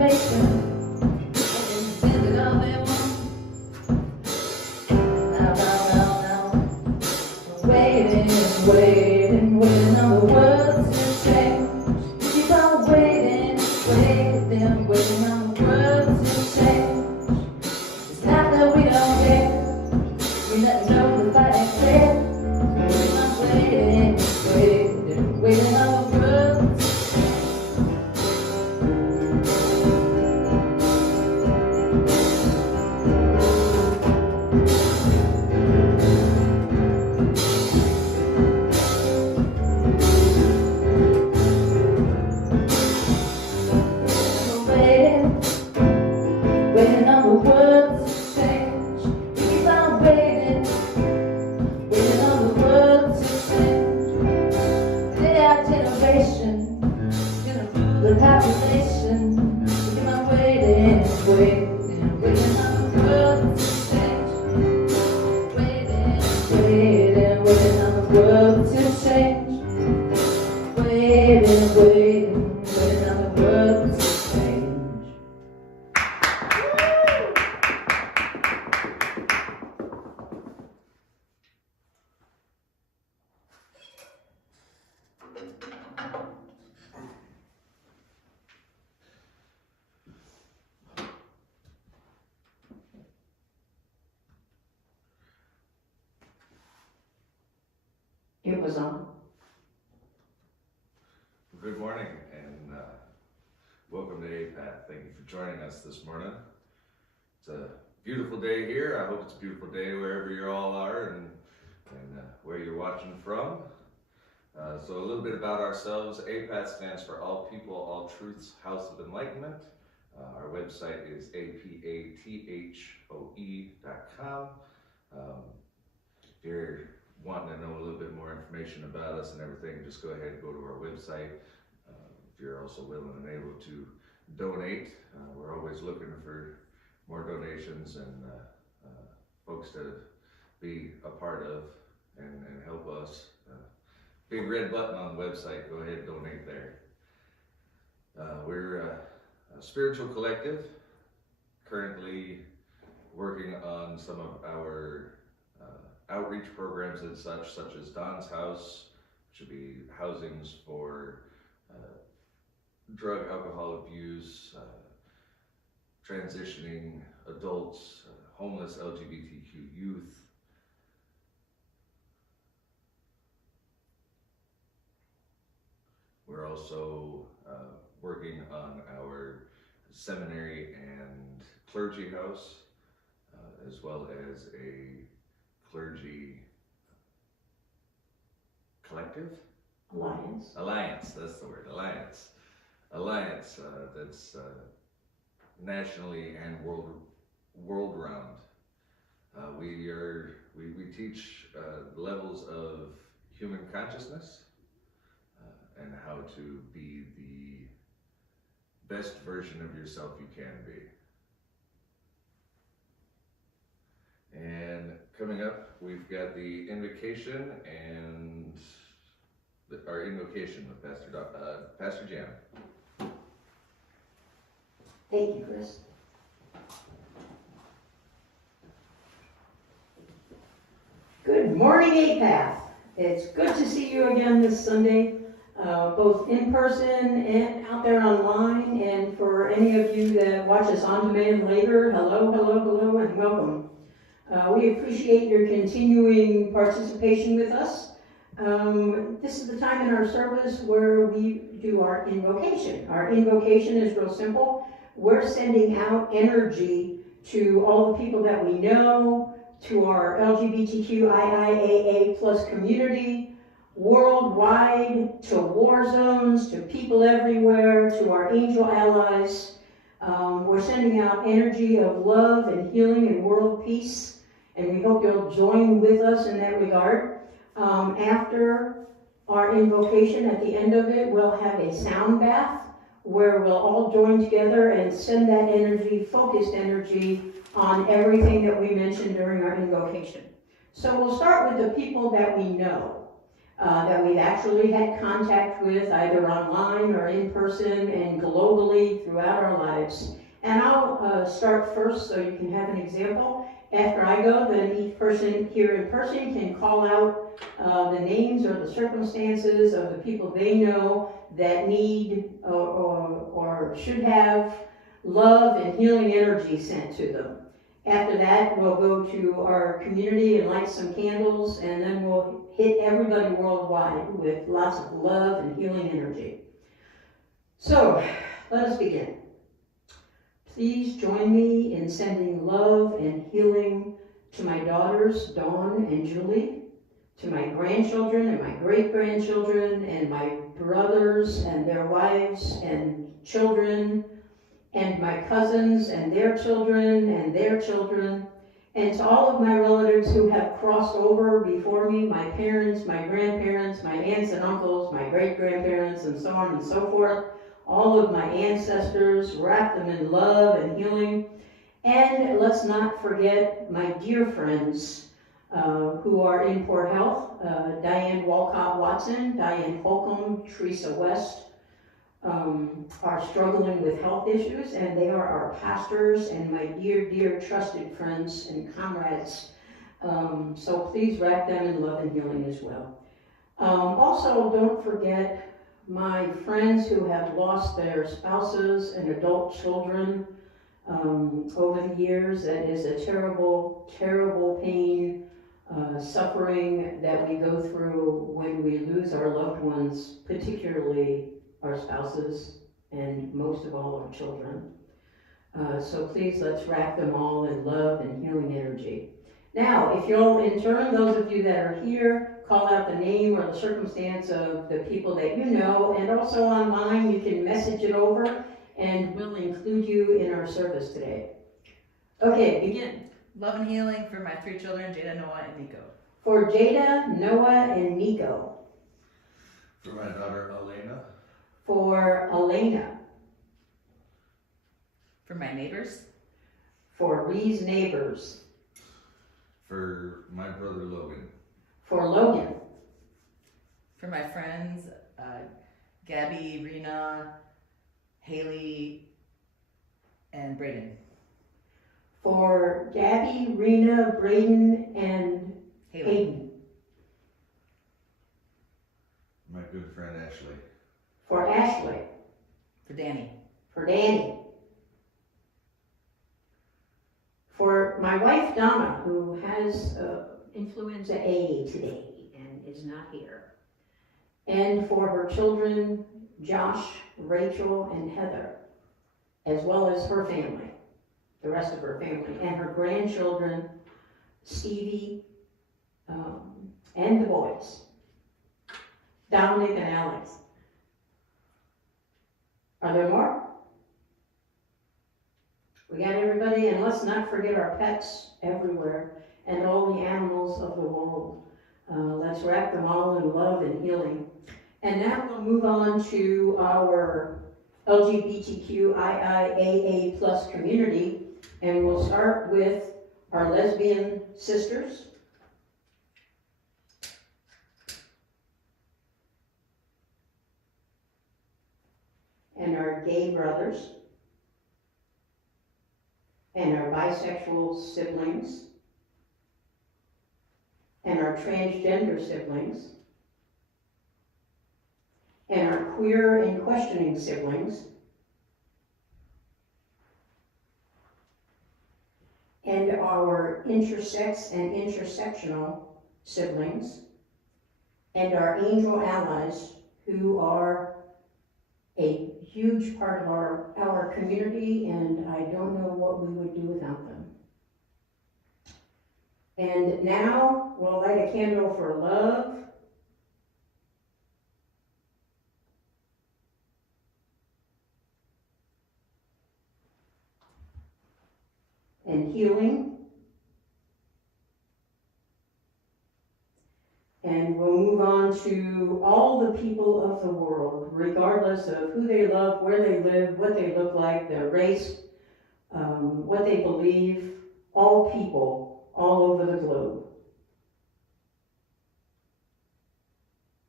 information. And send it all they want. Now. Waiting on the world to change. Keep on waiting on the world to change. It's not that we don't care. We let know the fight ain't clear. I'm waiting on the world to change. Waiting on the world to change. Keep on waiting on the world to change. Today our generation gonna rule the population. Keep on waiting on the world to change. Waiting on the world to change. Waiting on the world to change. It was on. Good morning and welcome to Apath. Thank you for joining us this morning. It's a beautiful day here. I hope it's a beautiful day wherever you all are and where you're watching from. So a little bit about ourselves. Apath stands for All People, All Truths, House of Enlightenment. Our website is apathoe.com. If you're wanting to know a little bit more information about us and everything, just go ahead and go to our website. If you're also willing and able to donate, we're always looking for more donations and folks to be a part of and help us. Big red button on the website, go ahead and donate there. We're a spiritual collective, currently working on some of our outreach programs and such as Don's House, which would be housings for drug, alcohol abuse, transitioning adults, homeless LGBTQ youth. We're also working on our seminary and clergy house, as well as a clergy collective? Alliance, that's the word, alliance. That's nationally and world round. We teach levels of human consciousness and how to be the best version of yourself you can be. And coming up, we've got the invocation and our invocation with Pastor Jan. Thank you, Chris. Good morning, Apath. It's good to see you again this Sunday, both in person and out there online. And for any of you that watch us on demand later, hello, and welcome. We appreciate your continuing participation with us. This is the time in our service where we do our invocation. Our invocation is real simple. We're sending out energy to all the people that we know, to our LGBTQIAA+ community, worldwide, to war zones, to people everywhere, to our angel allies. We're sending out energy of love and healing and world peace, and we hope you'll join with us in that regard. After our invocation, at the end of it, we'll have a sound bath where we'll all join together and send that energy, focused energy, on everything that we mentioned during our invocation. So we'll start with the people that we know. that we've actually had contact with either online or in person and globally throughout our lives. And I'll start first so you can have an example. After I go, then each person here in person can call out the names or the circumstances of the people they know that need or should have love and healing energy sent to them. After that, we'll go to our community and light some candles, and then we'll hit everybody worldwide with lots of love and healing energy. So, let us begin. Please join me in sending love and healing to my daughters, Dawn and Julie, to my grandchildren and my great-grandchildren, and my brothers and their wives and children, and my cousins and their children, and to all of my relatives who have crossed over before me, my parents, my grandparents, my aunts and uncles, my great-grandparents, and so on and so forth, all of my ancestors, wrap them in love and healing. And let's not forget my dear friends who are in poor health, Diane Walcott Watson, Diane Holcomb, Teresa West, are struggling with health issues, and they are our pastors and my dear, dear trusted friends and comrades. So please wrap them in love and healing as well. Also, don't forget my friends who have lost their spouses and adult children over the years. That is a terrible, terrible pain, suffering that we go through when we lose our loved ones, particularly our spouses, and most of all our children. So please, let's wrap them all in love and healing energy. Now, if you'll, in turn, those of you that are here, call out the name or the circumstance of the people that you know, and also online, you can message it over, and we'll include you in our service today. Okay, begin. Love and healing for my 3 children, Jada, Noah, and Nico. For Jada, Noah, and Nico. For my daughter Elena. For Elena. For my neighbors. For Ree's neighbors. For my brother Logan. For Logan. For my friends, Gabby, Rena, Haley, and Braden. For Gabby, Rena, Braden, and Hayden. My good friend Ashley. For Ashley. For Danny. For Danny. For my wife Donna, who has influenza A today and is not here. And for her children, Josh, Rachel, and Heather, as well as her family, the rest of her family, and her grandchildren, Stevie, and the boys, Dominic and Alex. Are there more? We got everybody, and let's not forget our pets everywhere and all the animals of the world. Let's wrap them all in love and healing. And now we'll move on to our LGBTQIAA+ community, and we'll start with our lesbian sisters. And our gay brothers. And our bisexual siblings. And our transgender siblings. And our queer and questioning siblings. And our intersex and intersectional siblings. And our angel allies, who are a huge part of our community, and I don't know what we would do without them. And now we'll light a candle for love. And healing. And we'll move on to all the people of the world, regardless of who they love, where they live, what they look like, their race, what they believe, all people all over the globe.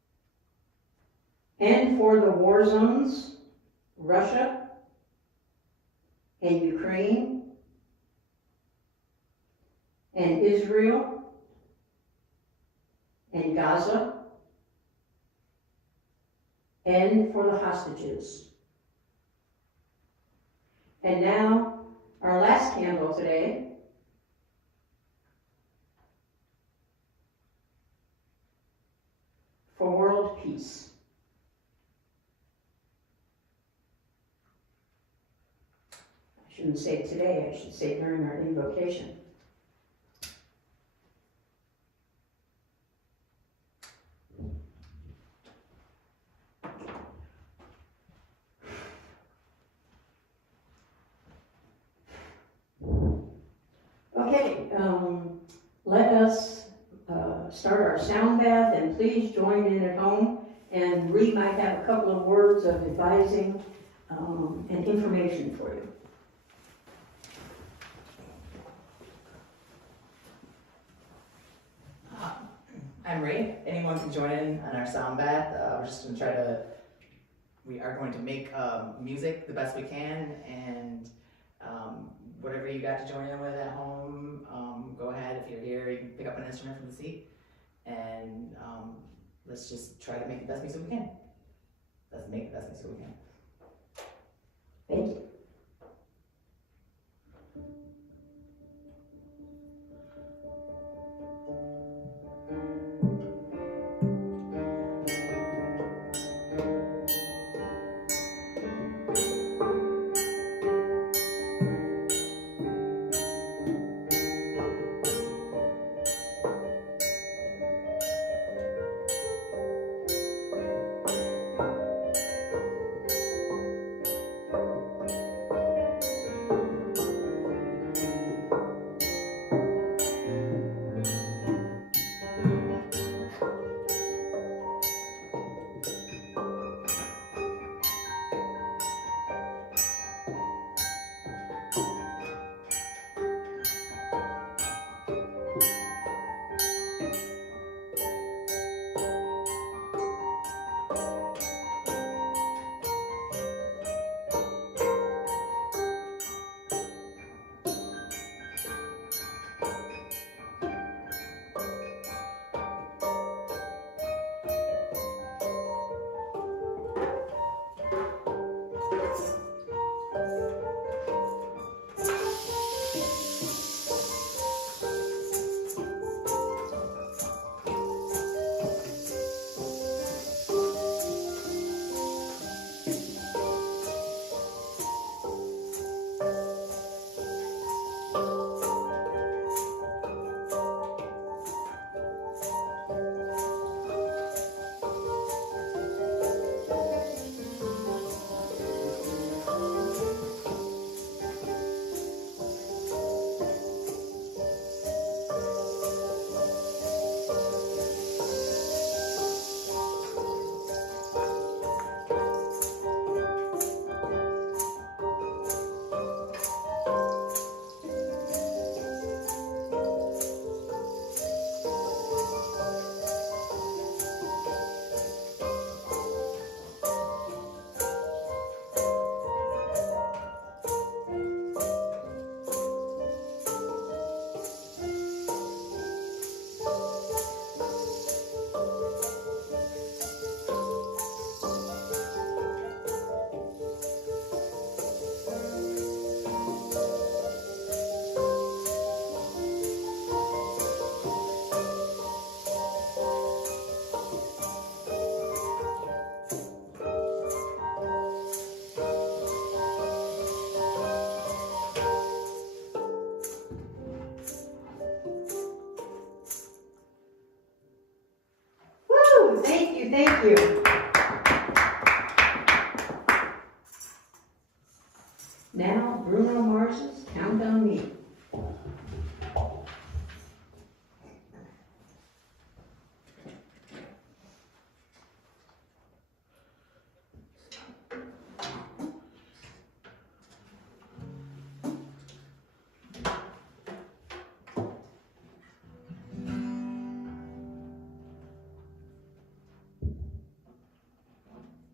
and for the war zones, Russia and Ukraine and Israel and Gaza, and for the hostages. And now, our last candle today, for world peace. I shouldn't say today, I should say during our invocation. Okay, let us start our sound bath, and please join in at home. And Ree might have a couple of words of advising and information for you. I'm Ray. Anyone can join in on our sound bath. We're just going to we are going to make music the best we can, and whatever you got to join in with at home, go ahead. If you're here, you can pick up an instrument from the seat, and let's just try to make the best music we can. Let's make the best music we can. Thank you. Thank you. Now, Bruno Mars's Count on Me.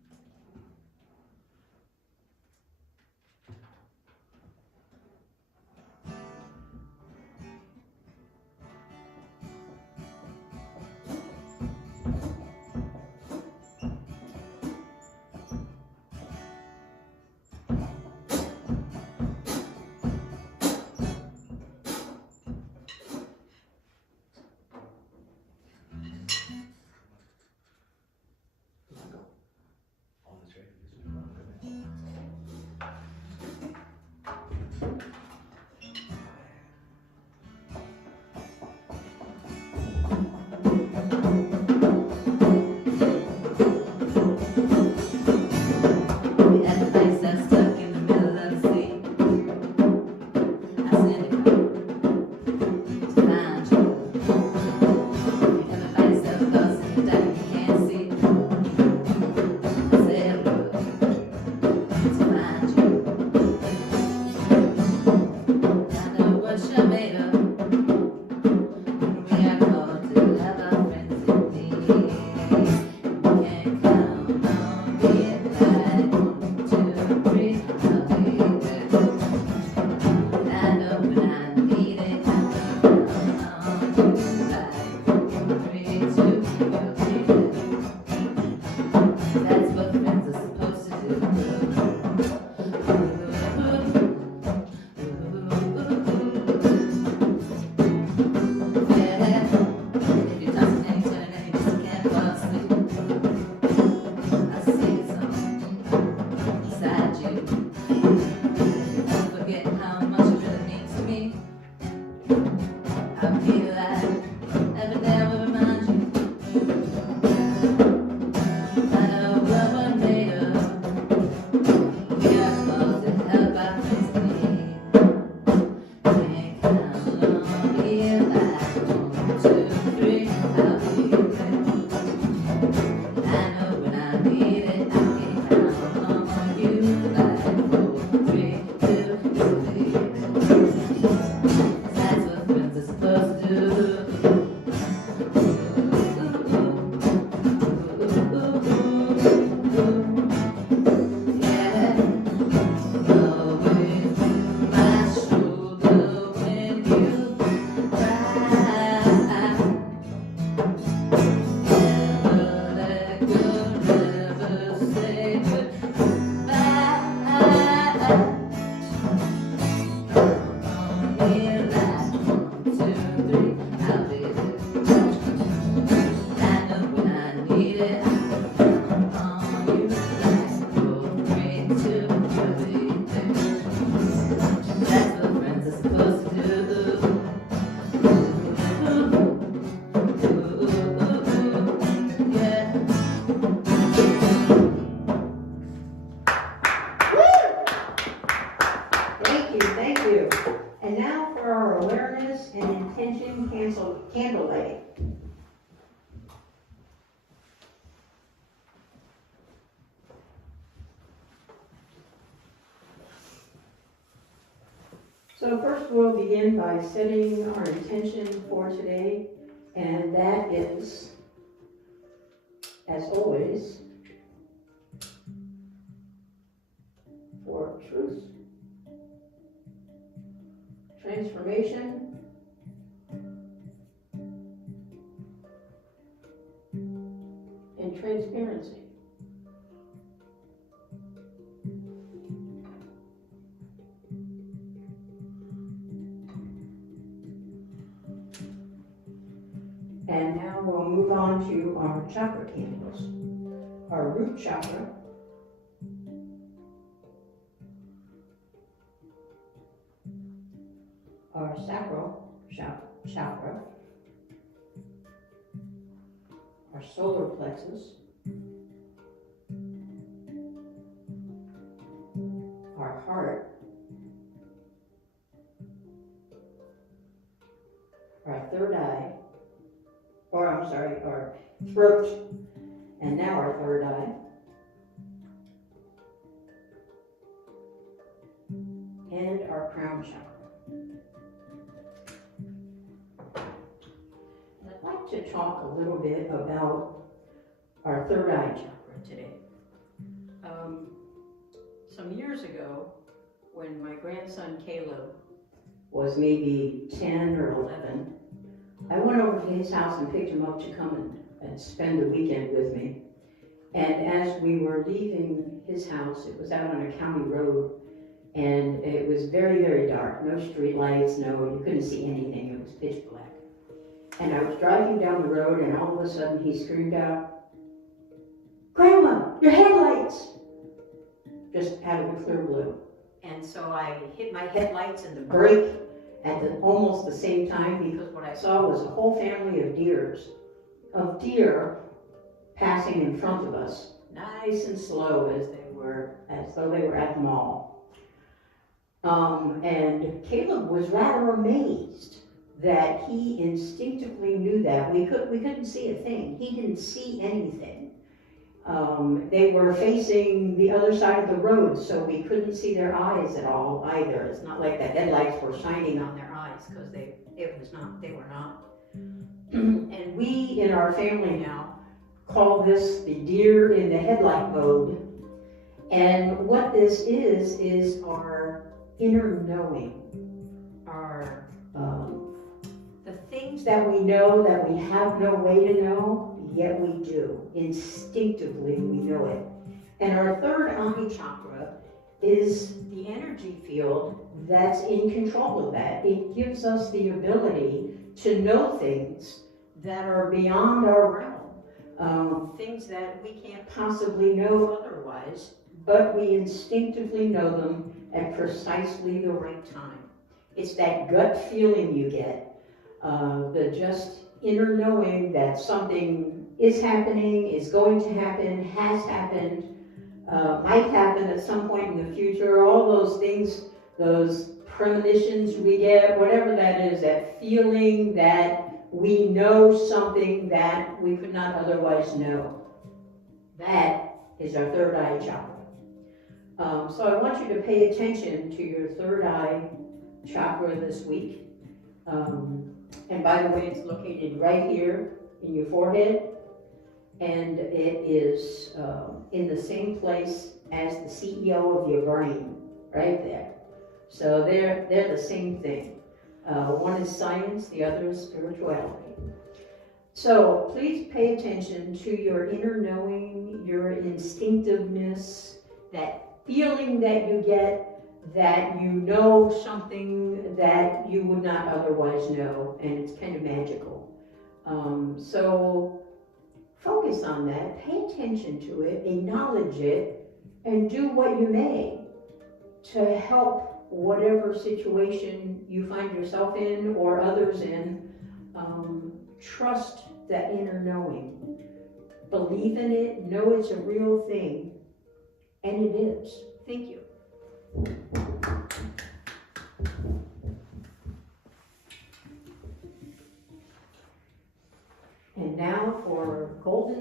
Thank you, thank you. And now for our awareness and intention candle lighting. So first we'll begin by setting our intention for today, and that is, as always, for truth, transformation, and transparency. And now we'll move on to our chakra candles. Our root chakra, our sacral chakra, our solar plexus, our heart, our third eye, our throat, and now our third eye, and our crown chakra. I'd like to talk a little bit about our third eye chakra today. Some years ago, when my grandson Caleb was maybe 10 or 11, I went over to his house and picked him up to come and spend the weekend with me. And as we were leaving his house, it was out on a county road, and it was very, very dark. No street lights, you couldn't see anything. It was pitch black. And I was driving down the road, and all of a sudden he screamed out, "Grandma, your headlights!" Just out of the clear blue. And so I hit my headlights and the brake at almost the same time, because what I saw was a whole family of deer passing in front of us, nice and slow as though they were at the mall. And Caleb was rather amazed that he instinctively knew that. We couldn't see a thing. He didn't see anything. They were facing the other side of the road, so we couldn't see their eyes at all either. It's not like the headlights were shining on their eyes, because they were not. And we in our family now call this the deer in the headlight mode. And what this is our inner knowing, our the things that we know that we have no way to know, yet we do. Instinctively we know it. And our third eye chakra is the energy field that's in control of that. It gives us the ability to know things that are beyond our realm, things that we can't possibly know otherwise, but we instinctively know them at precisely the right time. It's that gut feeling you get, the just inner knowing that something is happening, is going to happen, has happened, might happen at some point in the future. All those things, those premonitions we get, whatever that is, that feeling that we know something that we could not otherwise know. That is our third eye chakra. So I want you to pay attention to your third eye chakra this week. And by the way, it's located right here in your forehead, and it is in the same place as the CEO of your brain, right there. So they're the same thing. One is science, the other is spirituality. So please pay attention to your inner knowing, your instinctiveness, that feeling that you get, that you know something that you would not otherwise know, and it's kind of magical. So focus on that, pay attention to it, acknowledge it, and do what you may to help whatever situation you find yourself in or others in. Trust that inner knowing. Believe in it, know it's a real thing, and it is. Thank you.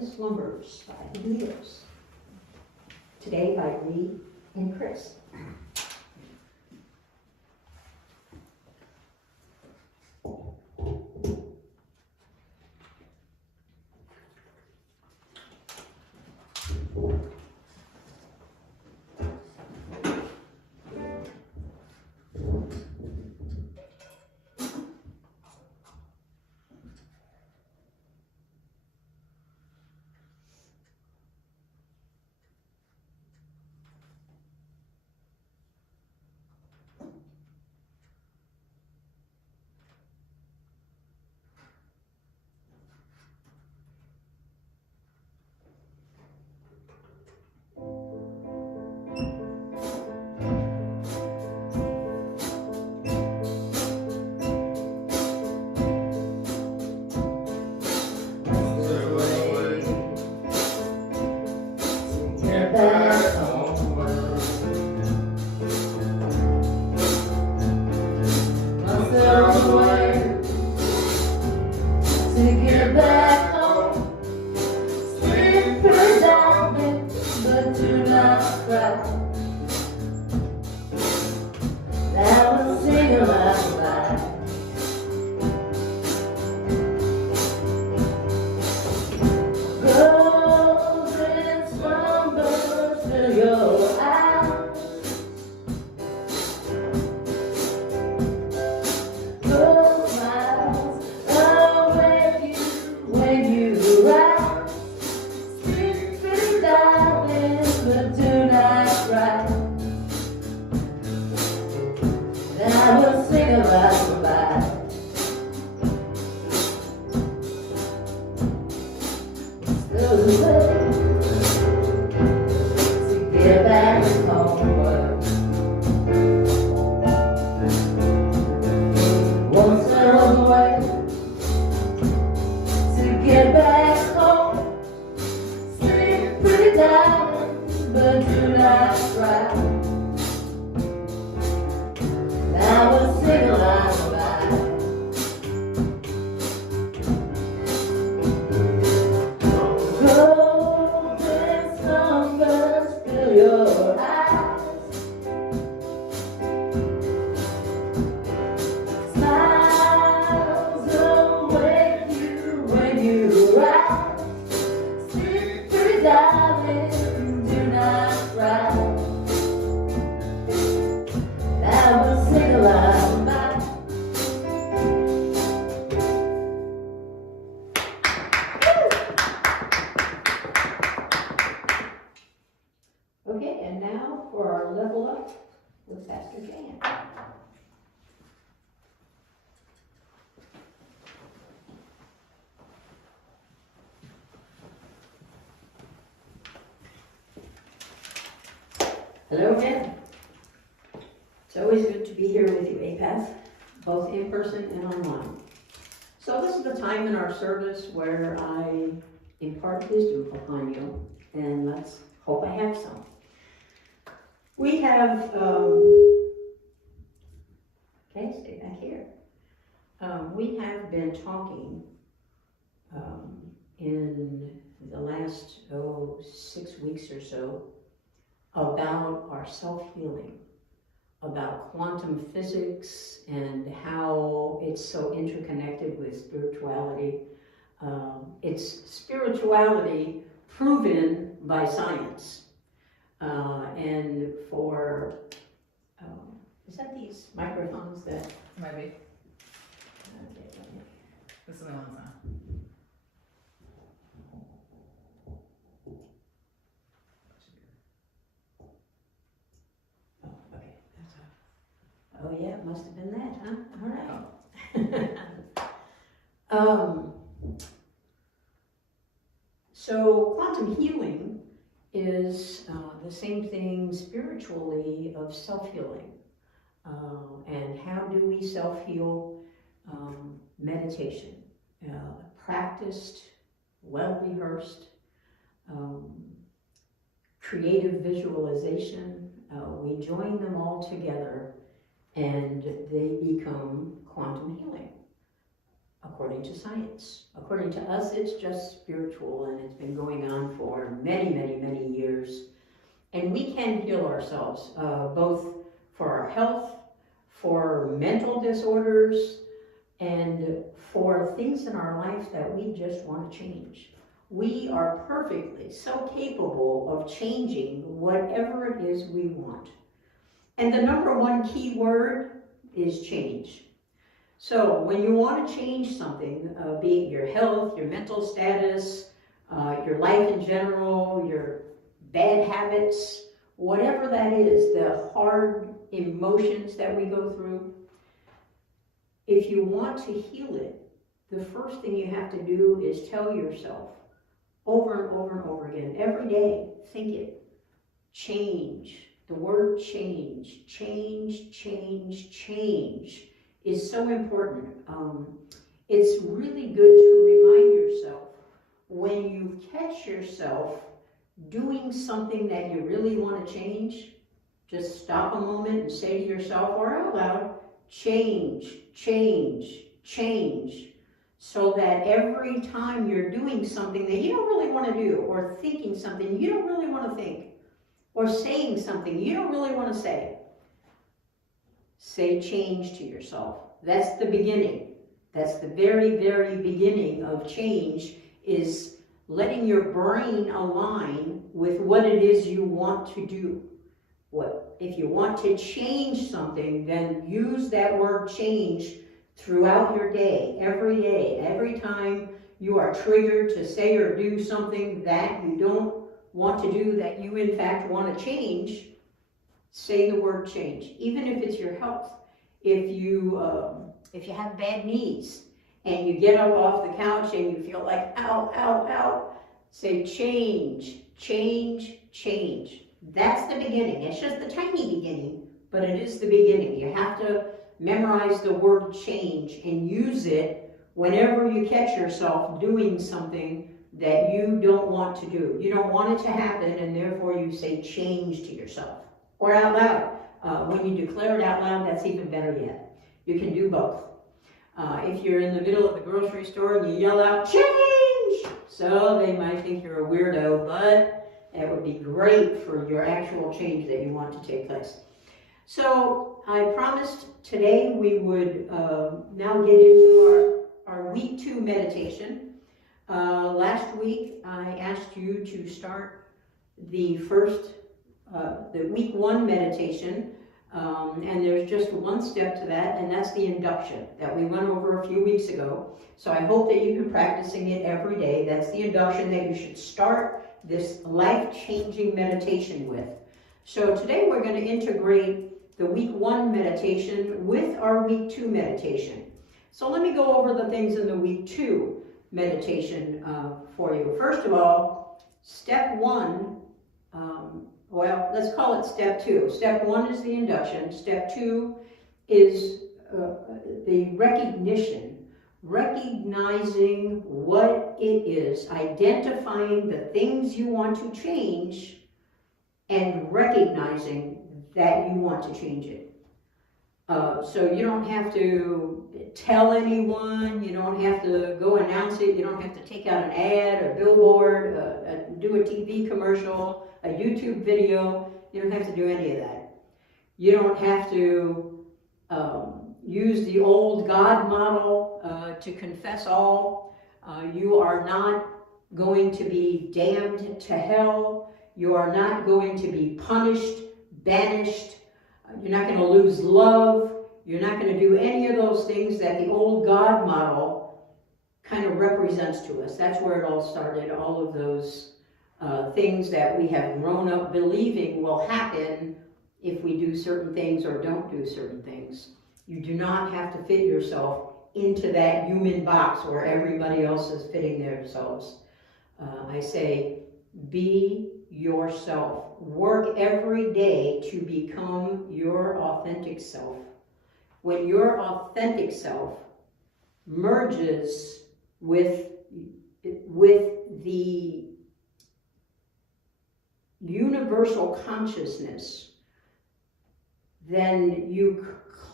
Slumbers by the Beatles. Today by Lee and Chris. Back home. Must there a way to get back home? Sleep pretty darling, but do not cry. That will sing a lullaby. Golden slumbers fill your eyes. Gold smiles await you when you rise. Sleep pretty darling, but do not cry. And I will sing a lullaby. Still the way to get back homeward. Once there was a way to get back home. Sleep pretty darling, but do not cry. And I will sing a lullaby. Golden slumbers fill your eyes. Smiles await you when you rise. Sleep pretty darling, do not cry. And I will sing a lullaby. Okay, and now for our level up with Pastor Jan. Hello again. It's always good to be here with you, Apath, both in person and online. So this is the time in our service where I impart wisdom upon you, and let's hope I have some. We have, okay, stay back here. We have been talking in the last, 6 weeks or so about our self-healing, about quantum physics and how it's so interconnected with spirituality. It's spirituality proven by science. And for, is that these microphones that? Might be. Okay, let me- This is the one's on. Oh, okay, that's all. Oh yeah, it must have been that, huh? All right. So quantum healing is the same thing spiritually of self-healing. And how do we self-heal? Meditation, practiced, well-rehearsed, creative visualization. We join them all together and they become quantum healing. according to science. According to us, it's just spiritual, and it's been going on for many, many, many years. And we can heal ourselves, both for our health, for mental disorders, and for things in our life that we just want to change. We are perfectly so capable of changing whatever it is we want. And the number one key word is change. So when you want to change something, be it your health, your mental status, your life in general, your bad habits, whatever that is, the hard emotions that we go through, if you want to heal it, the first thing you have to do is tell yourself over and over and over again, every day, think it, change. The word change, change, change, change is so important. It's really good to remind yourself when you catch yourself doing something that you really want to change, just stop a moment and say to yourself or out loud, change, change, change, so that every time you're doing something that you don't really want to do, or thinking something you don't really want to think, or saying something you don't really want to say change to yourself. That's the beginning. That's the very, very beginning of change, is letting your brain align with what it is you want to do. If you want to change something, then use that word change throughout your day, every time you are triggered to say or do something that you don't want to do, that you in fact want to change, say the word change. Even if it's your health. If you have bad knees and you get up off the couch and you feel like, ow, ow, ow, say change, change, change. That's the beginning. It's just the tiny beginning, but it is the beginning. You have to memorize the word change and use it whenever you catch yourself doing something that you don't want to do. You don't want it to happen, and therefore you say change to yourself. Or out loud. When you declare it out loud, that's even better yet. You can do both. If you're in the middle of the grocery store and you yell out, change! So they might think you're a weirdo, but that would be great for your actual change that you want to take place. So I promised today we would now get into our week 2 meditation. Last week I asked you to start the week 1 meditation, and there's just one step to that, and that's the induction that we went over a few weeks ago. So I hope that you've been practicing it every day. That's the induction that you should start this life-changing meditation with. So today we're going to integrate the week 1 meditation with our week 2 meditation. So let me go over the things in the week 2 meditation for you. First of all, step 1, well, let's call it step 2. Step 1 is the induction. Step 2 is the recognition, recognizing what it is, identifying the things you want to change, and recognizing that you want to change it. So you don't have to tell anyone, you don't have to go announce it, you don't have to take out an ad, a billboard, do a TV commercial, a YouTube video. You don't have to do any of that. You don't have to use the old God model to confess all. You are not going to be damned to hell. You are not going to be punished, banished. You're not going to lose love. You're not going to do any of those things that the old God model kind of represents to us. That's where it all started, all of those things that we have grown up believing will happen if we do certain things or don't do certain things. You do not have to fit yourself into that human box where everybody else is fitting themselves. I say, be yourself. Work every day to become your authentic self. When your authentic self merges with the universal consciousness, then you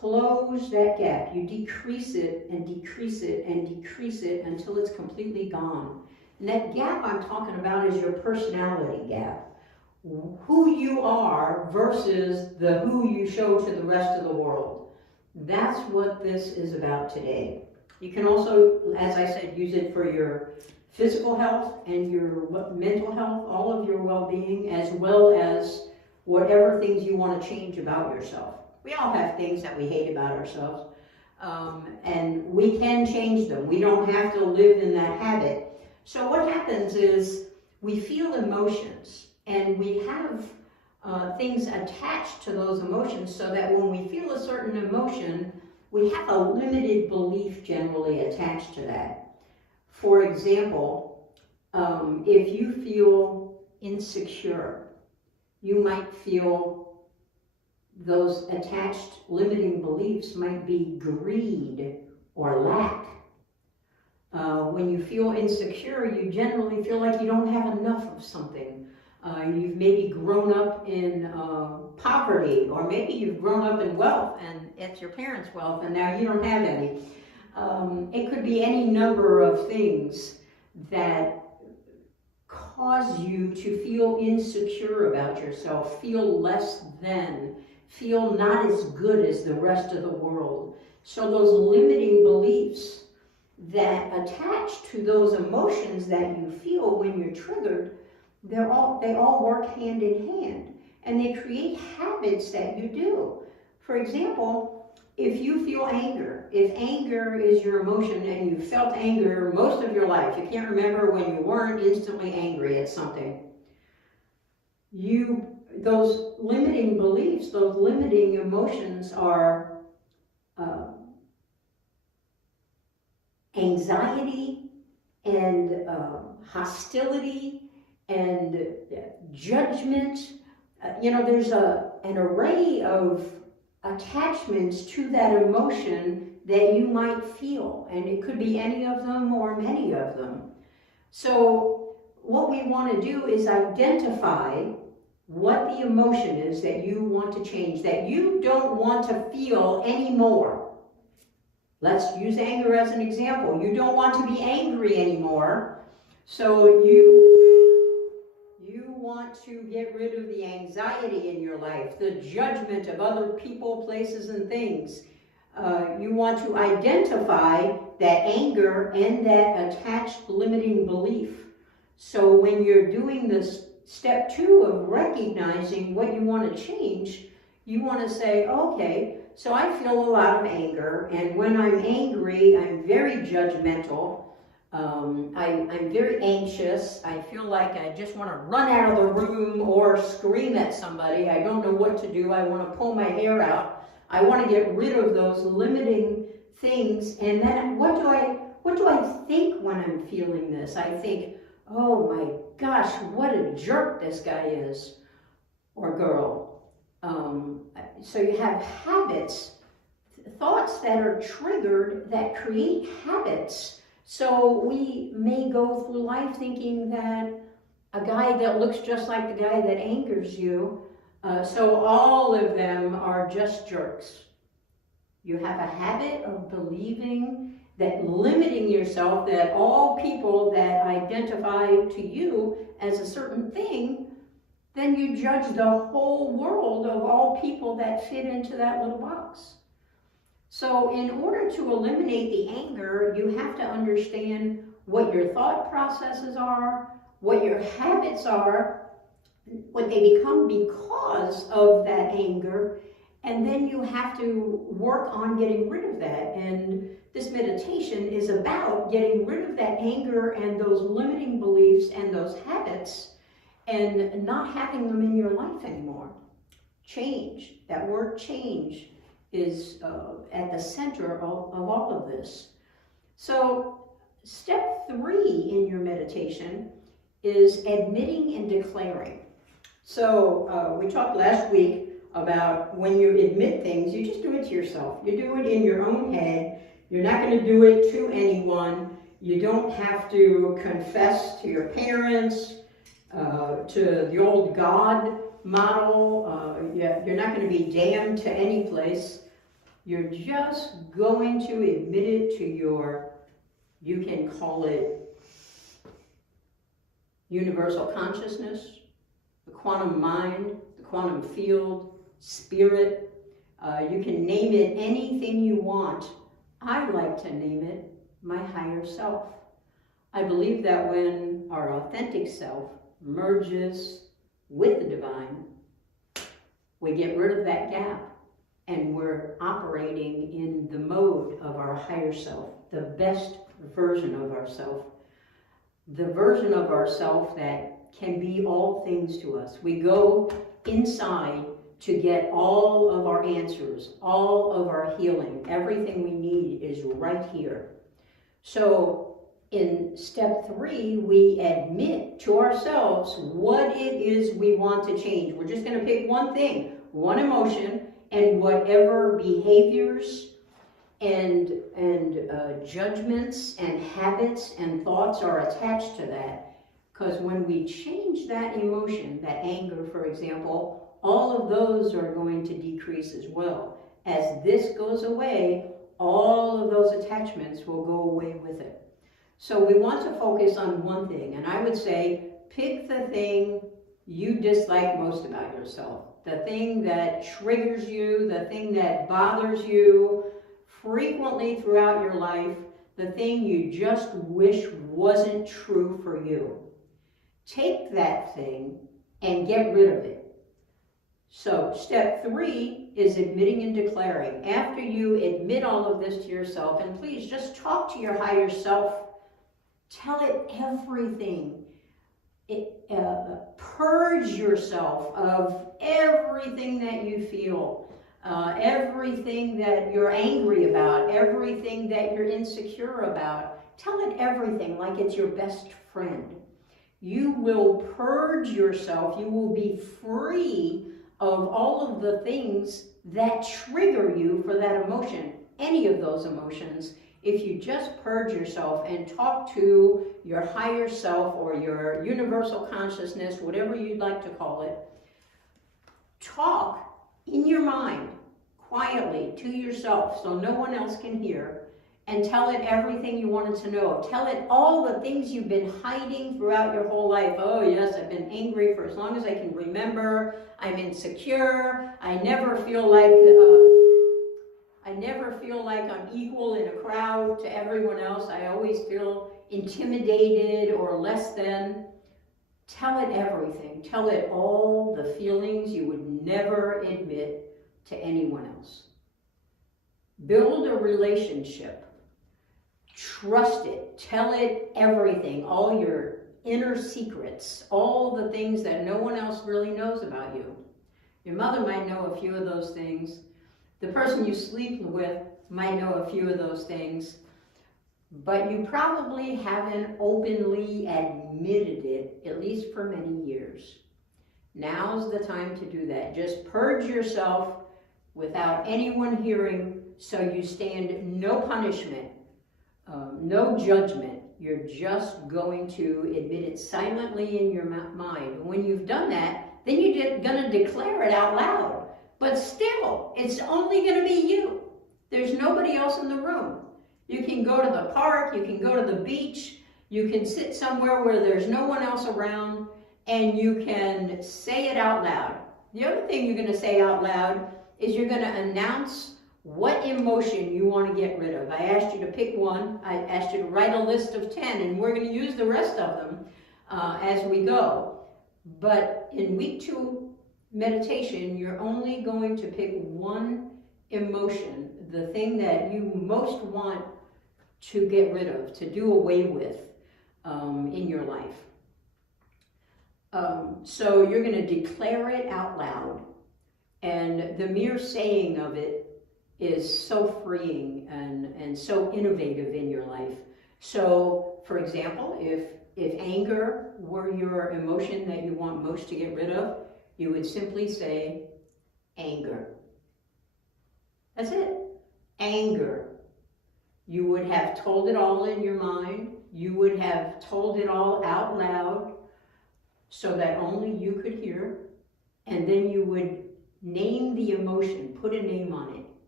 close that gap. You decrease it and decrease it and decrease it until it's completely gone. And that gap I'm talking about is your personality gap. Who you are versus the who you show to the rest of the world. That's what this is about today. You can also, as I said, use it for your physical health and your mental health, all of your well-being, as well as whatever things you want to change about yourself. We all have things that we hate about ourselves, and we can change them. We don't have to live in that habit. So what happens is we feel emotions, and we have things attached to those emotions so that when we feel a certain emotion, we have a limited belief generally attached to that. For example, if you feel insecure, you might feel those attached limiting beliefs might be greed or lack. When you feel insecure, you generally feel like you don't have enough of something. You've maybe grown up in poverty, or maybe you've grown up in wealth and it's your parents' wealth and now you don't have any. It could be any number of things that cause you to feel insecure about yourself, feel less than, feel not as good as the rest of the world. So those limiting beliefs that attach to those emotions that you feel when you're triggered, they all work hand in hand, and they create habits that you do. For example, if you feel anger, if anger is your emotion and you felt anger most of your life, you can't remember when you weren't instantly angry at something, those limiting beliefs, those limiting emotions are anxiety and hostility and judgment. There's an array of attachments to that emotion that you might feel, and it could be any of them or many of them. So what we want to do is identify what the emotion is that you want to change, that you don't want to feel anymore. Let's use anger as an example. You don't want to be angry anymore, so you want to get rid of the anxiety in your life, the judgment of other people, places, and things. You want to identify that anger and that attached limiting belief. So when you're doing this step 2 of recognizing what you want to change, you want to say, okay, so I feel a lot of anger, and when I'm angry, I'm very judgmental. I'm very anxious. I feel like I just want to run out of the room or scream at somebody. I don't know what to do. I want to pull my hair out. I want to get rid of those limiting things. And then what do I think when I'm feeling this? I think, oh my gosh, what a jerk this guy is, or girl. So you have habits, thoughts that are triggered that create habits. So we may go through life thinking that a guy that looks just like the guy that angers you, so all of them are just jerks. You have a habit of believing that, limiting yourself, that all people that identify to you as a certain thing, then you judge the whole world of all people that fit into that little box. So in order to eliminate the anger, you have to understand what your thought processes are, what your habits are, what they become because of that anger, and then you have to work on getting rid of that. And this meditation is about getting rid of that anger and those limiting beliefs and those habits, and not having them in your life anymore. Change, that word change, is at the center of all of this. So step 3 in your meditation is admitting and declaring. So we talked last week about when you admit things, you just do it to yourself. You do it in your own head. You're not going to do it to anyone. You don't have to confess to your parents, to the old God model. You're not going to be damned to any place. You're just going to admit it to your, you can call it universal consciousness, the quantum mind, the quantum field, spirit. You can name it anything you want. I like to name it my higher self. I believe that when our authentic self merges with the divine, we get rid of that gap and we're operating in the mode of our higher self, the best version of ourself, the version of ourself that can be all things to us. We go inside to get all of our answers, all of our healing. Everything we need is right here. So in step 3, we admit to ourselves what it is we want to change. We're just going to pick one thing, one emotion, and whatever behaviors and judgments and habits and thoughts are attached to that. Because when we change that emotion, that anger, for example, all of those are going to decrease as well. As this goes away, all of those attachments will go away with it. So we want to focus on one thing, and I would say pick the thing you dislike most about yourself, the thing that triggers you, the thing that bothers you frequently throughout your life, the thing you just wish wasn't true for you. Take that thing and get rid of it. So step 3 is admitting and declaring. After you admit all of this to yourself, and please just talk to your higher self, tell it everything. Purge yourself of everything that you feel, everything that you're angry about, everything that you're insecure about. Tell it everything like it's your best friend. You will purge yourself. You will be free of all of the things that trigger you for that emotion, any of those emotions. If you just purge yourself and talk to your higher self or your universal consciousness, whatever you'd like to call it, talk in your mind quietly to yourself so no one else can hear, and tell it everything you wanted to know. Tell it all the things you've been hiding throughout your whole life. Oh yes, I've been angry for as long as I can remember. I'm insecure. I never feel like I'm equal in a crowd to everyone else. I always feel intimidated or less than. Tell it everything. Tell it all the feelings you would never admit to anyone else. Build a relationship. Trust it. Tell it everything, all your inner secrets, all the things that no one else really knows about you. Your mother might know a few of those things. The person you sleep with might know a few of those things, but you probably haven't openly admitted it, at least for many years. Now's the time to do that. Just purge yourself without anyone hearing, so you stand no punishment, no judgment. You're just going to admit it silently in your mind. And when you've done that, then you're going to declare it out loud. But still, it's only going to be you. There's nobody else in the room. You can go to the park, you can go to the beach, you can sit somewhere where there's no one else around, and you can say it out loud. The other thing you're going to say out loud is you're going to announce what emotion you want to get rid of. I asked you to pick one. I asked you to write a list of 10, and we're going to use the rest of them as we go. But in week 2 meditation, you're only going to pick one emotion, the thing that you most want to get rid of, to do away with in your life. So you're going to declare it out loud, and the mere saying of it is so freeing and so innovative in your life. So, for example, if anger were your emotion that you want most to get rid of, you would simply say, anger. That's it. Anger. You would have told it all in your mind. You would have told it all out loud so that only you could hear. And then you would name the emotion, put a name on it.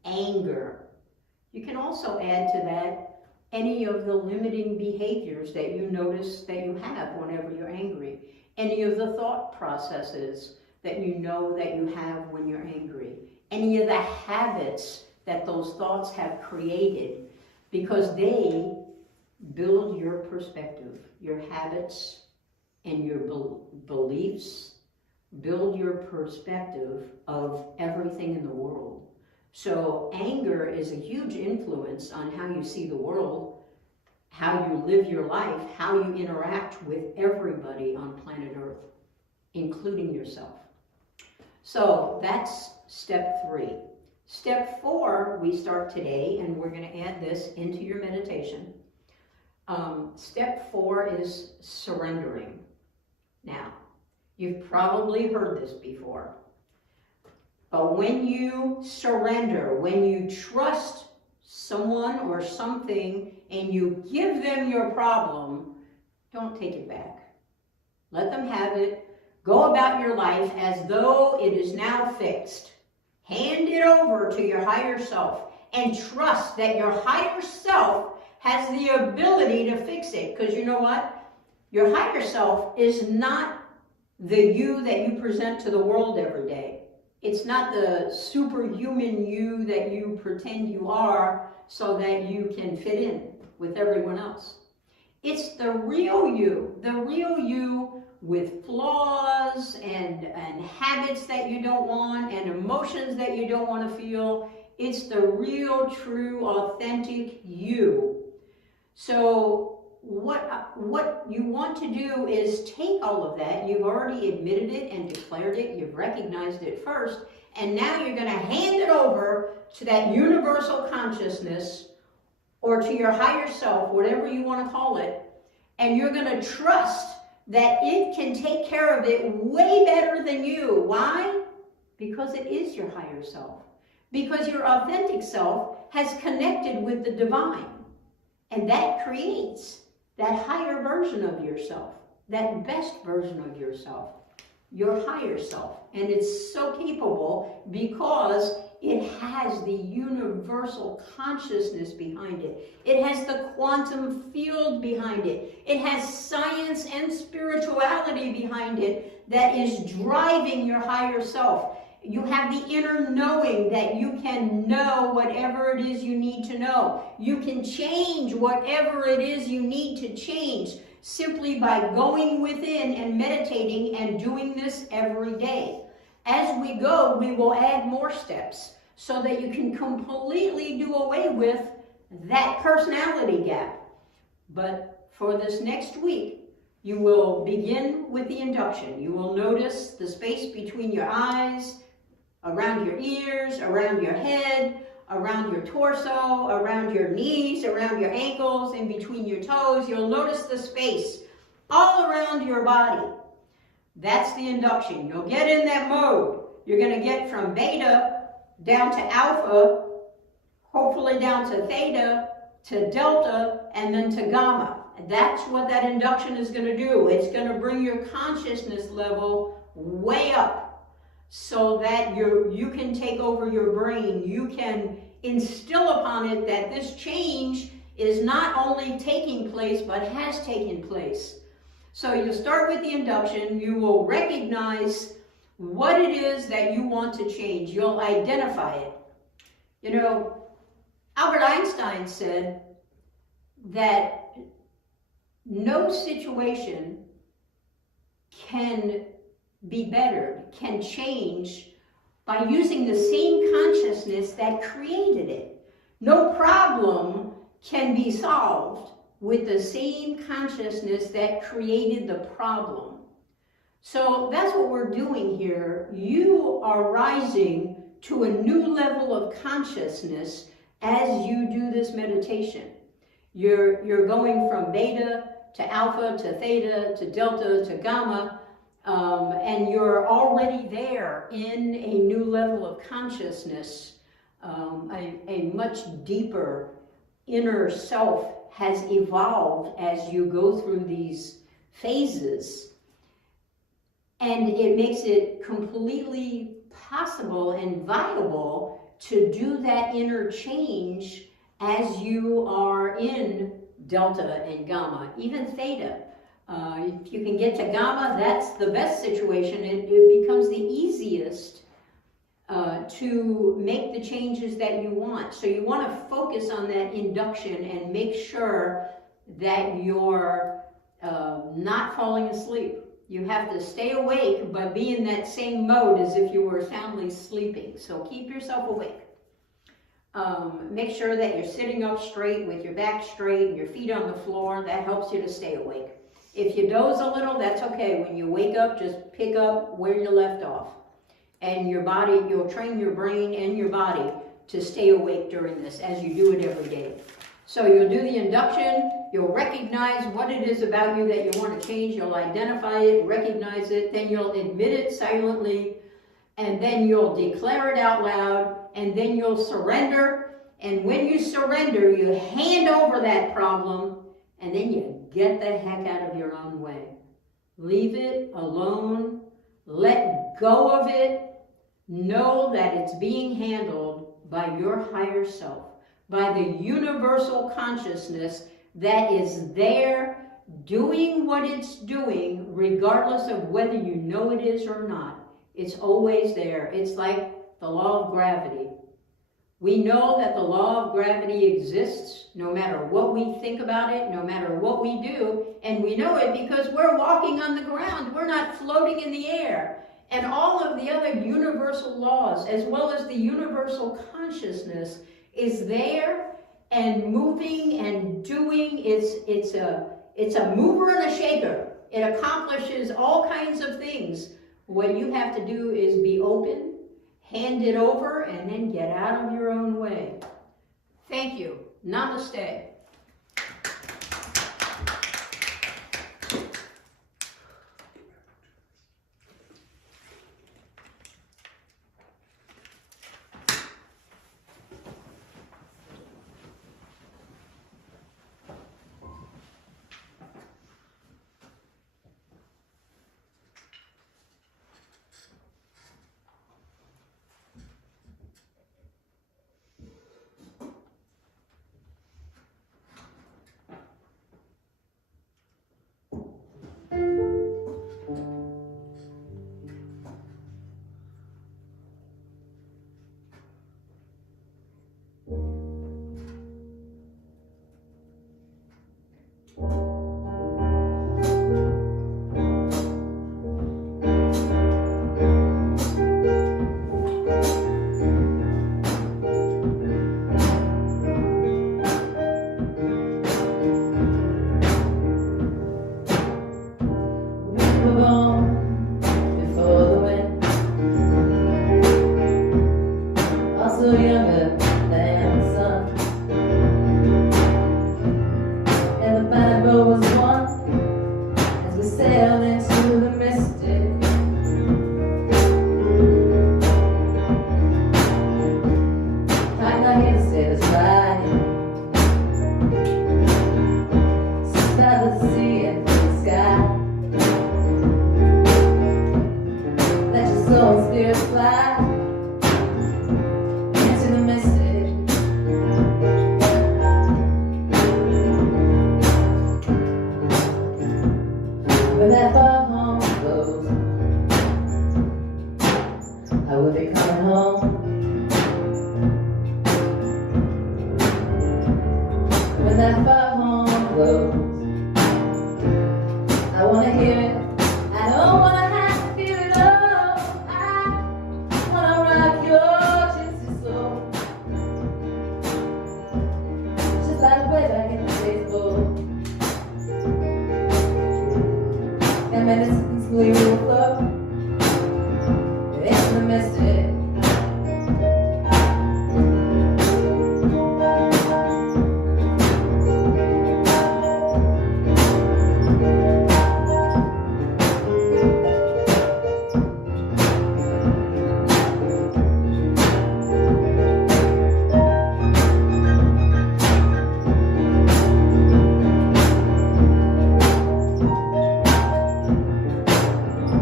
anger. You can also add to that any of the limiting behaviors that you notice that you have whenever you're angry. Any of the thought processes that you know that you have when you're angry. Any of the habits that those thoughts have created, because they build your perspective. Your habits and your beliefs build your perspective of everything in the world. So anger is a huge influence on how you see the world, how you live your life, how you interact with everybody on planet Earth, including yourself. So that's step 3. Step 4, we start today, and we're going to add this into your meditation. Step 4 is surrendering. Now, you've probably heard this before, but when you surrender, when you trust someone or something and you give them your problem, don't take it back. Let them have it. Go about your life as though it is now fixed. Hand it over to your higher self and trust that your higher self has the ability to fix it. Because you know what? Your higher self is not the you that you present to the world every day. It's not the superhuman you that you pretend you are so that you can fit in with everyone else. It's the real you with flaws and habits that you don't want and emotions that you don't want to feel. It's the real, true, authentic you. So what you want to do is take all of that. You've already admitted it and declared it. You've recognized it first. And now you're going to hand it over to that universal consciousness or to your higher self, whatever you want to call it. And you're going to trust that it can take care of it way better than you. Why? Because it is your higher self. Because your authentic self has connected with the divine. And that creates that higher version of yourself, that best version of yourself, your higher self. And it's so capable because it has the universal consciousness behind it. It has the quantum field behind it. It has science and spirituality behind it that is driving your higher self. You have the inner knowing that you can know whatever it is you need to know. You can change whatever it is you need to change simply by going within and meditating and doing this every day. As we go, we will add more steps so that you can completely do away with that personality gap. But for this next week, you will begin with the induction. You will notice the space between your eyes, around your ears, around your head, around your torso, around your knees, around your ankles, in between your toes. You'll notice the space all around your body. That's the induction. You'll get in that mode. You're going to get from beta down to alpha, hopefully down to theta, to delta, and then to gamma. And that's what that induction is going to do. It's going to bring your consciousness level way up, so that you can take over your brain. You can instill upon it that this change is not only taking place, but has taken place. So you start with the induction. You will recognize what it is that you want to change. You'll identify it. You know, Albert Einstein said that no situation can be bettered, can change by using the same consciousness that created it. No problem can be solved with the same consciousness that created the problem. So that's what we're doing here. You are rising to a new level of consciousness as you do this meditation. You're going from beta to alpha to theta to delta to gamma, and you're already there in a new level of consciousness. A much deeper inner self has evolved as you go through these phases, and it makes it completely possible and viable to do that interchange as you are in delta and gamma, even theta. If you can get to gamma, that's the best situation. It becomes the easiest to make the changes that you want. So you want to focus on that induction and make sure that you're not falling asleep. You have to stay awake, but be in that same mode as if you were soundly sleeping. So keep yourself awake. Make sure that you're sitting up straight with your back straight and your feet on the floor. That helps you to stay awake. If you doze a little, that's okay. When you wake up, just pick up where you left off. And your body, you'll train your brain and your body to stay awake during this as you do it every day. So you'll do the induction, you'll recognize what it is about you that you want to change, you'll identify it, recognize it, then you'll admit it silently, and then you'll declare it out loud, and then you'll surrender. And when you surrender, you hand over that problem, and then you get the heck out of your own way. Leave it alone, let go of it, know that it's being handled by your higher self, by the universal consciousness that is there doing what it's doing regardless of whether you know it is or not. It's always there. It's like the law of gravity. We know that the law of gravity exists no matter what we think about it, no matter what we do, and we know it because we're walking on the ground. We're not floating in the air. And all of the other universal laws, as well as the universal consciousness, is there and moving and doing. It's a mover and a shaker. It accomplishes all kinds of things. What you have to do is be open, hand it over, and then get out of your own way. Thank you. Namaste.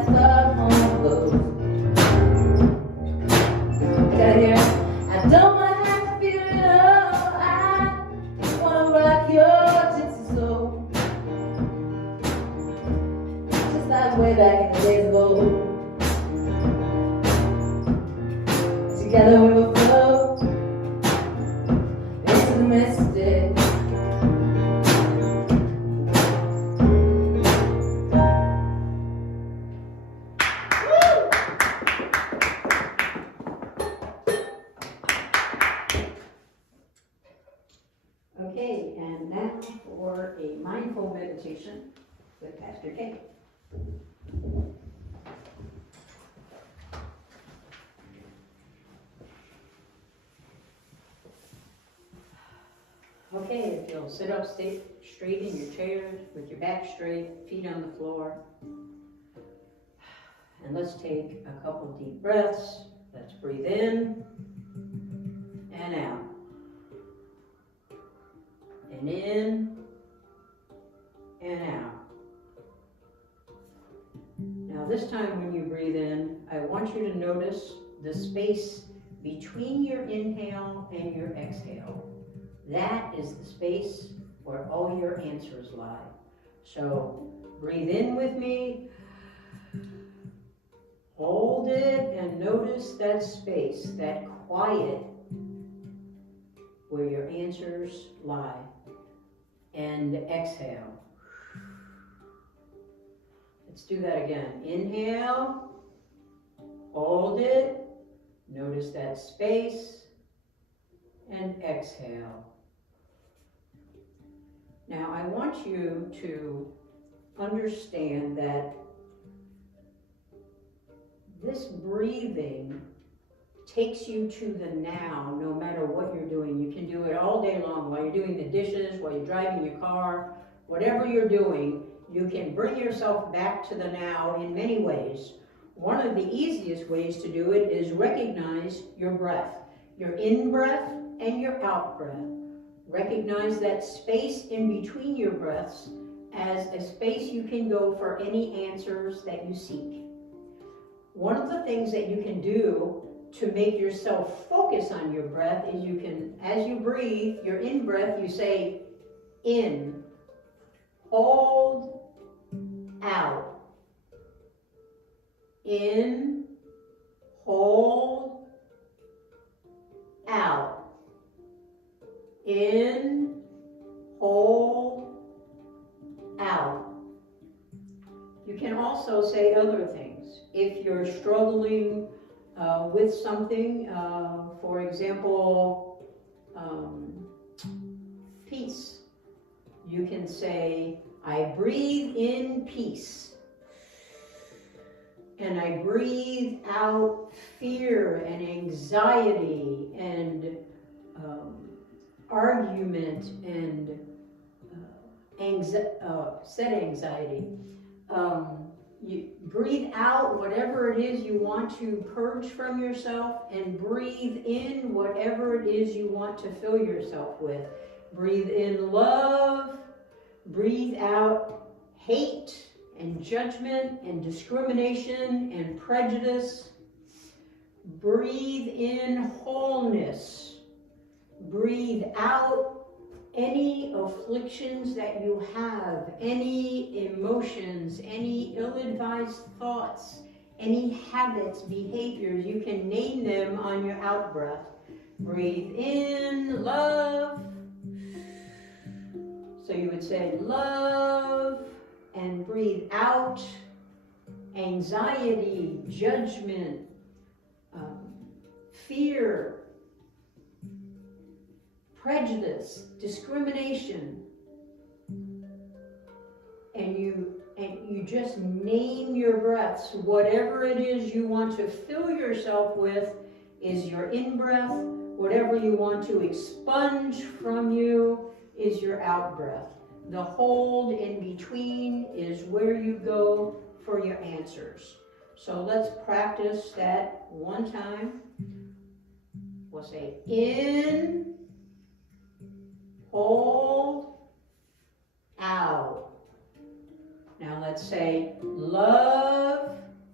that stuff on my clothes. Gotta hear it. I don't wanna have to feel it all. I wanna rock your gypsy soul. Just like way back in the days of old. Together we will float into the mystic. Okay, and now for a mindful meditation with Pastor Kay. Okay, if you'll sit up straight in your chair with your back straight, feet on the floor. And let's take a couple deep breaths. Let's breathe in and out. And in and out. Now this time when you breathe in, I want you to notice the space between your inhale and your exhale. That is the space where all your answers lie. So breathe in with me, hold it, and notice that space, that quiet where your answers lie. And exhale. Let's do that again. Inhale, hold it, notice that space, and exhale. Now I want you to understand that this breathing takes you to the now, no matter what you're doing. You can do it all day long while you're doing the dishes, while you're driving your car, whatever you're doing, you can bring yourself back to the now in many ways. One of the easiest ways to do it is recognize your breath, your in-breath and your out-breath. Recognize that space in between your breaths as a space you can go for any answers that you seek. One of the things that you can do to make yourself focus on your breath is you can, as you breathe, your in-breath, you say in, hold, out. In, hold, out. In, hold, out. You can also say other things. If you're struggling with something, for example, peace. You can say, I breathe in peace. And I breathe out fear and anxiety and argument and said anxiety. You breathe out whatever it is you want to purge from yourself, and breathe in whatever it is you want to fill yourself with. Breathe in love, breathe out hate and judgment and discrimination and prejudice. Breathe in wholeness. Breathe out any afflictions that you have, any emotions, any ill-advised thoughts, any habits, behaviors. You can name them on your out-breath. Breathe in love. So you would say love, and breathe out anxiety, judgment, fear, prejudice, discrimination, and you just name your breaths. Whatever it is you want to fill yourself with is your in-breath. Whatever you want to expunge from you is your out-breath. The hold in between is where you go for your answers. So let's practice that one time. We'll say in, hold, out. Now let's say love,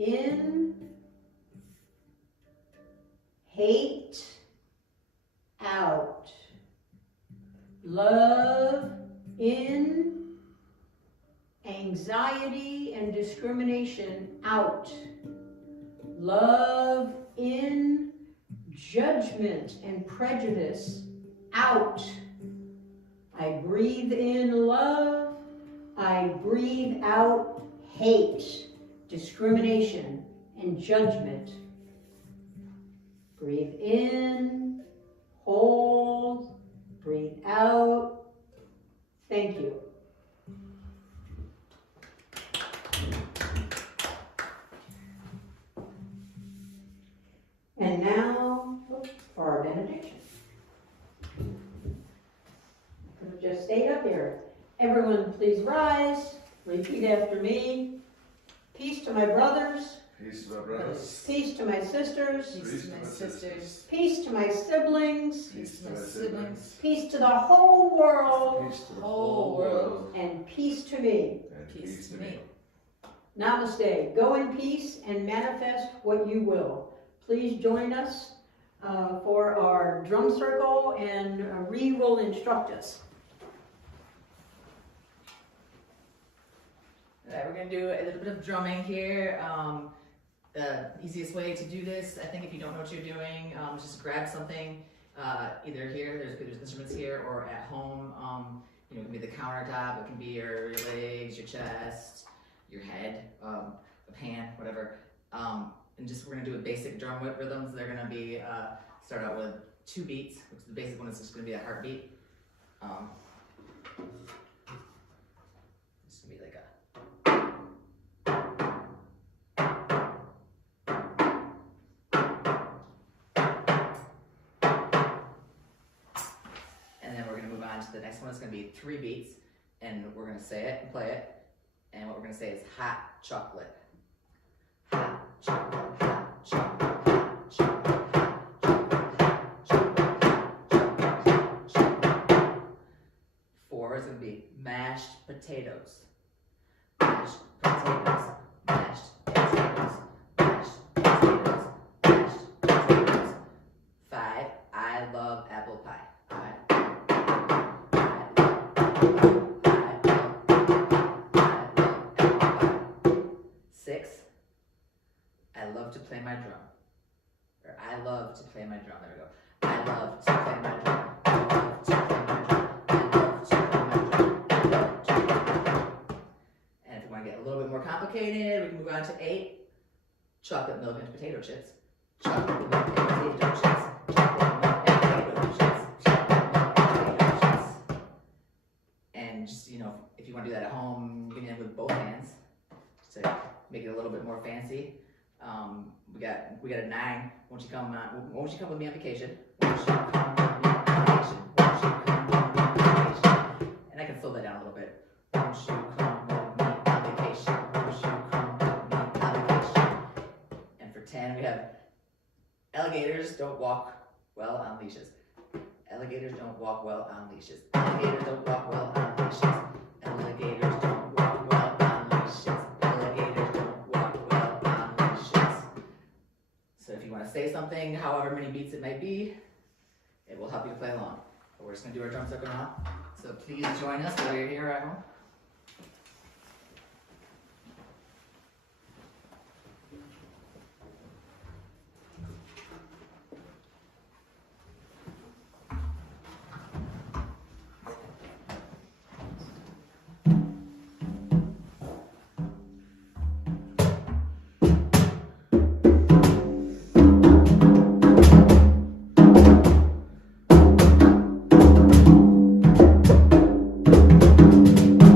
in, hate out. Love in, anxiety and discrimination out. Love in, judgment and prejudice out. I breathe in love. I breathe out hate, discrimination, and judgment. Breathe in, hold, breathe out. Thank you. And now for our benediction. I could have just stayed up here. Everyone please rise, repeat after me. Peace to my brothers, Peace to my brothers. peace to my sisters, Peace to my sisters. peace to my siblings, Peace to my siblings. peace to the whole world, Peace to the whole world. and peace to me. And Peace to me. Namaste. Go in peace and manifest what you will. Please join us for our drum circle, and Ree will instruct us. All right, we're gonna do a little bit of drumming here. The easiest way to do this, I think, if you don't know what you're doing, just grab something, either here, there's instruments here, or at home. You know, it can be the countertop, it can be your legs, your chest, your head, a pan, whatever. And just we're gonna do a basic drum whip rhythms. They're gonna be start out with 2 beats, which the basic one is just gonna be a heartbeat. It's gonna be like a. And then we're gonna move on to the next one. It's gonna be 3 beats, and we're gonna say it and play it. And what we're gonna say is hot chocolate. Hot chocolate, hot chocolate, hot chocolate, hot chocolate, hot chocolate, hot chocolate. 4 is gonna be mashed potatoes. Mashed potatoes, mashed potatoes, mashed potatoes, mashed potatoes. 5, I love apple pie. I love to play my drum. Or I love to play my drum. There we go. I love to play my drum. I love to play my drum. I love to play my drum. I love to play my drum. And if you want to get a little bit more complicated, we can move on to 8. Chocolate milk and potato chips. Chocolate milk and potato chips. Chocolate milk and potato chips. Chocolate milk and potato chips. And just, you know, if you want to do that at home, you can do it with both hands to make it a little bit more fancy. We got a 9. Won't you come with me on vacation? Won't you come with me on vacation? Won't you come with me on vacation? And I can slow that down a little bit. Won't you come with me on vacation? Won't you come with me on vacation? And for 10, we have alligators don't walk well on leashes. Alligators don't walk well on leashes. Alligators don't walk well on leashes. Alligators don't walk well on leashes. Alligators don't walk well on leashes. So if you want to say something, however many beats it might be, it will help you to play along. But we're just going to do our drum circle now. So please join us while you're here at home.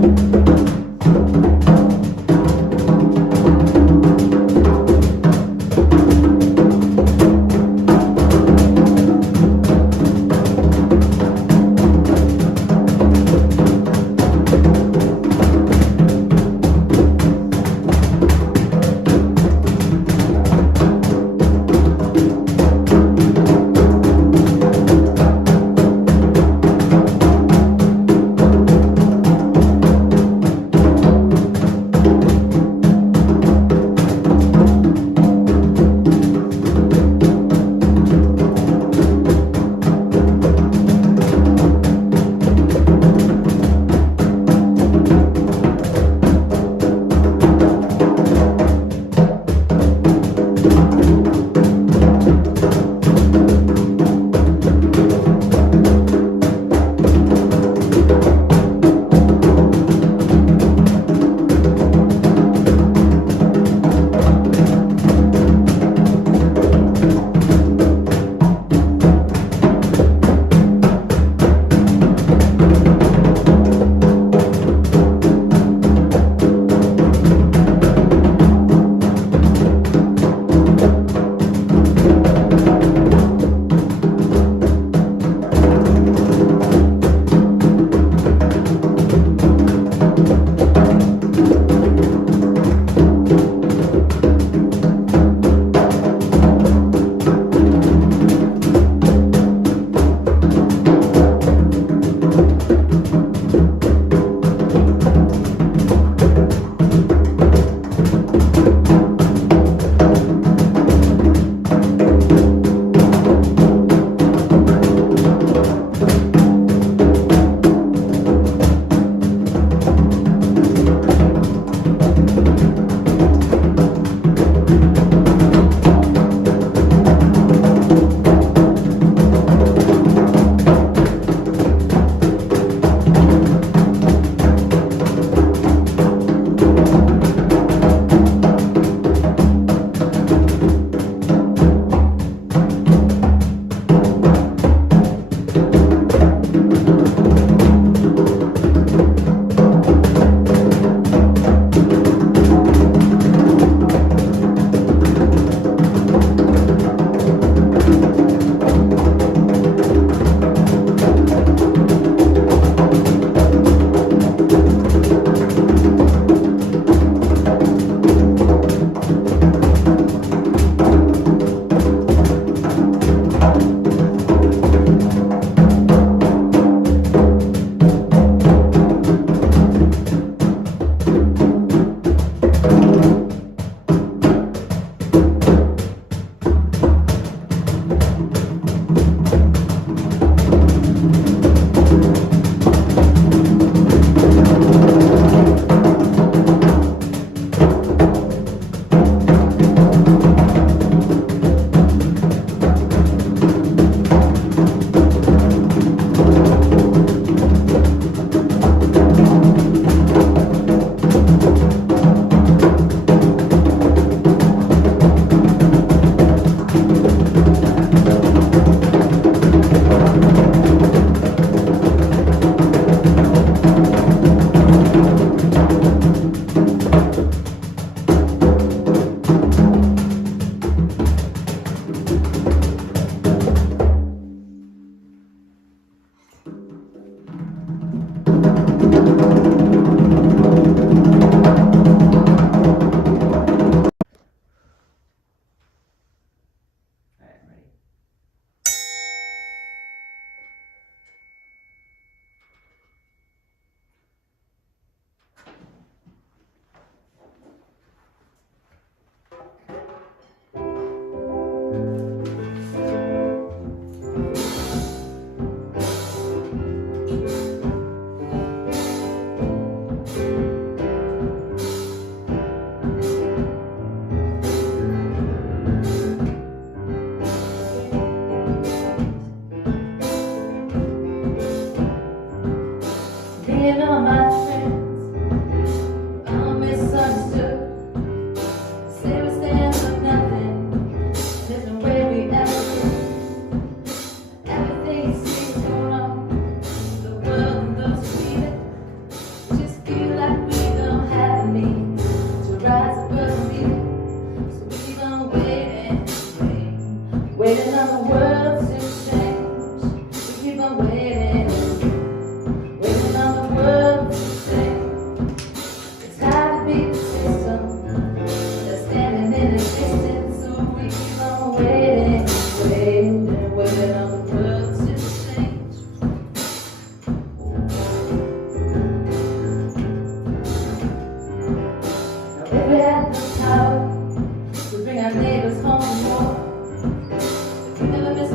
Our neighbors home more. We never miss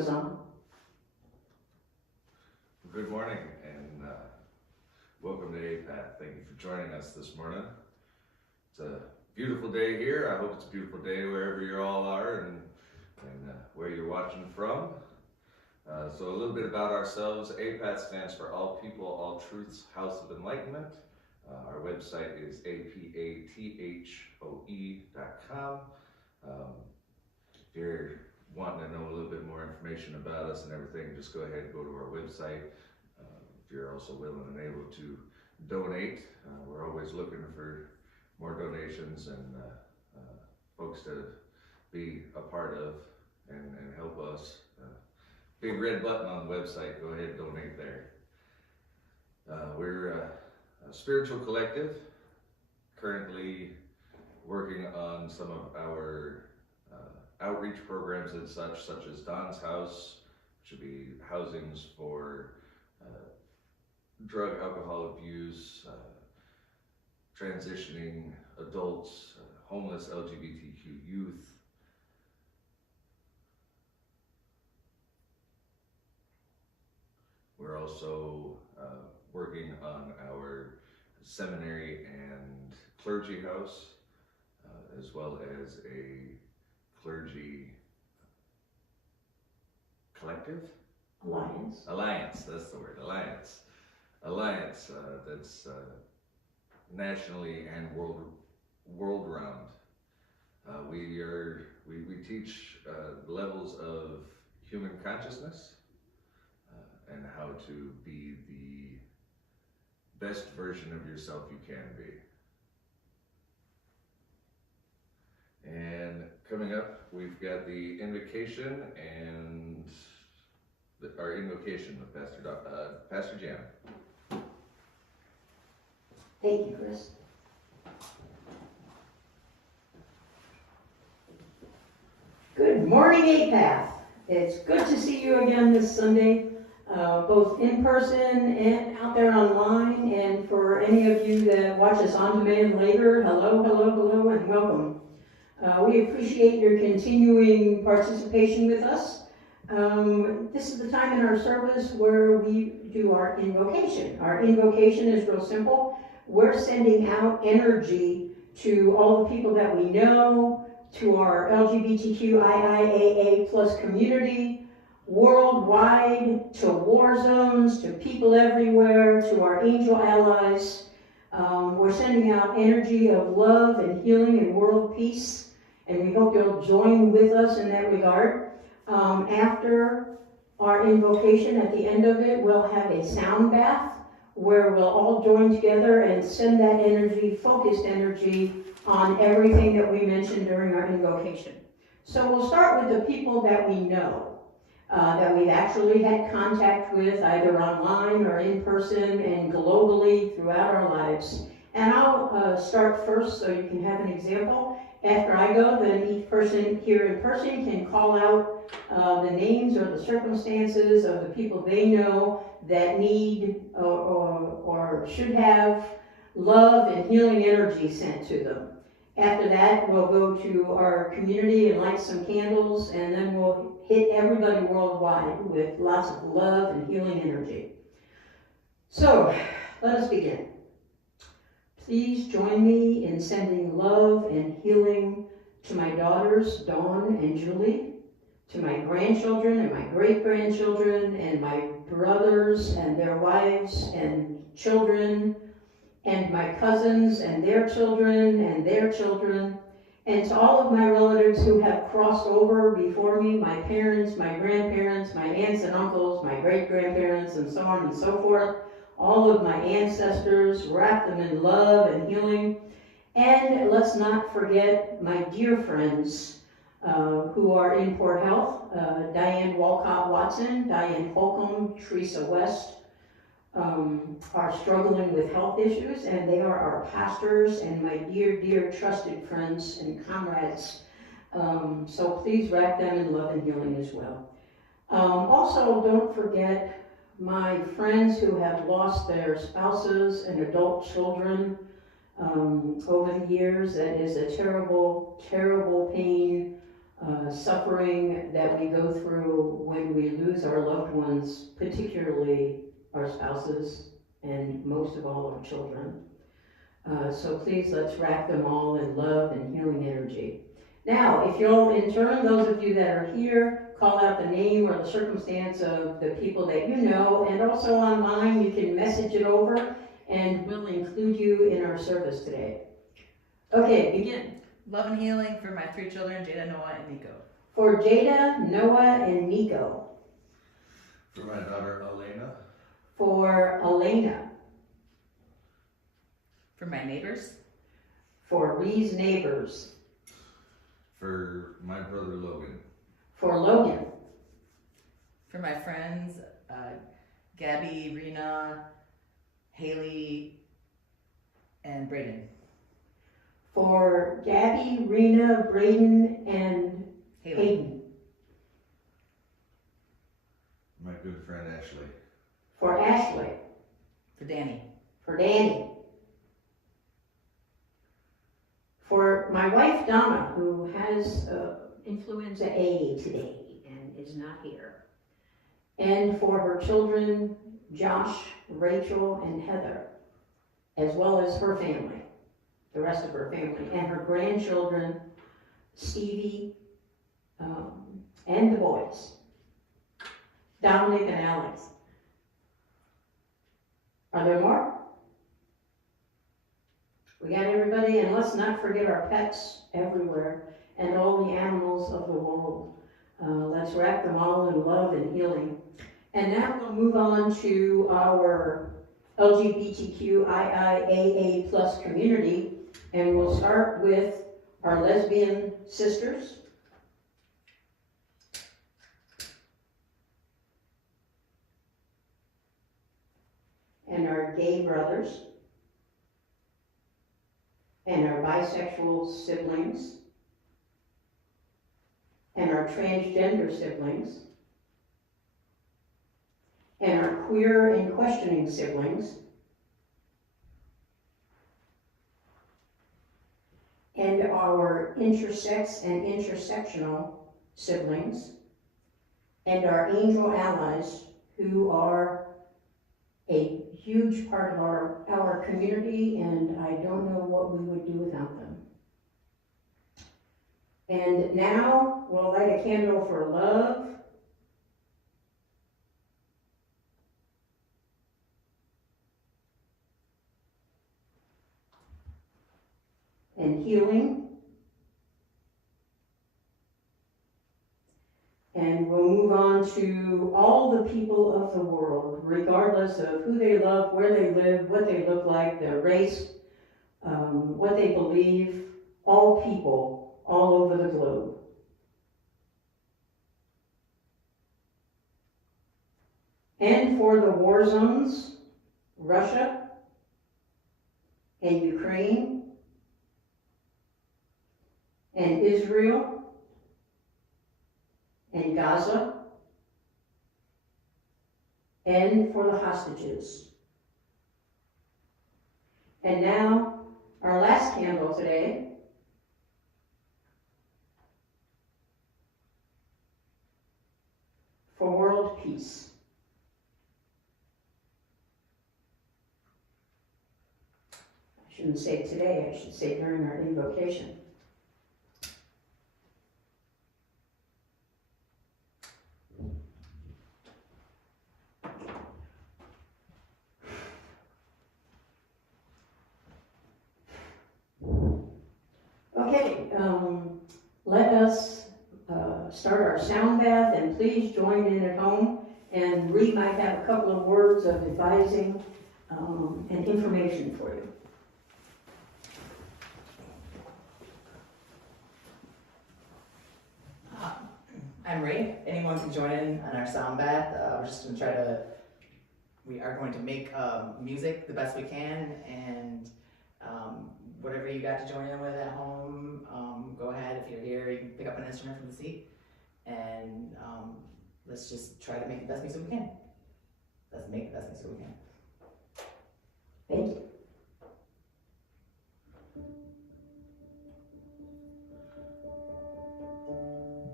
us on. Good morning and welcome to Apath. Thank you for joining us this morning. It's a beautiful day here. I hope it's a beautiful day wherever you all are and where you're watching from. So a little bit about ourselves. Apath stands for All People, All Truths, House of Enlightenment. Our website is apathoe.com. If you're wanting to know a little bit more information about us and everything, just go ahead and go to our website. If you're also willing and able to donate, we're always looking for more donations and folks to be a part of and help us. Big red button on the website, go ahead and donate there. We're a spiritual collective, currently working on some of our outreach programs and such as Don's House, which would be housings for drug, alcohol abuse, transitioning adults, homeless LGBTQ youth. We're also working on our seminary and clergy house, as well as a clergy collective? Alliance, that's the word, alliance. That's nationally and world round. We teach levels of human consciousness and how to be the best version of yourself you can be. And coming up, we've got the invocation and our invocation with Pastor Jan. Thank you, Chris. Good morning, Apath. It's good to see you again this Sunday, both in person and out there online. And for any of you that watch us on demand later, hello, and welcome. We appreciate your continuing participation with us. This is the time in our service where we do our invocation. Our invocation is real simple. We're sending out energy to all the people that we know, to our LGBTQIAA plus community, worldwide, to war zones, to people everywhere, to our angel allies. We're sending out energy of love and healing and world peace, and we hope you'll join with us in that regard. After our invocation, at the end of it, we'll have a sound bath where we'll all join together and send that energy, focused energy, on everything that we mentioned during our invocation. So we'll start with the people that we know, that we've actually had contact with, either online or in person and globally throughout our lives. And I'll start first so you can have an example. After I go, then each person here in person can call out the names or the circumstances of the people they know that need or should have love and healing energy sent to them. After that, we'll go to our community and light some candles, and then we'll hit everybody worldwide with lots of love and healing energy. So, let us begin. Please join me in sending love and healing to my daughters, Dawn and Julie, to my grandchildren and my great-grandchildren, and my brothers and their wives and children, and my cousins and their children, and to all of my relatives who have crossed over before me, my parents, my grandparents, my aunts and uncles, my great-grandparents, and so on and so forth. All of my ancestors, wrap them in love and healing. And let's not forget my dear friends who are in poor health, Diane Walcott-Watson, Diane Holcomb, Teresa West, are struggling with health issues, and they are our pastors and my dear trusted friends and comrades. So please wrap them in love and healing as well. Also, don't forget my friends who have lost their spouses and adult children over the years. That is a terrible pain suffering that we go through when we lose our loved ones, particularly our spouses and most of all our children. So please let's wrap them all in love and healing energy. Now, if you'll in turn, those of you that are here, call out the name or the circumstance of the people that you know, and also online you can message it over and we'll include you in our service today. Okay, begin. Love and healing for my 3 children, Jada, Noah, and Nico. For Jada, Noah, and Nico. For my daughter Elena. For Elena. For my neighbors. For Ree's neighbors. For my brother Logan. For Logan. For my friends, Gabby, Rena, Haley, and Braden. For Gabby, Rena, Braden, and Hayden. My good friend Ashley. For Ashley. For Danny. For Danny. For my wife Donna, who has influenza A today and is not here. And for her children, Josh, Rachel, and Heather, as well as her family, the rest of her family, and her grandchildren, Stevie, and the boys, Dominic and Alex. Are there more? We got everybody, and let's not forget our pets everywhere and all the animals of the world. Let's wrap them all in love and healing. And now we'll move on to our LGBTQIIAA plus community, and we'll start with our lesbian sisters. And our gay brothers. And our bisexual siblings, and our transgender siblings, and our queer and questioning siblings, and our intersex and intersectional siblings, and our angel allies who are a huge part of our community, and I don't know what we would do without them. And now we'll light a candle for love, and healing, and we'll move on to all the people of the world, regardless of who they love, where they live, what they look like, their race, what they believe, all people, all over the globe. And for the war zones, Russia and Ukraine and Israel and Gaza, and for the hostages. And now, our last candle today, for world peace. I shouldn't say today, I should say during our invocation. Okay, let us start our sound bath, and please join in at home, and Ree might have a couple of words of advising and information for you. I'm Ray. Anyone can join in on our sound bath. We're just going to try to, we are going to make music the best we can, and whatever you got to join in with at home, go ahead. If you're here, you can pick up an instrument from the seat, and let's just try to make the best music we can. Let's make the best music we can. Thank you.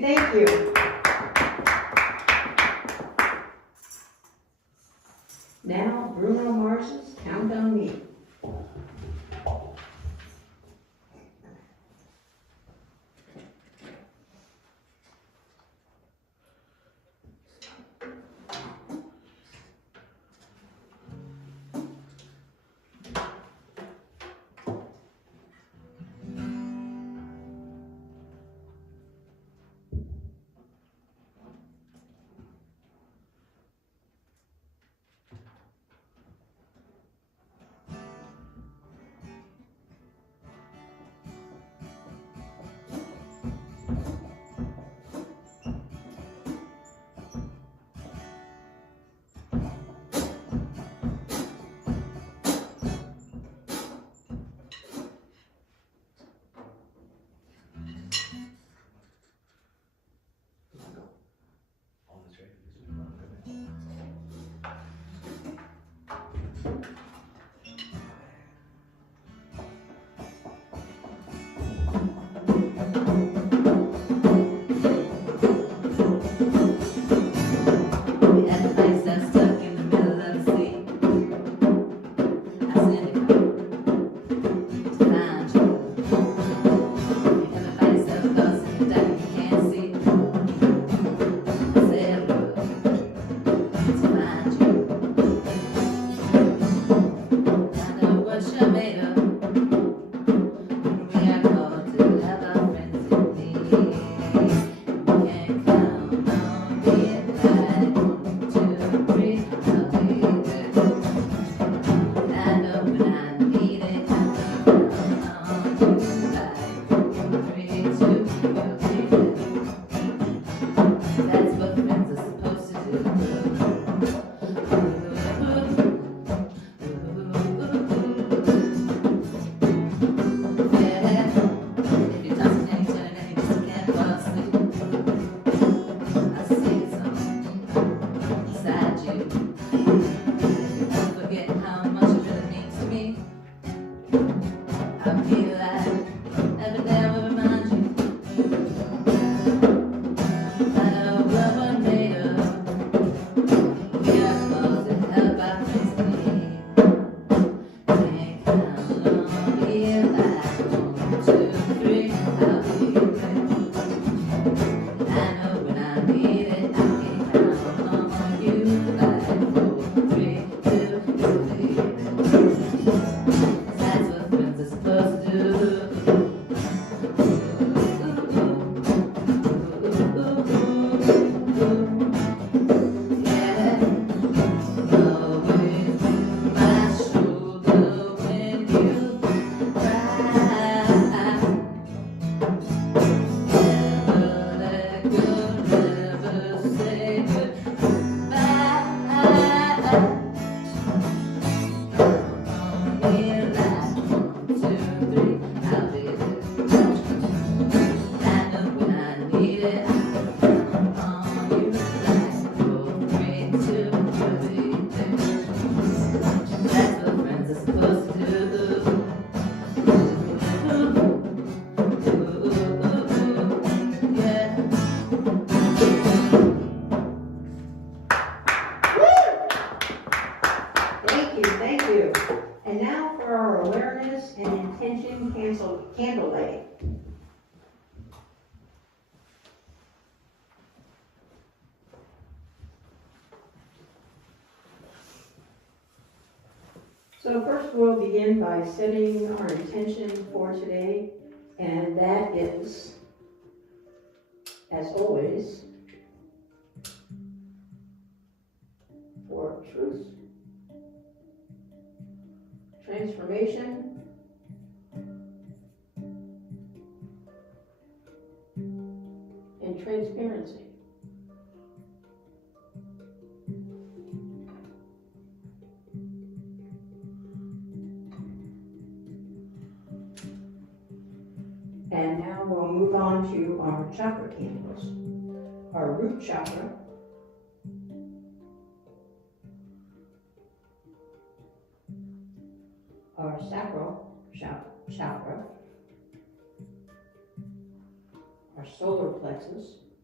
thank you. Now, Bruno Mars's Count on Me. Candle lighting. So first we'll begin by setting our intention for today, and that is, as always, for truth, transformation, and transparency. And now we'll move on to our chakra candles. Our root chakra, our sacral chakra, our solar plexus,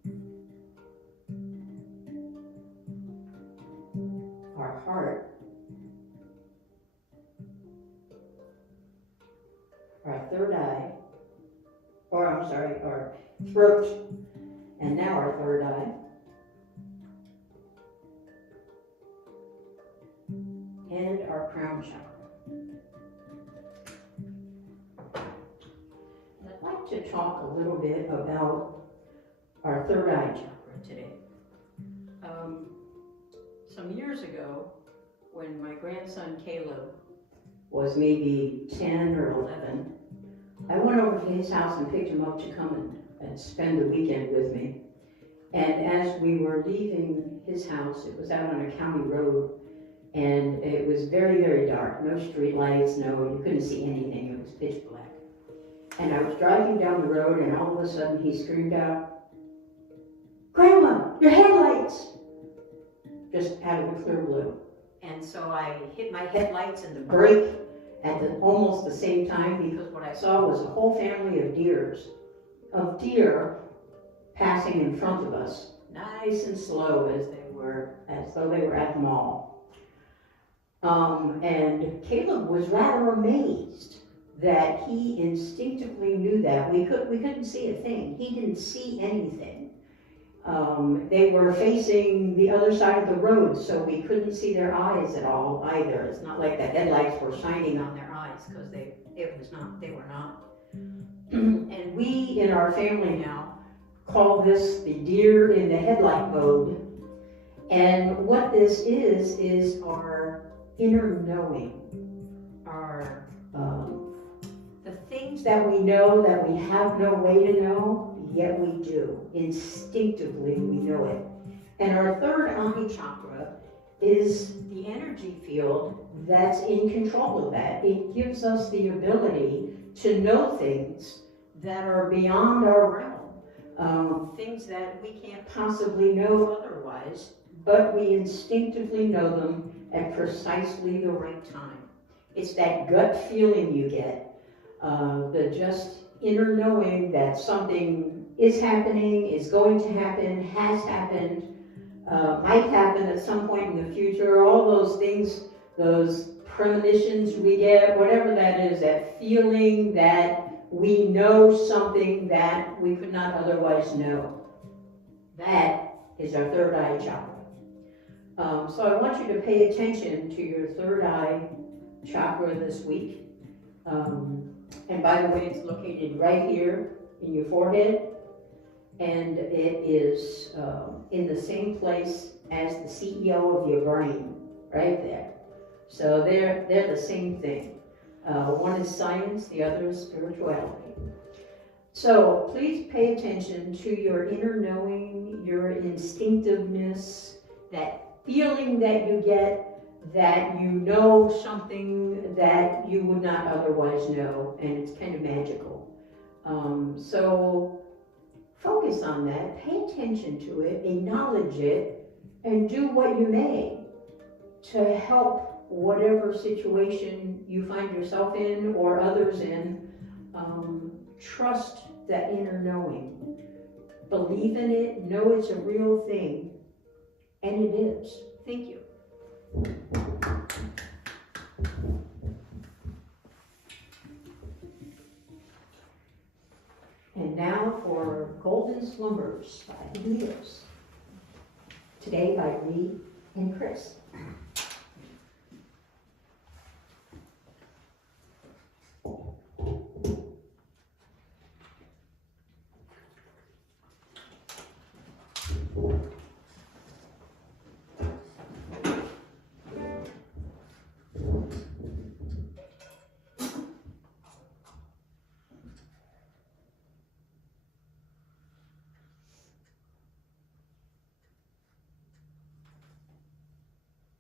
heart, our third eye, our throat, and now our third eye, and our crown chakra. I'd like to talk a little bit about our third eye chakra today. Some years ago, when my grandson Caleb was maybe 10 or 11, I went over to his house and picked him up to come and spend the weekend with me. And as we were leaving his house, it was out on a county road, and it was very, very dark. No street lights, you couldn't see anything. It was pitch black. And I was driving down the road, and all of a sudden he screamed out, "Grandma, your headlights!" Just out of the clear blue. And so I hit my headlights and the brake at almost the same time, because what I saw was a whole family of deer passing in front of us, nice and slow as though they were at the mall. And Caleb was rather amazed that he instinctively knew that. We couldn't see a thing. He didn't see anything. They were facing the other side of the road, so we couldn't see their eyes at all either. It's not like the headlights were shining on their eyes, because they were not. And we in our family now call this the deer in the headlight mode. And what this is our inner knowing, the things that we know that we have no way to know, yet we do. Instinctively, we know it. And our third eye chakra is the energy field that's in control of that. It gives us the ability to know things that are beyond our realm, things that we can't possibly know otherwise, but we instinctively know them at precisely the right time. It's that gut feeling you get, the just inner knowing that something is happening, is going to happen, has happened, might happen at some point in the future. All those things, those premonitions we get, whatever that is, that feeling that we know something that we could not otherwise know. That is our third eye chakra. So I want you to pay attention to your third eye chakra this week. And by the way, it's located right here in your forehead, and it is in the same place as the CEO of your brain, right there. So they're the same thing. One is science, the other is spirituality. So please pay attention to your inner knowing, your instinctiveness, that feeling that you get, that you know something that you would not otherwise know, and it's kind of magical. So focus on that, pay attention to it, acknowledge it, and do what you may to help whatever situation you find yourself in or others in. Trust that inner knowing. Believe in it, know it's a real thing, and it is. Thank you. And now for Golden Slumbers by the Beatles. Today by Reed and Chris.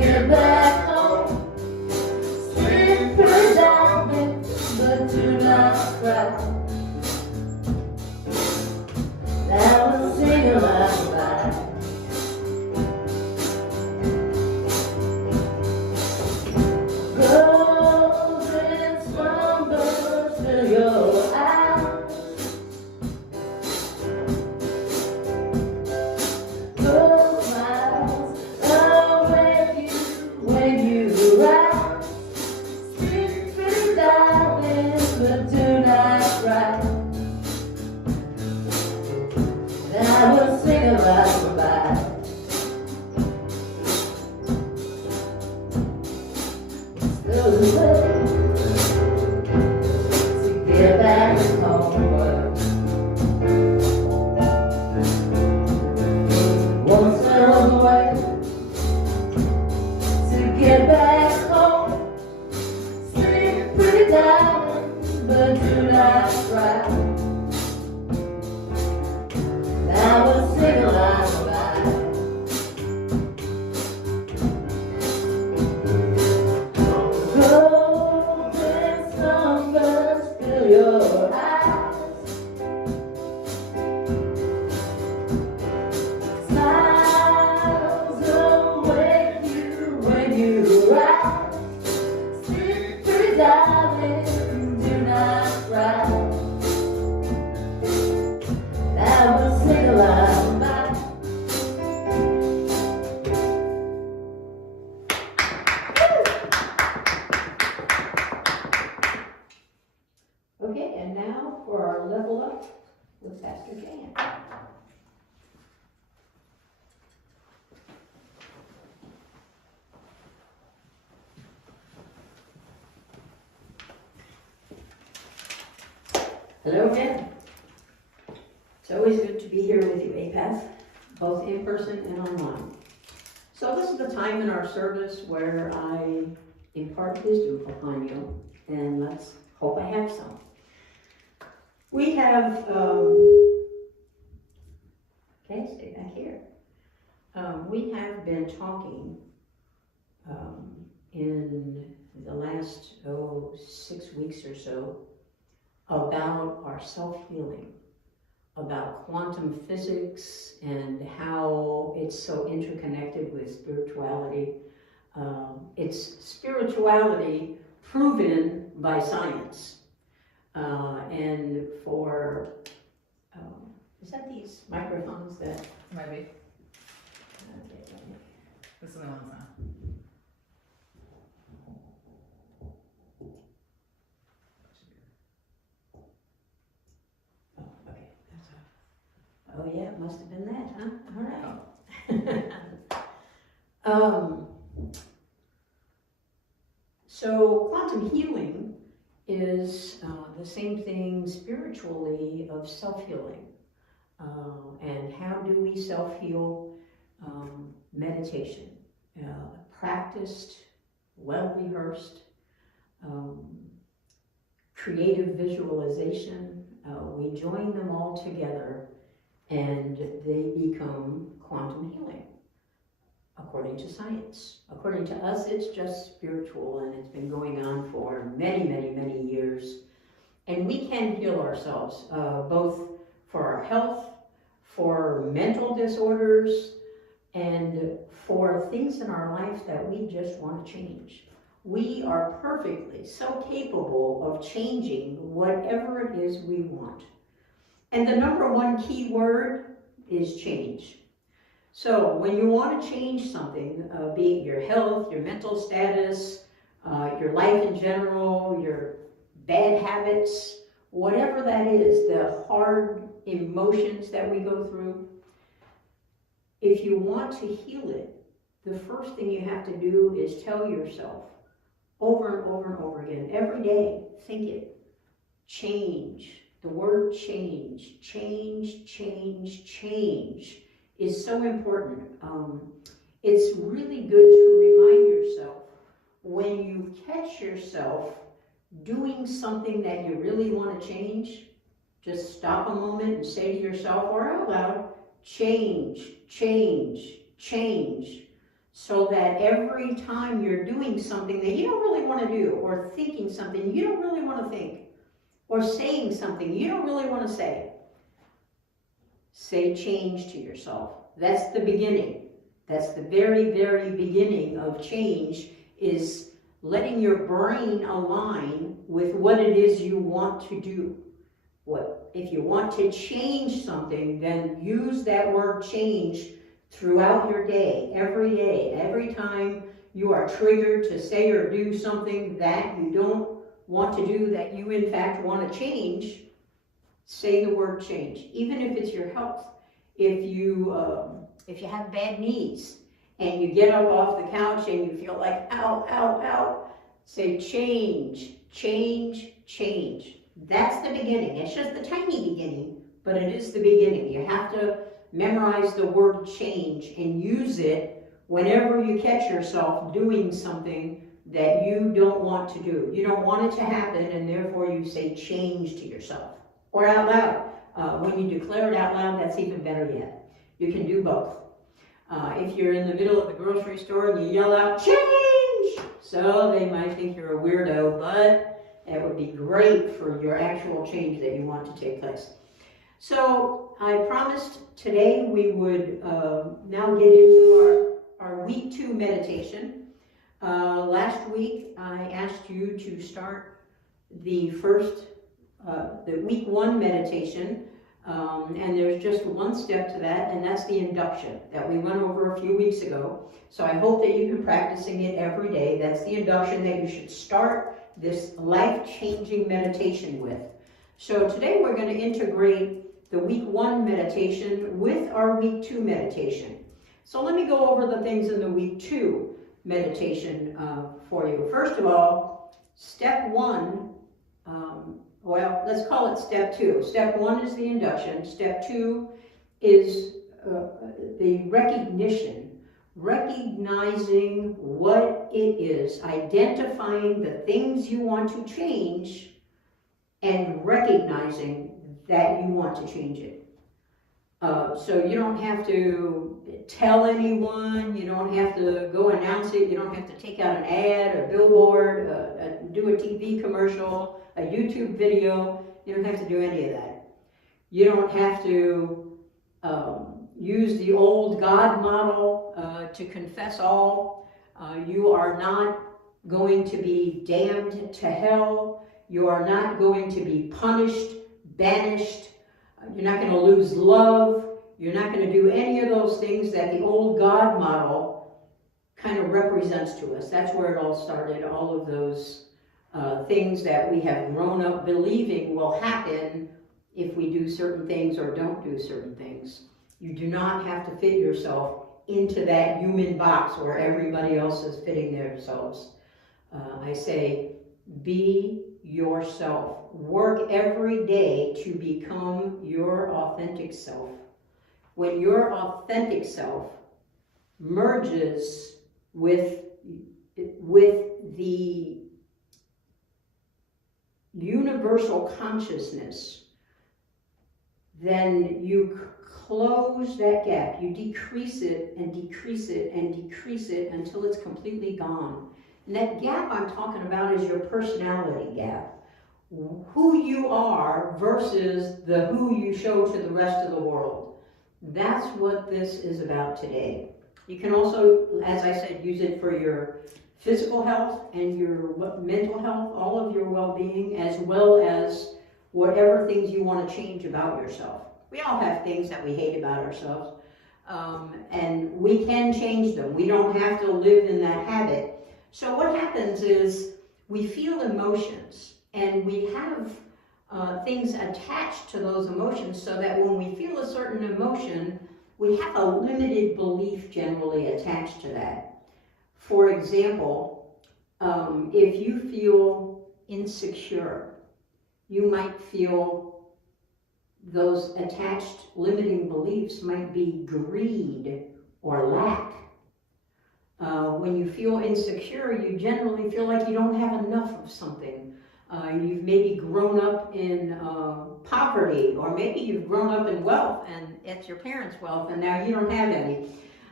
get back home. Sleep pretty darling, but do not cry. Now we'll sing a lullaby. Golden slumbers fill your eyes. Those smiles awake you when you rise. Sleep pretty darling, but do not cry. Now we'll sing a lullaby. Goes away to get back home. Won't sail away to get back home. Sleep pretty darling, but do not cry. Now we'll sing a lullaby. Golden slumbers fill your eyes. Smiles awake you when you rise. Sleep pretty darling, do not cry. Now we'll sing a lullaby. Okay, and now for our level up with Pastor Jan. Hello again. It's always good to be here with you, Apath, both in person and online. So this is the time in our service where I impart wisdom upon you, and let's hope I have some. We have, okay, stay back here. We have been talking in the last, 6 weeks or so about our self-healing, about quantum physics and how it's so interconnected with spirituality. It's spirituality proven by science. And for, is that these microphones that? Might be. Okay, This is the one's now. oh, okay, that's all. Oh yeah, it must have been that, huh? All right. So quantum healing is the same thing spiritually of self-healing. And how do we self-heal? Meditation, practiced, well-rehearsed, creative visualization. We join them all together and they become quantum healing, according to science. According to us, it's just spiritual, and it's been going on for many, many, many years. And we can heal ourselves, both for our health, for mental disorders, and for things in our life that we just want to change. We are perfectly so capable of changing whatever it is we want. And the number one key word is change. So when you want to change something, be it your health, your mental status, your life in general, your bad habits, whatever that is, the hard emotions that we go through, if you want to heal it, the first thing you have to do is tell yourself over and over and over again, every day, think it, change. The word change, change, change, change is so important. It's really good to remind yourself when you catch yourself doing something that you really want to change, just stop a moment and say to yourself or out loud, change, change, change. so that every time you're doing something that you don't really want to do, or thinking something you don't really want to think, or saying something you don't really want to say change to yourself. That's the beginning. That's the very, very beginning of change, is letting your brain align with what it is you want to do. If you want to change something, then use that word change throughout your day, every time you are triggered to say or do something that you don't want to do, that you in fact want to change, say the word change. Even if it's your health. If you have bad knees and you get up off the couch and you feel like ow, ow, ow, say change, change, change. That's the beginning. It's just the tiny beginning, but it is the beginning. You have to memorize the word change and use it whenever you catch yourself doing something that you don't want to do. You don't want it to happen, and therefore you say change to yourself. Or out loud. When you declare it out loud, that's even better yet. You can do both. If you're in the middle of the grocery store and you yell out, change! So they might think you're a weirdo, but that would be great for your actual change that you want to take place. So I promised today we would now get into our week 2 meditation. Last week I asked you to start the week 1 meditation, and there's just one step to that, and that's the induction that we went over a few weeks ago. So I hope that you've been practicing it every day. That's the induction that you should start this life-changing meditation with. So today we're going to integrate the week 1 meditation with our week 2 meditation. So let me go over the things in the week 2 meditation for you. First of all, step 1, well, let's call it step 2. Step 1 is the induction. Step 2 is the recognition. Recognizing what it is, identifying the things you want to change, and recognizing that you want to change it. So you don't have to tell anyone, you don't have to go announce it, you don't have to take out an ad, a billboard, do a TV commercial, a YouTube video. You don't have to do any of that. You don't have to use the old God model to confess all. You are not going to be damned to hell. You are not going to be punished, banished. You're not going to lose love. You're not going to do any of those things that the old God model kind of represents to us. That's where it all started, all of those things that we have grown up believing will happen if we do certain things or don't do certain things. You do not have to fit yourself into that human box where everybody else is fitting themselves. I say, be yourself. Work every day to become your authentic self. When your authentic self merges with the universal consciousness, then you close that gap. You decrease it and decrease it and decrease it until it's completely gone. And that gap I'm talking about is your personality gap. Who you are versus the who you show to the rest of the world. That's what this is about today. You can also, as I said, use it for your physical health and your mental health, all of your well-being, as well as whatever things you want to change about yourself. We all have things that we hate about ourselves, and we can change them. We don't have to live in that habit. So what happens is we feel emotions, and we have things attached to those emotions, so that when we feel a certain emotion, we have a limited belief generally attached to that. For example, if you feel insecure, you might feel those attached limiting beliefs might be greed or lack. When you feel insecure, you generally feel like you don't have enough of something. You've maybe grown up in poverty, or maybe you've grown up in wealth and it's your parents' wealth and now you don't have any.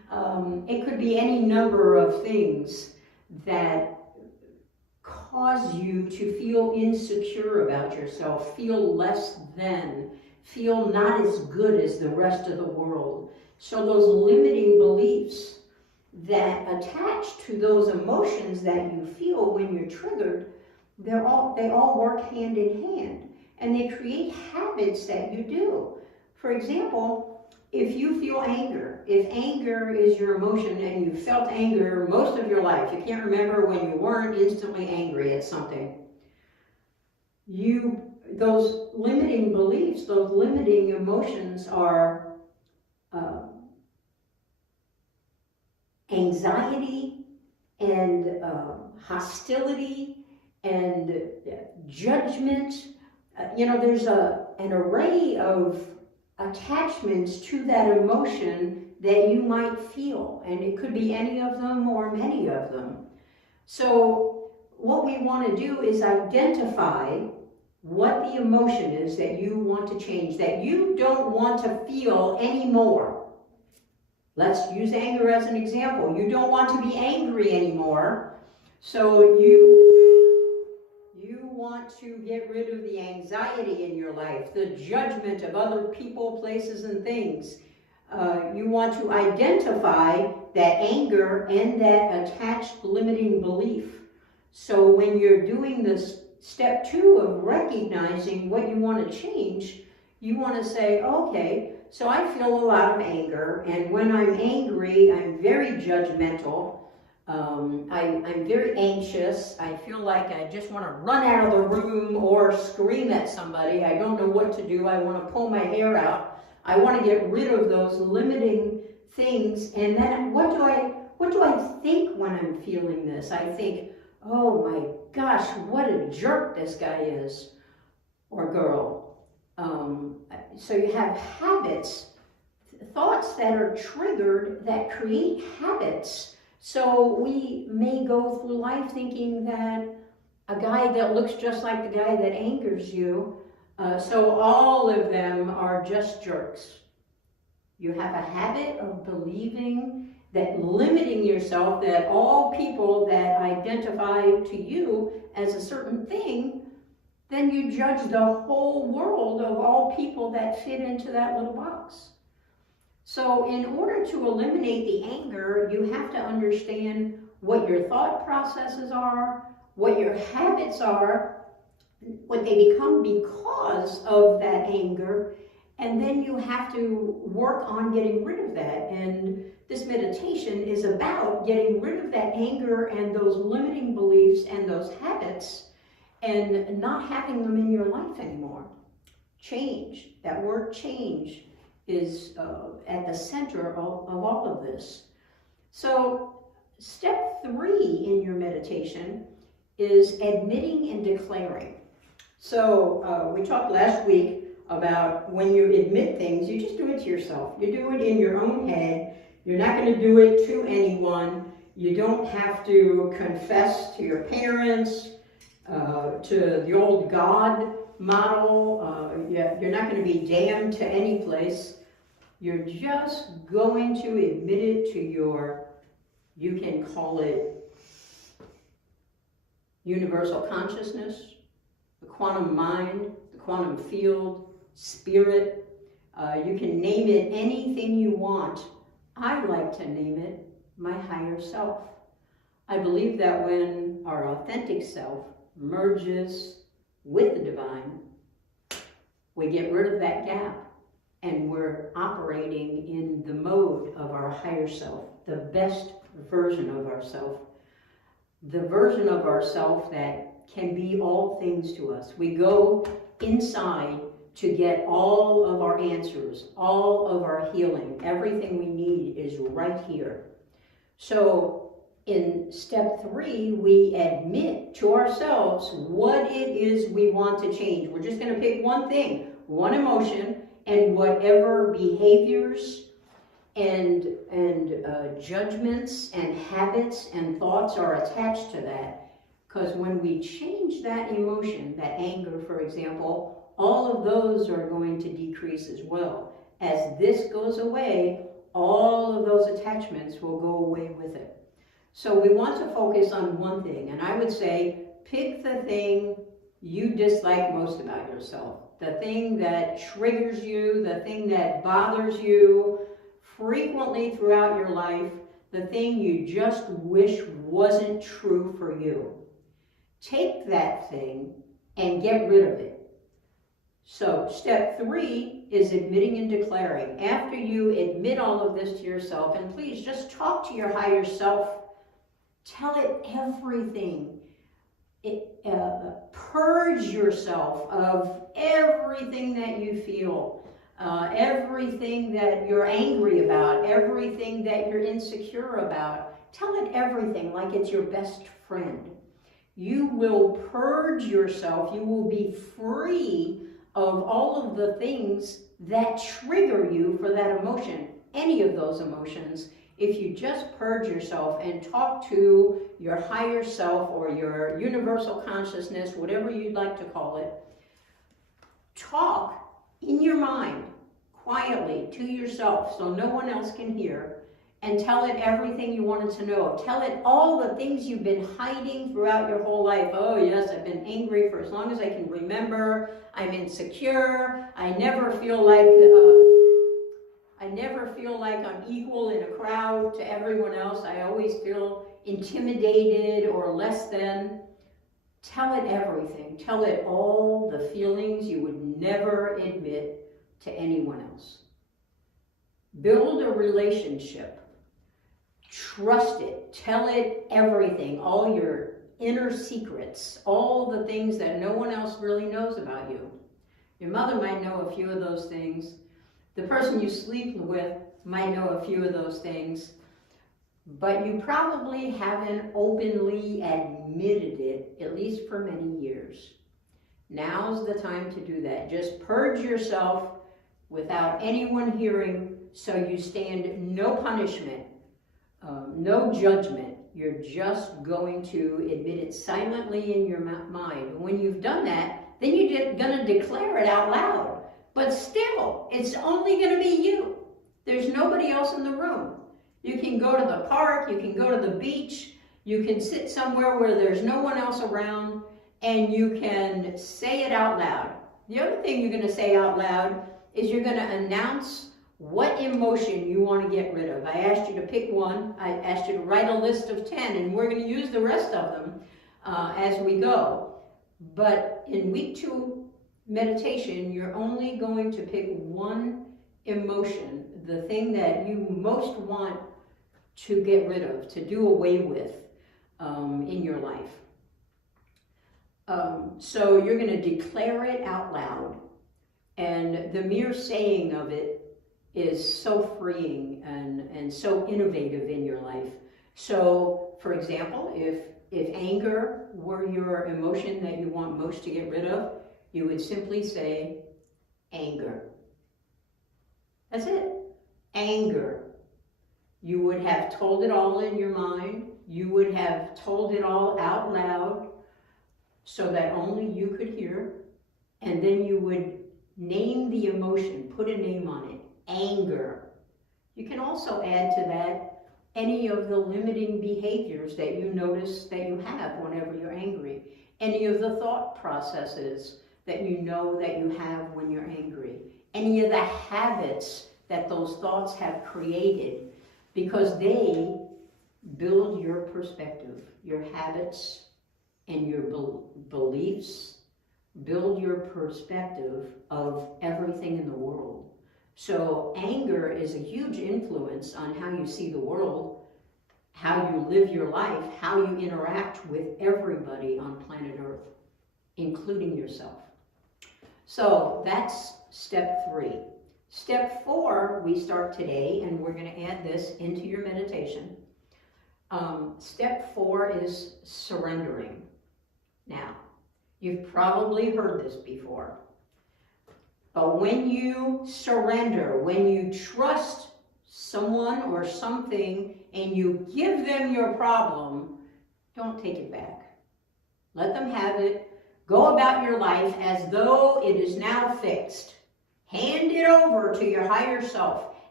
It could be any number of things that cause you to feel insecure about yourself, feel less than, feel not as good as the rest of the world. So those limiting beliefs that attach to those emotions that you feel when you're triggered, they all work hand in hand, and they create habits that you do. For example, if you feel anger, if anger is your emotion and you felt anger most of your life, you can't remember when you weren't instantly angry at something, those limiting beliefs, those limiting emotions are anxiety and hostility and judgment. There's an array of attachments to that emotion that you might feel, and it could be any of them or many of them. So what we want to do is identify what the emotion is that you want to change, that you don't want to feel anymore. Let's use anger as an example. You don't want to be angry anymore, so you want to get rid of the anxiety in your life, the judgment of other people, places, and things. You want to identify that anger and that attached limiting belief. So when you're doing this step 2 of recognizing what you want to change, you want to say, okay, so I feel a lot of anger, and when I'm angry, I'm very judgmental. I'm very anxious. I feel like I just want to run out of the room or scream at somebody. I don't know what to do. I want to pull my hair out. I want to get rid of those limiting things. And then what do I think when I'm feeling this? I think, oh my gosh, what a jerk this guy is, or girl. So you have habits, thoughts that are triggered that create habits. So we may go through life thinking that a guy that looks just like the guy that angers you, so all of them are just jerks. You have a habit of believing that, limiting yourself, that all people that identify to you as a certain thing, then you judge the whole world of all people that fit into that little box. So in order to eliminate the anger, you have to understand what your thought processes are, what your habits are, what they become because of that anger, and then you have to work on getting rid of that. And this meditation is about getting rid of that anger and those limiting beliefs and those habits, and not having them in your life anymore. Change, that word change, is at the center of all of this. So step 3 in your meditation is admitting and declaring. So we talked last week about when you admit things, you just do it to yourself. You do it in your own head. You're not going to do it to anyone. You don't have to confess to your parents, to the old God model. You're not going to be damned to any place. You're just going to admit it to you can call it universal consciousness, the quantum mind, the quantum field, spirit. You can name it anything you want. I like to name it my higher self. I believe that when our authentic self merges with the divine, we get rid of that gap, and we're operating in the mode of our higher self, the best version of ourself, the version of ourself that can be all things to us. We go inside to get all of our answers, all of our healing. Everything we need is right here. So in step 3, we admit to ourselves what it is we want to change. We're just going to pick one thing, one emotion, and whatever behaviors and judgments and habits and thoughts are attached to that. Because when we change that emotion, that anger, for example, all of those are going to decrease as well. As this goes away, all of those attachments will go away with it. So we want to focus on one thing, and I would say pick the thing you dislike most about yourself, the thing that triggers you, the thing that bothers you frequently throughout your life, the thing you just wish wasn't true for you. Take that thing and get rid of it. So step 3 is admitting and declaring. After you admit all of this to yourself, and please just talk to your higher self, tell it everything. Purge yourself of everything that you feel, everything that you're angry about, everything that you're insecure about. Tell it everything like it's your best friend. You will purge yourself. You will be free of all of the things that trigger you for that emotion, any of those emotions, if you just purge yourself and talk to your higher self or your universal consciousness, whatever you'd like to call it. Talk in your mind, quietly, to yourself, so no one else can hear, and tell it everything you wanted to know. Tell it all the things you've been hiding throughout your whole life. Oh yes, I've been angry for as long as I can remember. I'm insecure. I never feel like I'm equal in a crowd to everyone else. I always feel intimidated or less than. Tell it everything. Tell it all the feelings you would never admit to anyone else. Build a relationship. Trust it. Tell it everything, all your inner secrets, all the things that no one else really knows about you. Your mother might know a few of those things. The person you sleep with might know a few of those things, but you probably haven't openly admitted it, at least for many years. Now's the time to do that. Just purge yourself without anyone hearing, so you stand no punishment, no judgment. You're just going to admit it silently in your mind. And when you've done that, then you're going to declare it out loud. But still, it's only going to be you. There's nobody else in the room. You can go to the park, you can go to the beach, you can sit somewhere where there's no one else around, and you can say it out loud. The other thing you're going to say out loud is you're going to announce what emotion you want to get rid of. I asked you to pick one. I asked you to write a list of 10, and we're going to use the rest of them as we go. But in week 2 meditation, you're only going to pick one emotion, the thing that you most want to get rid of, to do away with in your life. So you're going to declare it out loud, and the mere saying of it is so freeing and so innovative in your life. So, for example, if anger were your emotion that you want most to get rid of, you would simply say, anger. That's it. Anger. You would have told it all in your mind. You would have told it all out loud so that only you could hear. And then you would name the emotion, put a name on it. Anger. You can also add to that any of the limiting behaviors that you notice that you have whenever you're angry. Any of the thought processes that you know that you have when you're angry. Any of the habits that those thoughts have created, because they build your perspective. Your habits and your beliefs build your perspective of everything in the world. So anger is a huge influence on how you see the world, how you live your life, how you interact with everybody on planet Earth, including yourself. So that's step 3. Step 4, we start today, and we're going to add this into your meditation. Step 4 is surrendering. Now, you've probably heard this before. But when you surrender, when you trust someone or something and you give them your problem, don't take it back. Let them have it. Go about your life as though it is now fixed. Hand it over to your higher self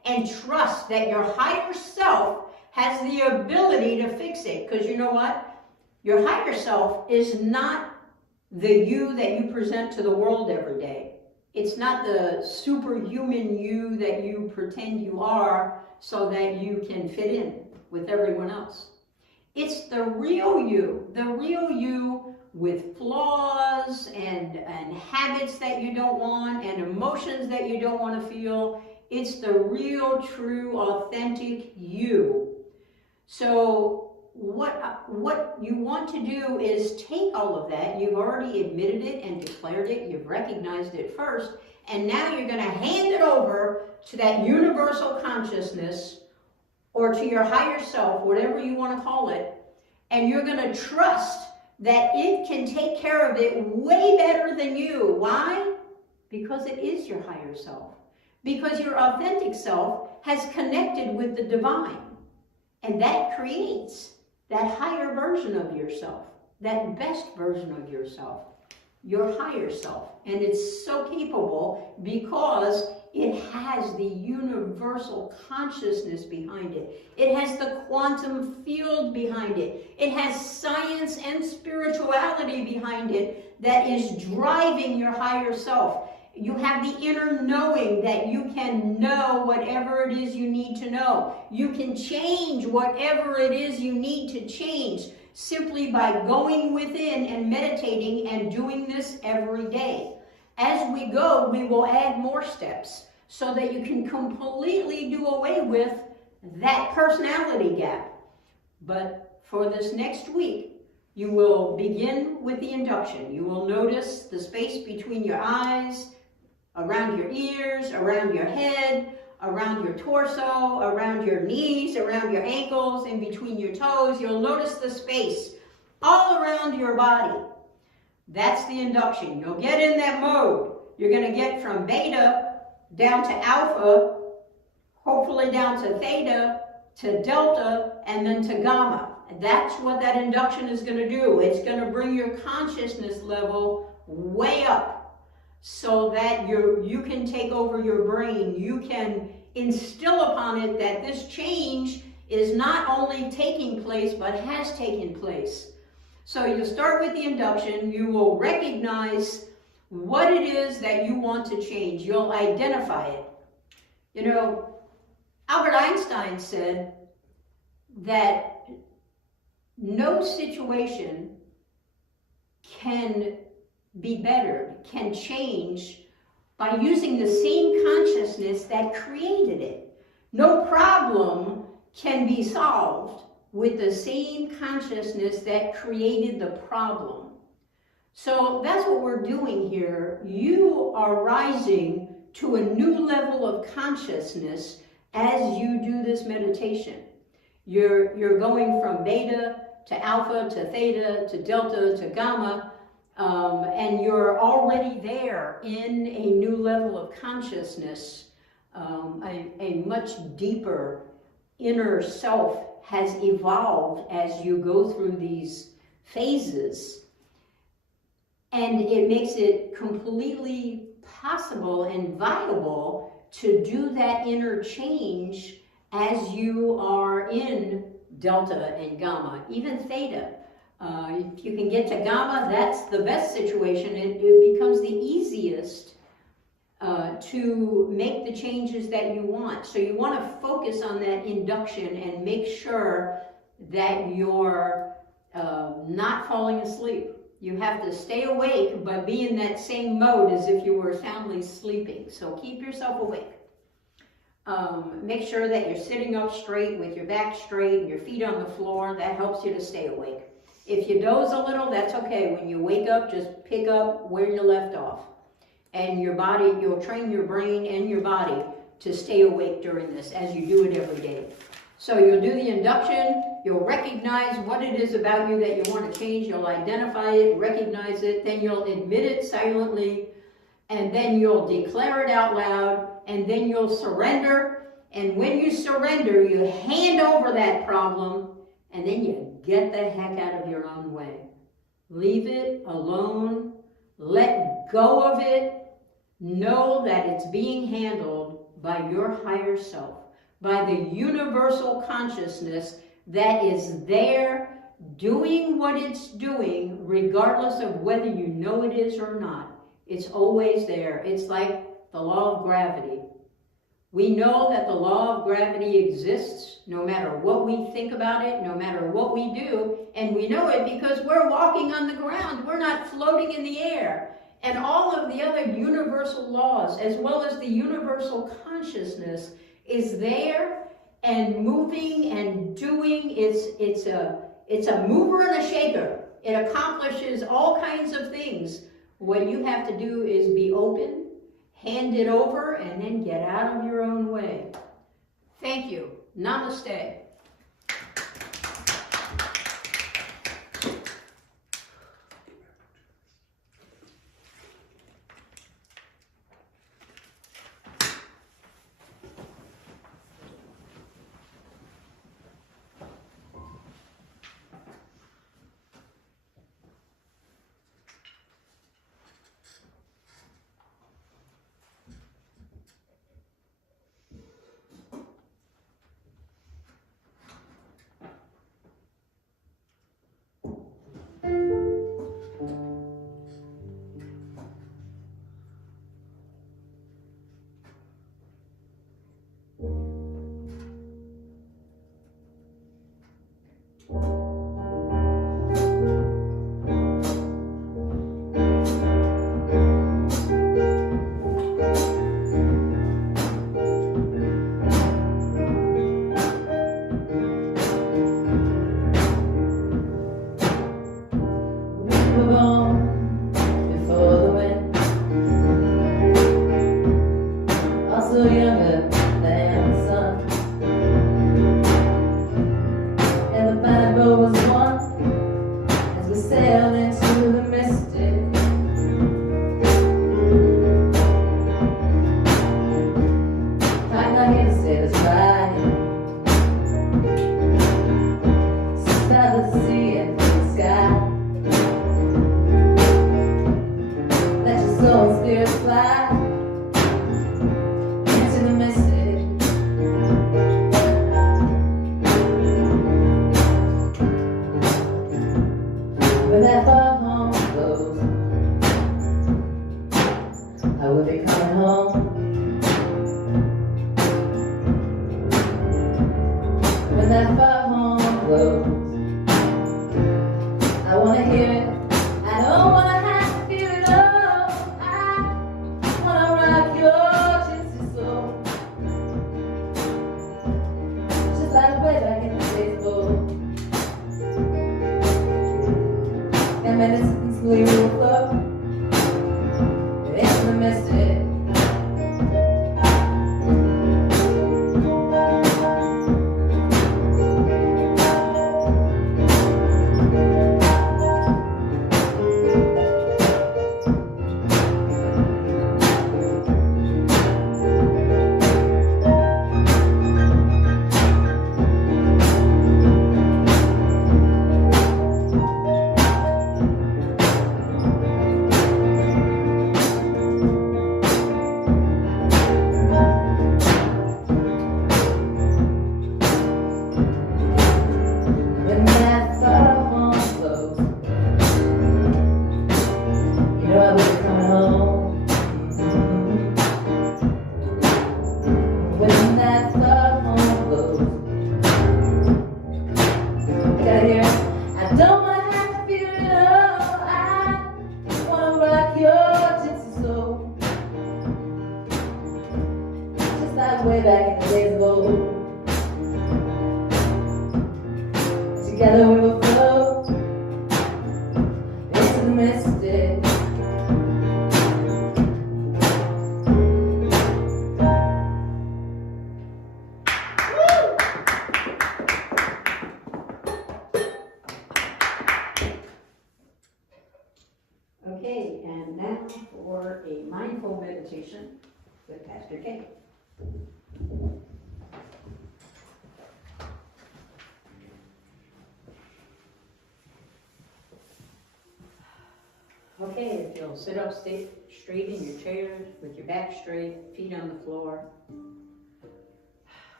and trust that your higher self has the ability to fix it. Because you know what? Your higher self is not the you that you present to the world every day. It's not the superhuman you that you pretend you are so that you can fit in with everyone else. It's the real you with flaws and habits that you don't want and emotions that you don't want to feel. It's the real, true, authentic you. So what you want to do is take all of that. You've already admitted it and declared it. You've recognized it first. And now you're going to hand it over to that universal consciousness or to your higher self, whatever you want to call it. And you're going to trust that it can take care of it way better than you. Why? Because it is your higher self. Because your authentic self has connected with the divine. And that creates that higher version of yourself, that best version of yourself, your higher self. And it's so capable because it has the universal consciousness behind it. It has the quantum field behind it. It has science and spirituality behind it that is driving your higher self. You have the inner knowing that you can know whatever it is you need to know. You can change whatever it is you need to change simply by going within and meditating and doing this every day. As we go, we will add more steps so that you can completely do away with that personality gap. But for this next week, you will begin with the induction. You will notice the space between your eyes, around your ears, around your head, around your torso, around your knees, around your ankles, in between your toes. You'll notice the space all around your body. That's the induction. You'll get in that mode. You're going to get from beta down to alpha, hopefully down to theta, to delta, and then to gamma. And that's what that induction is going to do. It's going to bring your consciousness level way up, so that you can take over your brain. You can instill upon it that this change is not only taking place, but has taken place. So you start with the induction. You will recognize what it is that you want to change. You'll identify it. You know, Albert Einstein said that no situation can be bettered, can change by using the same consciousness that created it. No problem can be solved with the same consciousness that created the problem. So that's what we're doing here. You are rising to a new level of consciousness as you do this meditation. You're going from beta to alpha to theta to delta to gamma, and you're already there in a new level of consciousness. A much deeper inner self has evolved as you go through these phases, and it makes it completely possible and viable to do that inner change as you are in delta and gamma, even theta. If you can get to gamma, that's the best situation. It becomes the easiest to make the changes that you want. So you want to focus on that induction and make sure that you're not falling asleep. You have to stay awake, but be in that same mode as if you were soundly sleeping. So keep yourself awake. Make sure that you're sitting up straight with your back straight and your feet on the floor. That helps you to stay awake. If you doze a little, that's okay. When you wake up, just pick up where you left off. And your body, you'll train your brain and your body to stay awake during this as you do it every day. So you'll do the induction, you'll recognize what it is about you that you want to change, you'll identify it, recognize it, then you'll admit it silently, and then you'll declare it out loud, and then you'll surrender. And when you surrender, you hand over that problem, and then you get the heck out of your own way. Leave it alone. Let go of it. Know that it's being handled by your higher self, by the universal consciousness that is there doing what it's doing regardless of whether you know it is or not. It's always there. It's like the law of gravity. We know that the law of gravity exists no matter what we think about it, no matter what we do, and we know it because we're walking on the ground. We're not floating in the air. And all of the other universal laws, as well as the universal consciousness, is there and moving and doing. It's a mover and a shaker. It accomplishes all kinds of things. What you have to do is be open, hand it over, and then get out of your own way. Thank you. Namaste. Okay, and now for a mindful meditation with Pastor Kay. Okay, if you'll sit up straight in your chair with your back straight, feet on the floor.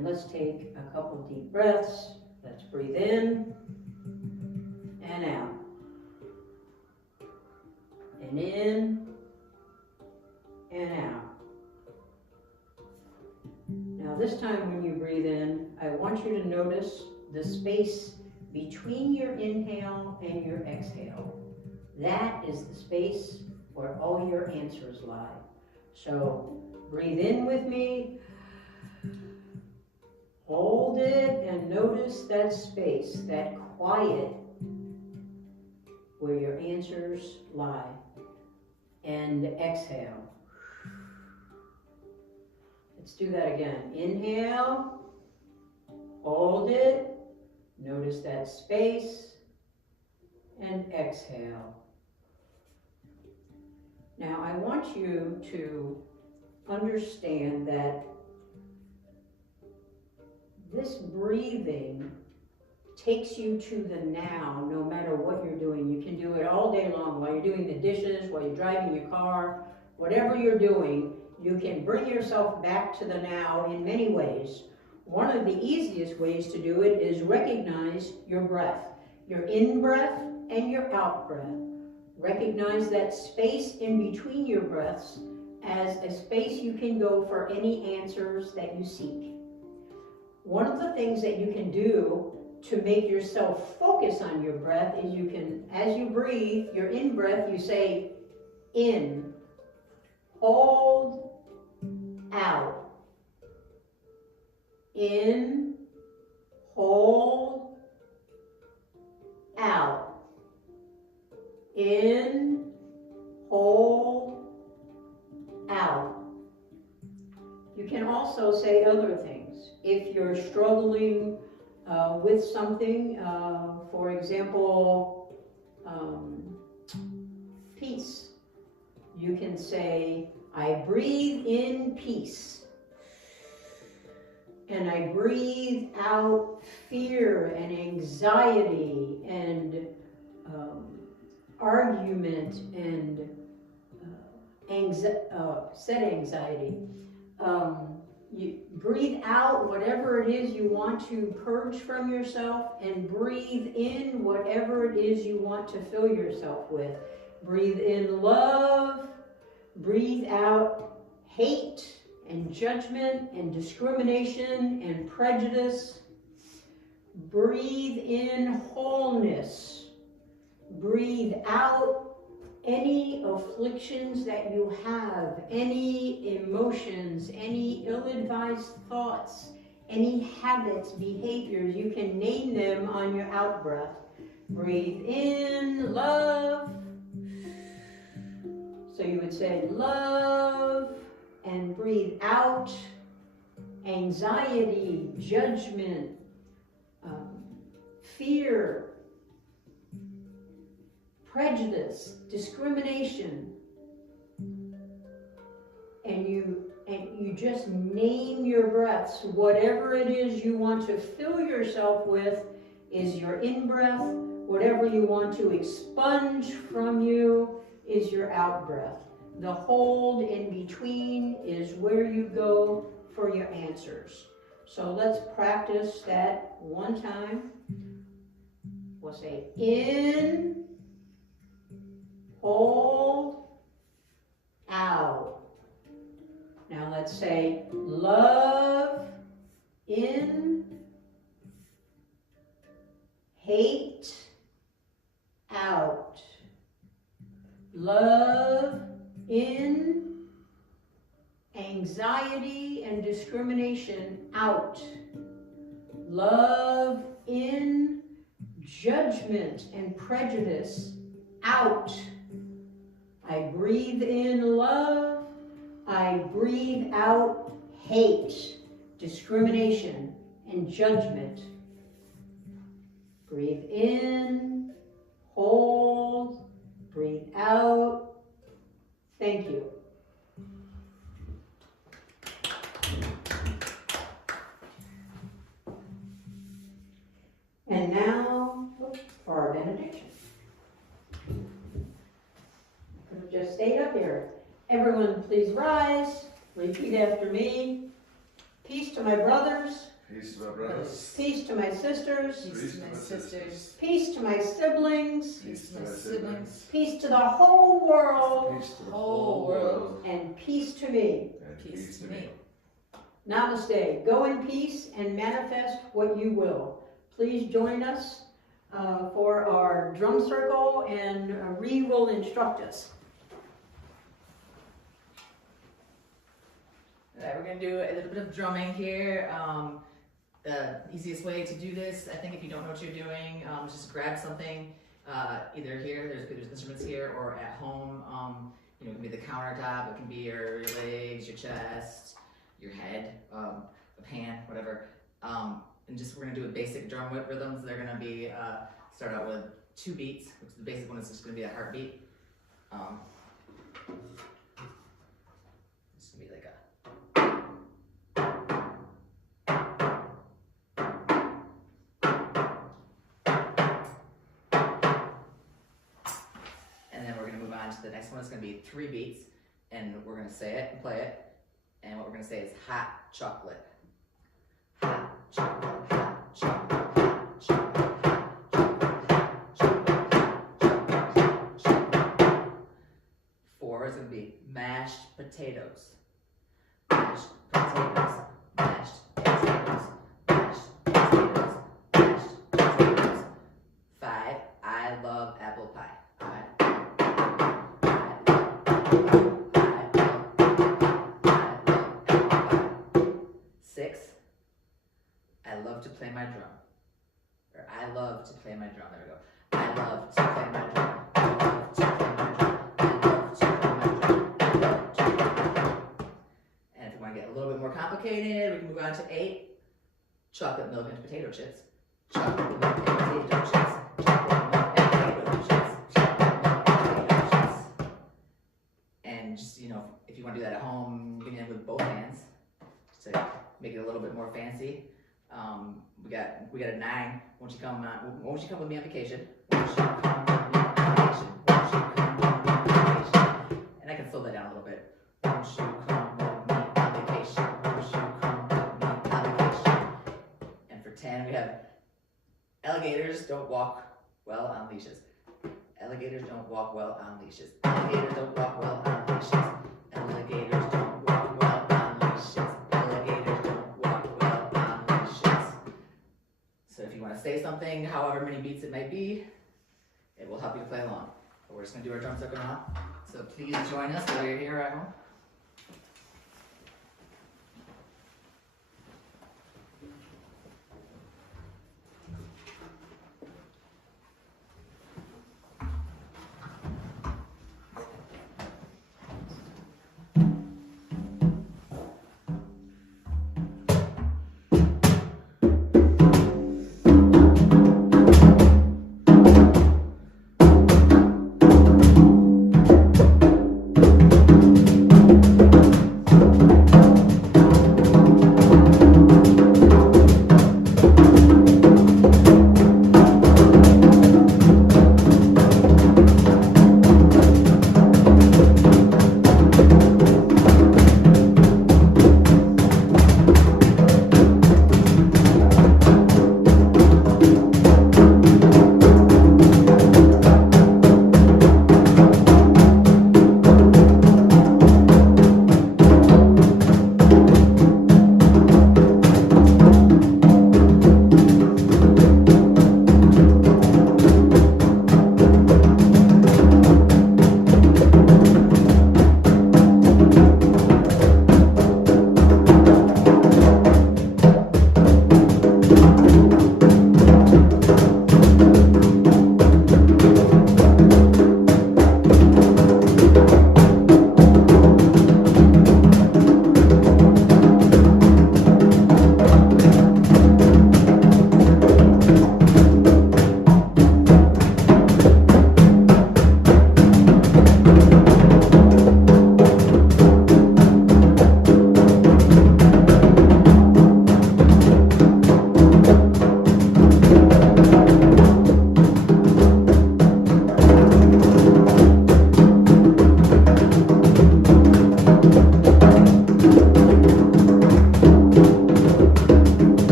And let's take a couple deep breaths. Let's breathe in and out. And in and out. Now this time when you breathe in, I want you to notice the space between your inhale and your exhale. That is the space where all your answers lie. So breathe in with me, hold it, and notice that space, that quiet where your answers lie. And exhale. Let's do that again. Inhale, hold it, notice that space, and exhale. Now I want you to understand that this breathing takes you to the now, no matter what you're doing. You can do it all day long while you're doing the dishes, while you're driving your car, whatever you're doing, you can bring yourself back to the now in many ways. One of the easiest ways to do it is recognize your breath, your in-breath and your out-breath. Recognize that space in between your breaths as a space you can go for any answers that you seek. One of the things that you can do to make yourself focus on your breath is you can, as you breathe, your in-breath, you say in, hold, out. In, hold, out. In, hold, out. You can also say other things. If you're struggling with something, for example, peace, you can say, I breathe in peace. And I breathe out fear and anxiety and argument and said anxiety. You breathe out whatever it is you want to purge from yourself, and breathe in whatever it is you want to fill yourself with. Breathe in love, breathe out hate and judgment and discrimination and prejudice. Breathe in wholeness. Breathe out any afflictions that you have, any emotions, any ill-advised thoughts, any habits, behaviors. You can name them on your out-breath. Breathe in love. So you would say love, and breathe out anxiety, judgment, fear, prejudice, discrimination, and you just name your breaths. Whatever it is you want to fill yourself with is your in-breath. Whatever you want to expunge from you is your out-breath. The hold in between is where you go for your answers. So let's practice that one time. We'll say in, hold, out. Now let's say love, in, hate, out. Love, in, anxiety and discrimination, out. Love, in, judgment and prejudice, out. I breathe in love. I breathe out hate, discrimination, and judgment. Breathe in, hold, breathe out. Thank you. And now for our benediction. I could have just stayed up here. Everyone please rise, repeat after me. Peace to my brothers, Peace to my brothers. Peace to my sisters. Peace to my sisters. Peace to my siblings. Peace to my siblings. Peace to the whole world. Peace to the whole world. And peace to me. And Peace to me. Namaste. Go in peace and manifest what you will. Please join us for our drum circle, and Ree will instruct us. All right, we're gonna do a little bit of drumming here. The easiest way to do this, I think, if you don't know what you're doing, just grab something, either here, there's instruments here, or at home. You know, it can be the countertop, it can be your legs, your chest, your head, a pan, whatever. And just we're gonna do a basic drum whip rhythms. They're gonna be start out with 2 beats, which the basic one is just gonna be a heartbeat. It's gonna be like a. And then we're gonna move on to the next one. It's gonna be 3 beats, and we're gonna say it and play it. And what we're gonna say is hot chocolate. Hot chocolate, hot chocolate, hot chocolate, hot chocolate, hot chocolate, hot chocolate, hot chocolate. 4 is gonna be mashed potatoes. Mashed potatoes, mashed potatoes, mashed potatoes, mashed potatoes. 5, I love apple pie. I love apple pie. 6, I love to play my drum. Or I love to play my drum. There we go. I love to play my drum. I love to play my drum. I love to play my drum. I love to play my drum. And if you want to get a little bit more complicated, we can move on to 8. Chocolate milk and potato chips. Chocolate milk and potato chips. Chocolate milk and potato chips. Chocolate milk and potato chips. And just, you know, if you want to do that at home, you can do it with both hands to make it a little bit more fancy. We got a 9. Won't you come with me on vacation? Won't you come with me on vacation? Won't you come with me on vacation? And I can slow that down a little bit. Won't you come with me on vacation? Won't you come with me on vacation? And for 10, we have alligators don't walk well on leashes. Alligators don't walk well on leashes. Alligators don't walk well on leashes. Alligators don't walk well on leashes. Alligators don't walk well on leashes. So if you want to say something, however many beats it might be, it will help you to play along. But we're just going to do our drum circle now. So please join us while you're here at home.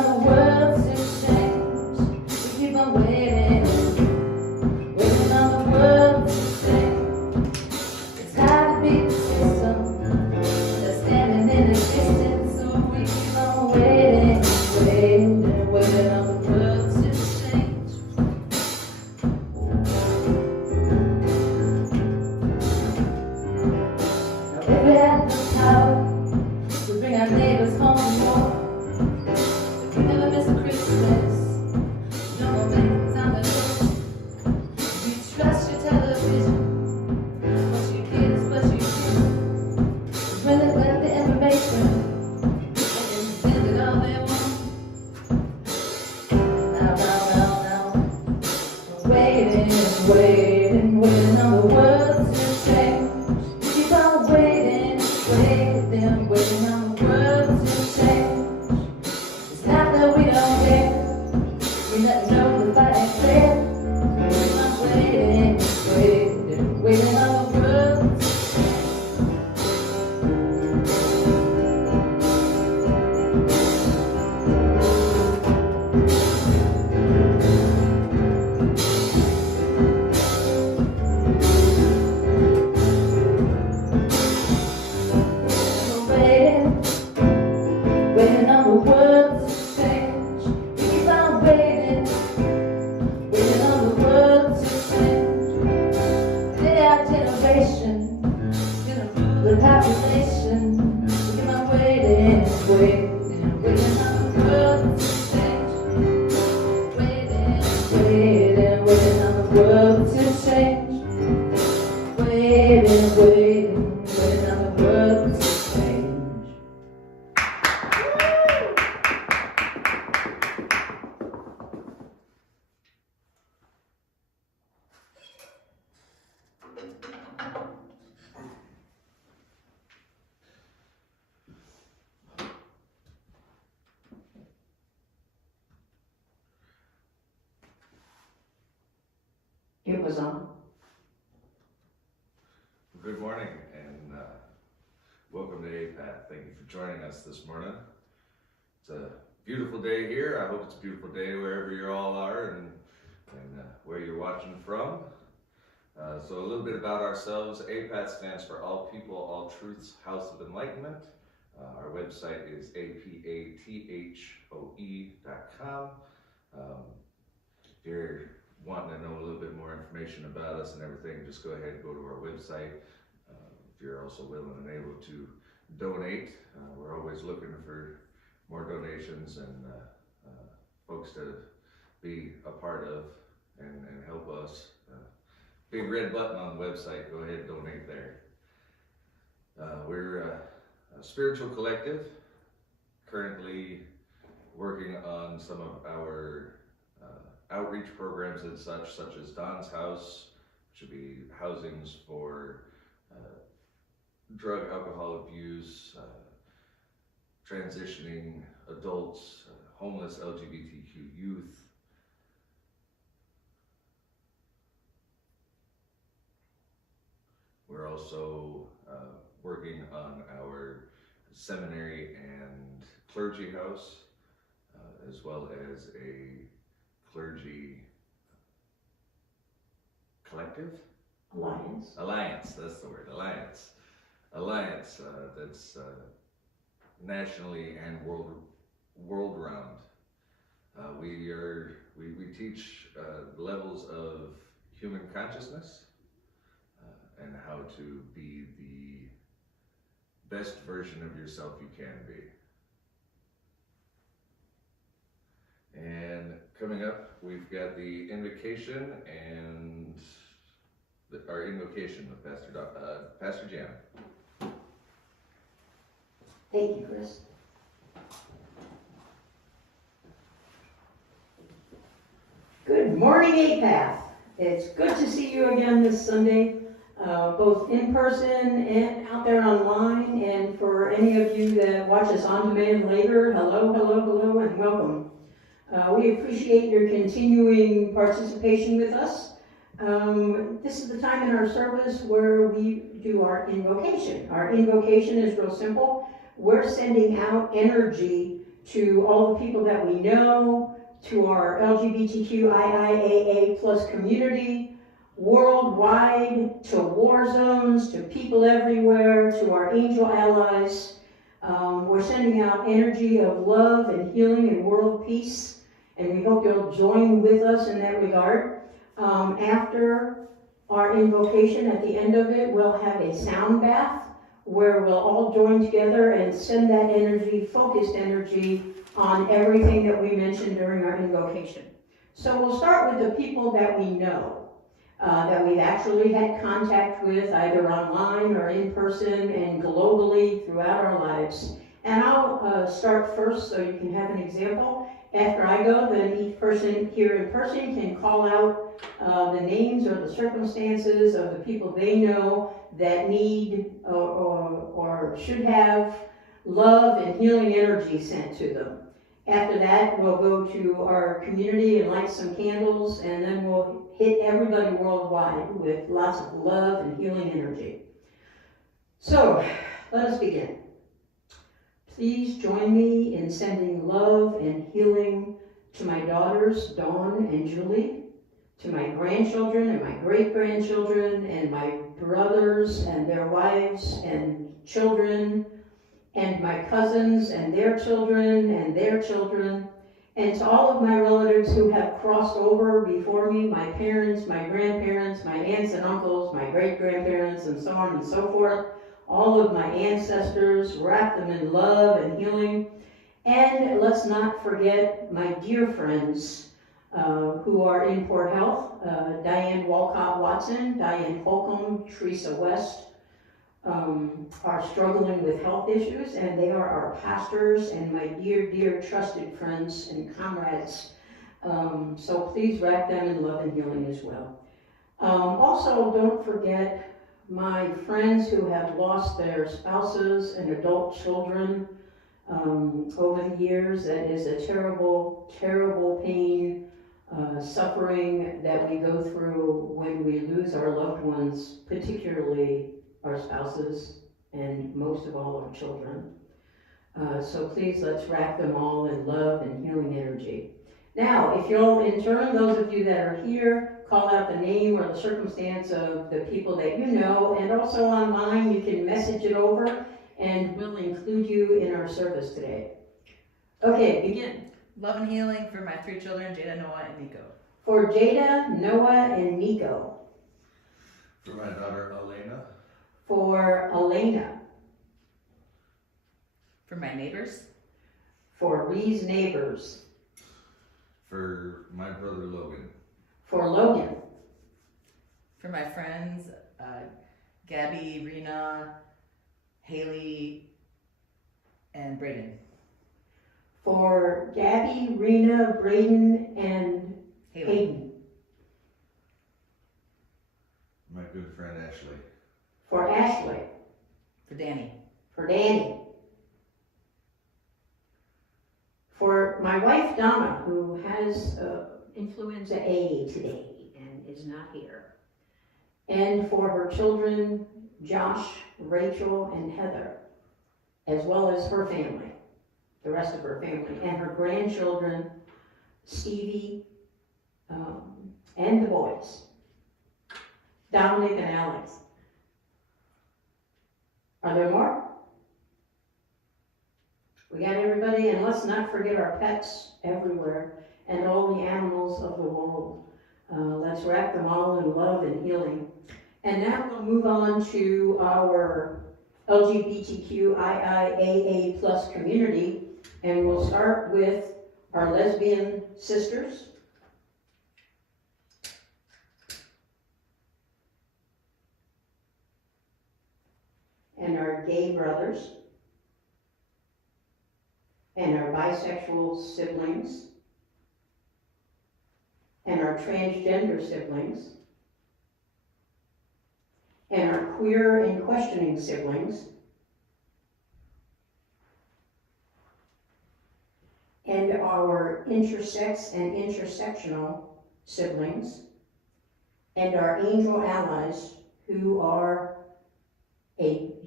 on the world to change. We keep on waiting, waiting on the world to change. It's hard to beat the system that's standing in existence, so we keep on waiting, waiting, waiting on the world to change. Now if we had the power to bring our neighbors home more, we never miss a Christmas. No more things on the news. You trust your television, what you get is what you get. When they let the information, they can send it all they want. Now, waiting, waiting, waiting on the world to change. We keep on waiting, waiting, waiting on the world to change. It's not that we don't care, we let know the fight is clear. We're not waiting, waiting, waiting on the world to change. We're waiting, waiting on the world to change. We keep on waiting, waiting on the world to change. Today our generation gonna rule the population. We keep on waiting, waiting, waiting on the world to change. Waiting, waiting, waiting on the world to change. Waiting, waiting, waiting on the world to change. It was on. Good morning and welcome to Apath. Thank you for joining us this morning. It's a beautiful day here. I hope it's a beautiful day wherever you all are and where you're watching from. So a little bit about ourselves. Apath stands for All People, All Truths, House of Enlightenment. Our website is apathoe.com. If you're wanting to know a little bit more information about us and everything, just go ahead and go to our website. If you're also willing and able to donate, we're always looking for more donations and folks to be a part of and help us. Big red button on the website, go ahead and donate there. We're a spiritual collective, currently working on some of our outreach programs and such as Don's House, which would be housings for drug, alcohol abuse, transitioning adults, homeless LGBTQ youth. We're also working on our seminary and clergy house, as well as a clergy collective? Alliance, that's the word, alliance. That's nationally and world round. We teach levels of human consciousness and how to be the best version of yourself you can be. And coming up, we've got the invocation and our invocation with Pastor Jan. Thank you, Chris. Good morning, Apath. It's good to see you again this Sunday, both in person and out there online. And for any of you that watch us on demand later, hello, and welcome. We appreciate your continuing participation with us. This is the time in our service where we do our invocation. Our invocation is real simple. We're sending out energy to all the people that we know, to our LGBTQIIAA plus community, worldwide, to war zones, to people everywhere, to our angel allies. We're sending out energy of love and healing and world peace, and we hope you'll join with us in that regard. After our invocation, at the end of it, we'll have a sound bath where we'll all join together and send that energy, focused energy, on everything that we mentioned during our invocation. So we'll start with the people that we know, that we've actually had contact with, either online or in person and globally throughout our lives. And I'll start first so you can have an example. After I go, then each person here in person can call out the names or the circumstances of the people they know that need or should have love and healing energy sent to them. After that, we'll go to our community and light some candles, and then we'll hit everybody worldwide with lots of love and healing energy. So, let us begin. Please join me in sending love and healing to my daughters, Dawn and Julie, to my grandchildren and my great-grandchildren, and my brothers and their wives and children, and my cousins and their children, and to all of my relatives who have crossed over before me, my parents, my grandparents, my aunts and uncles, my great-grandparents, and so on and so forth, all of my ancestors, wrap them in love and healing. And let's not forget my dear friends who are in poor health, Diane Walcott-Watson, Diane Holcomb, Teresa West, are struggling with health issues, and they are our pastors and my dear, dear trusted friends and comrades. So please wrap them in love and healing as well. Also, don't forget my friends who have lost their spouses and adult children over the years. That is a terrible, terrible pain, suffering that we go through when we lose our loved ones, particularly our spouses, and most of all our children. So please, let's wrap them all in love and healing energy. Now, if you'll, in turn, those of you that are here, call out the name or the circumstance of the people that you know, and also online, you can message it over, and we'll include you in our service today. Okay, begin. Love and healing for my 3 children, Jada, Noah, and Nico. For Jada, Noah, and Nico. For my daughter Elena. For Elena. For my neighbors. For Ree's neighbors. For my brother Logan. For Logan. For my friends, Gabby, Rena, Haley, and Braden. For Gabby, Rena, Braden, and Hayden. My good friend Ashley. For Ashley. For Danny. For Danny. For my wife Donna, who has influenza A today and is not here. And for her children, Josh, Rachel, and Heather, as well as her family, the rest of her family, and her grandchildren, Stevie, and the boys, Dominic and Alex. Are there more? We got everybody, and let's not forget our pets everywhere and all the animals of the world. Let's wrap them all in love and healing. And now we'll move on to our LGBTQIIAA plus community, and we'll start with our lesbian sisters. And our gay brothers. And our bisexual siblings, and our transgender siblings, and our queer and questioning siblings, and our intersex and intersectional siblings, and our angel allies who are a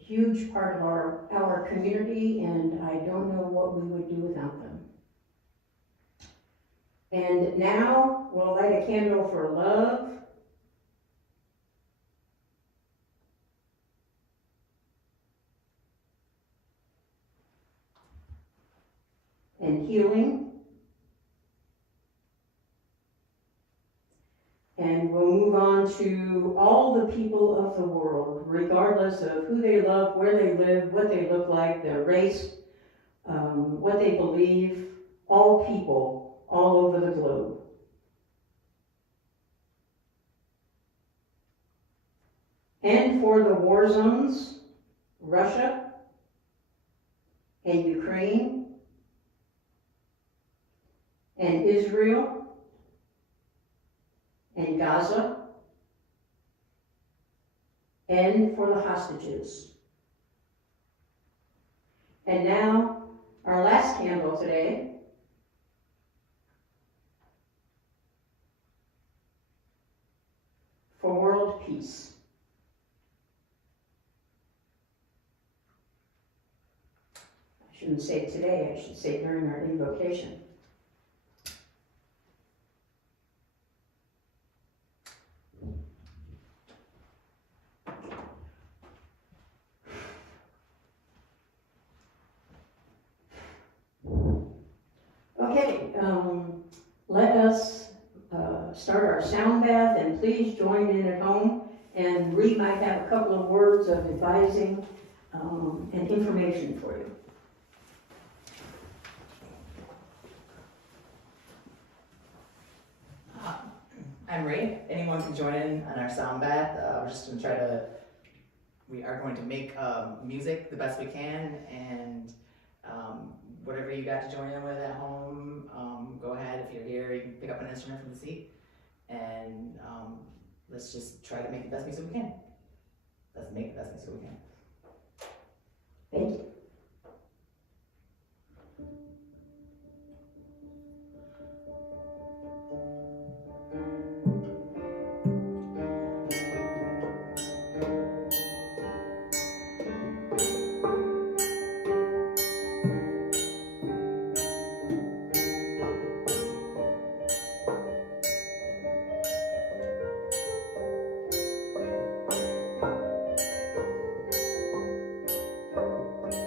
huge part of our community, and I don't know what we would do without them. And now we'll light a candle for love, and healing. And we'll move on to all the people of the world, regardless of who they love, where they live, what they look like, their race, what they believe, all people all over the globe. And for the war zones, Russia and Ukraine and Israel and Gaza, and for the hostages. And now, our last candle today, for world peace. I shouldn't say today, I should say during our invocation. Okay, let us start our sound bath, and please join in at home. And Ree might have a couple of words of advising and information for you. I'm Ray. Anyone can join in on our sound bath. We're just going to try to, we are going to make music the best we can, and whatever you got to join in with at home, go ahead. If you're here, you can pick up an instrument from the seat, and let's just try to make the best music we can. Let's make the best music we can. Thank you.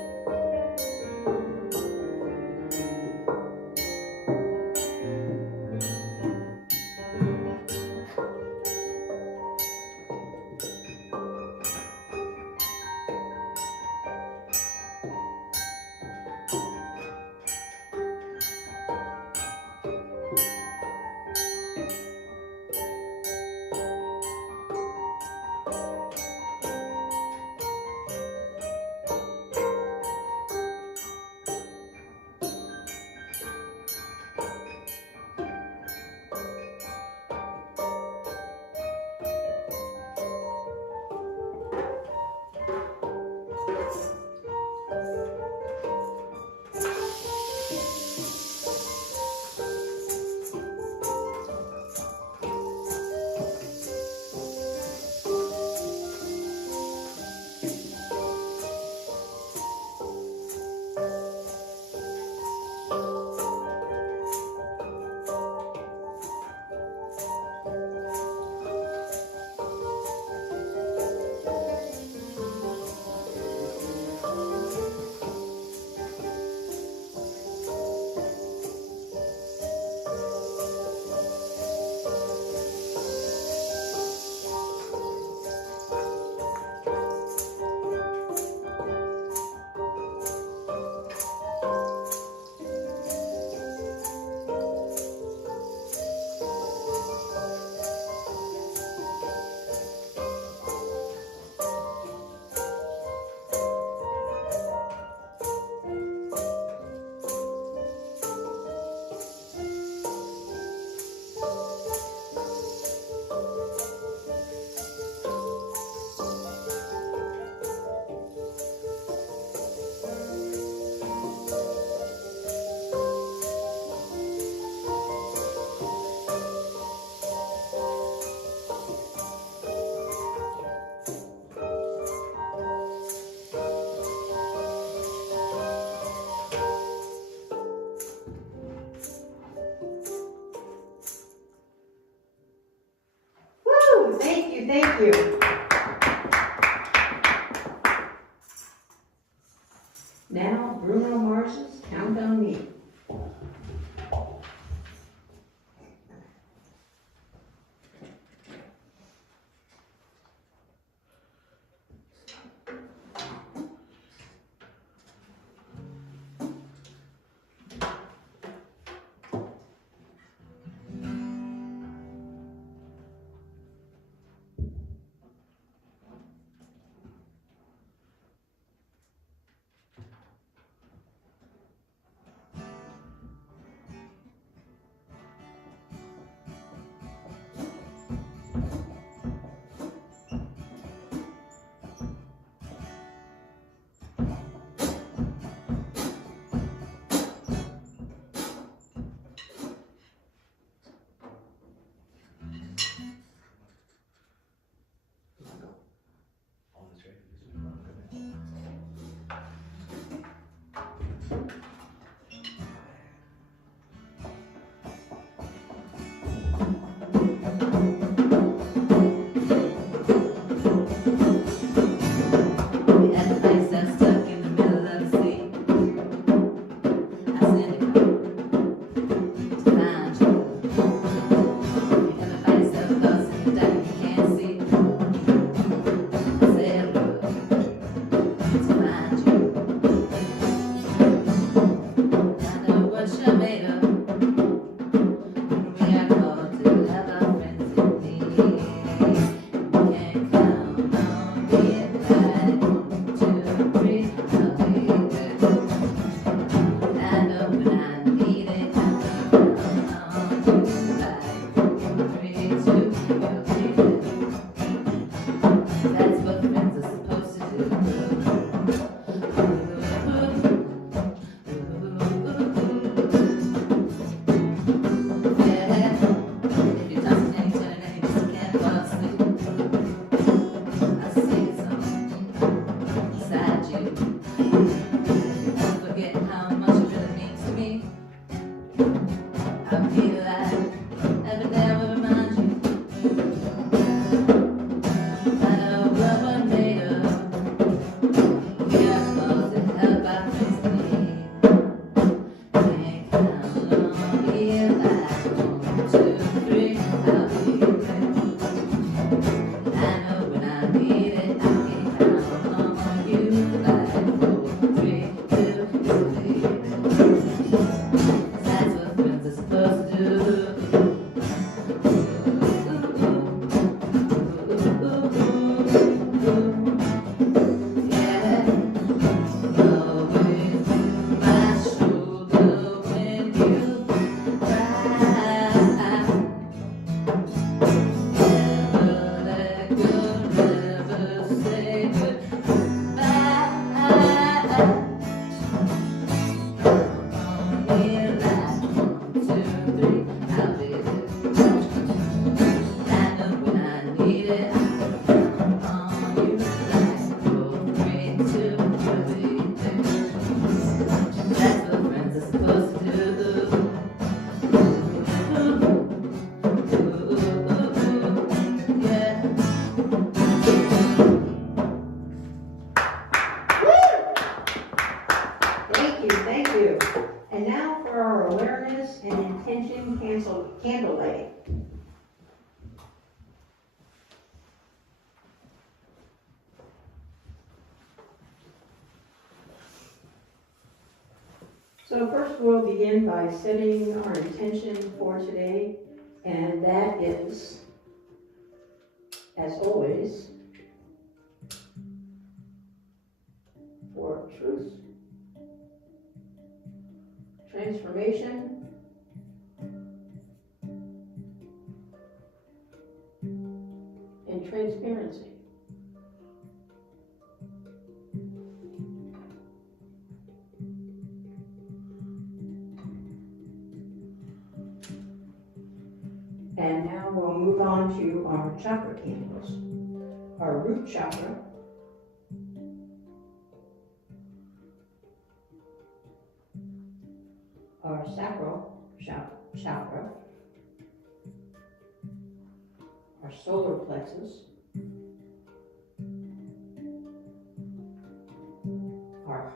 thank you. Now, Bruno Mars's Countdown Me. Candle lighting. So first we'll begin by setting our intention for today, and that is, as always, for truth, transformation, and transparency. And now we'll move on to our chakra candles. Our root chakra, our sacral chakra, our solar plexus,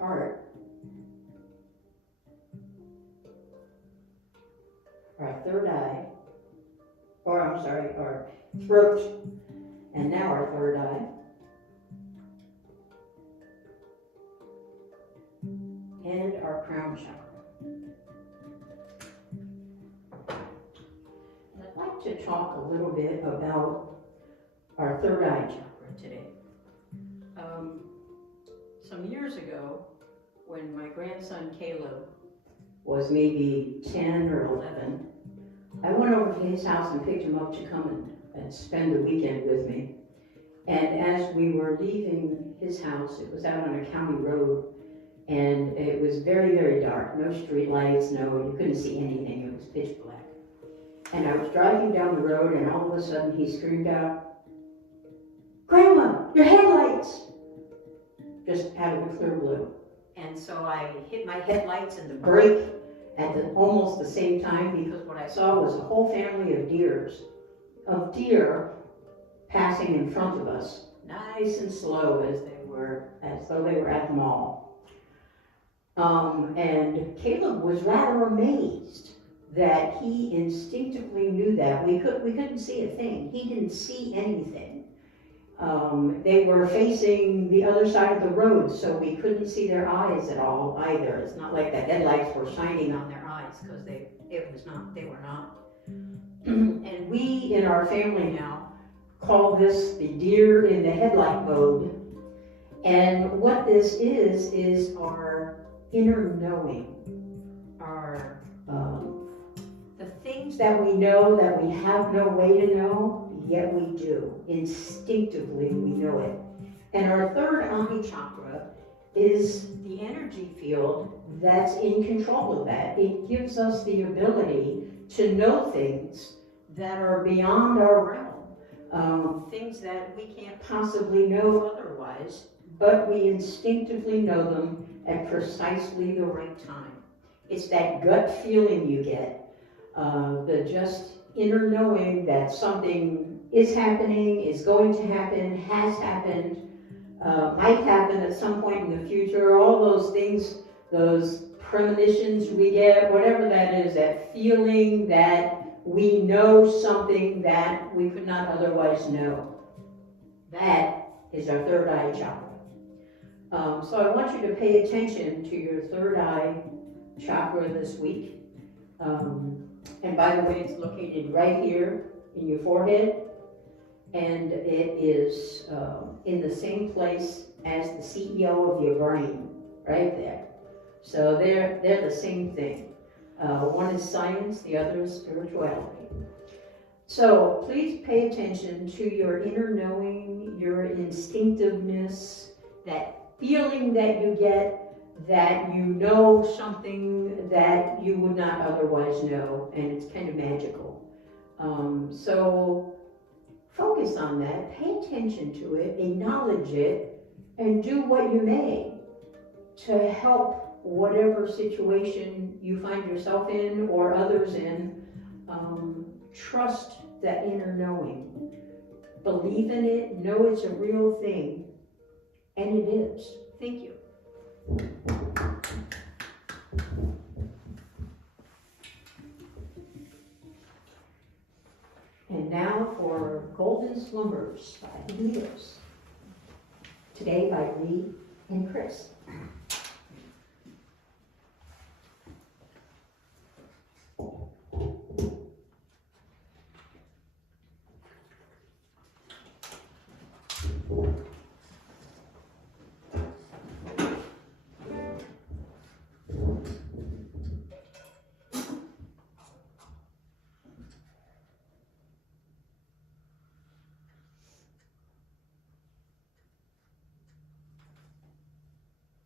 heart, our third eye, our throat, and now our third eye, and our crown chakra. I'd like to talk a little bit about our third eye chakra today. Some years ago, when my grandson Caleb was maybe 10 or 11, I went over to his house and picked him up to come and spend the weekend with me. And as we were leaving his house, it was out on a county road, and it was very, very dark. No street lights, you couldn't see anything. It was pitch black. And I was driving down the road, and all of a sudden he screamed out, "Grandma, your headlights!" Just out of the clear blue. And so I hit my headlights and the brake at almost the same time, because what I saw was a whole family of deer passing in front of us, nice and slow as though they were at the mall. And Caleb was rather amazed that he instinctively knew that. We couldn't see a thing. He didn't see anything. They were facing the other side of the road, so we couldn't see their eyes at all either. It's not like the headlights were shining on their eyes, because they were not. And we in our family now call this the deer in the headlight mode. And what this is our inner knowing, the things that we know that we have no way to know, yet we do. Instinctively, we know it. And our third eye chakra is the energy field that's in control of that. It gives us the ability to know things that are beyond our realm, things that we can't possibly know otherwise, but we instinctively know them at precisely the right time. It's that gut feeling you get, the just inner knowing that something is happening, is going to happen, has happened, might happen at some point in the future. All those things, those premonitions we get, whatever that is, that feeling that we know something that we could not otherwise know. That is our third eye chakra. So I want you to pay attention to your third eye chakra this week. And by the way, it's located right here in your forehead, and it is in the same place as the CEO of your brain, right there. So they're the same thing. One is science, the other is spirituality. So please pay attention to your inner knowing, your instinctiveness, that feeling that you get, that you know something that you would not otherwise know, and it's kind of magical. So focus on that, pay attention to it, acknowledge it, and do what you may to help whatever situation you find yourself in or others in. Trust that inner knowing. Believe in it, know it's a real thing, and it is. Thank you. And now for Golden Slumbers by the Beatles. Today by Lee and Chris.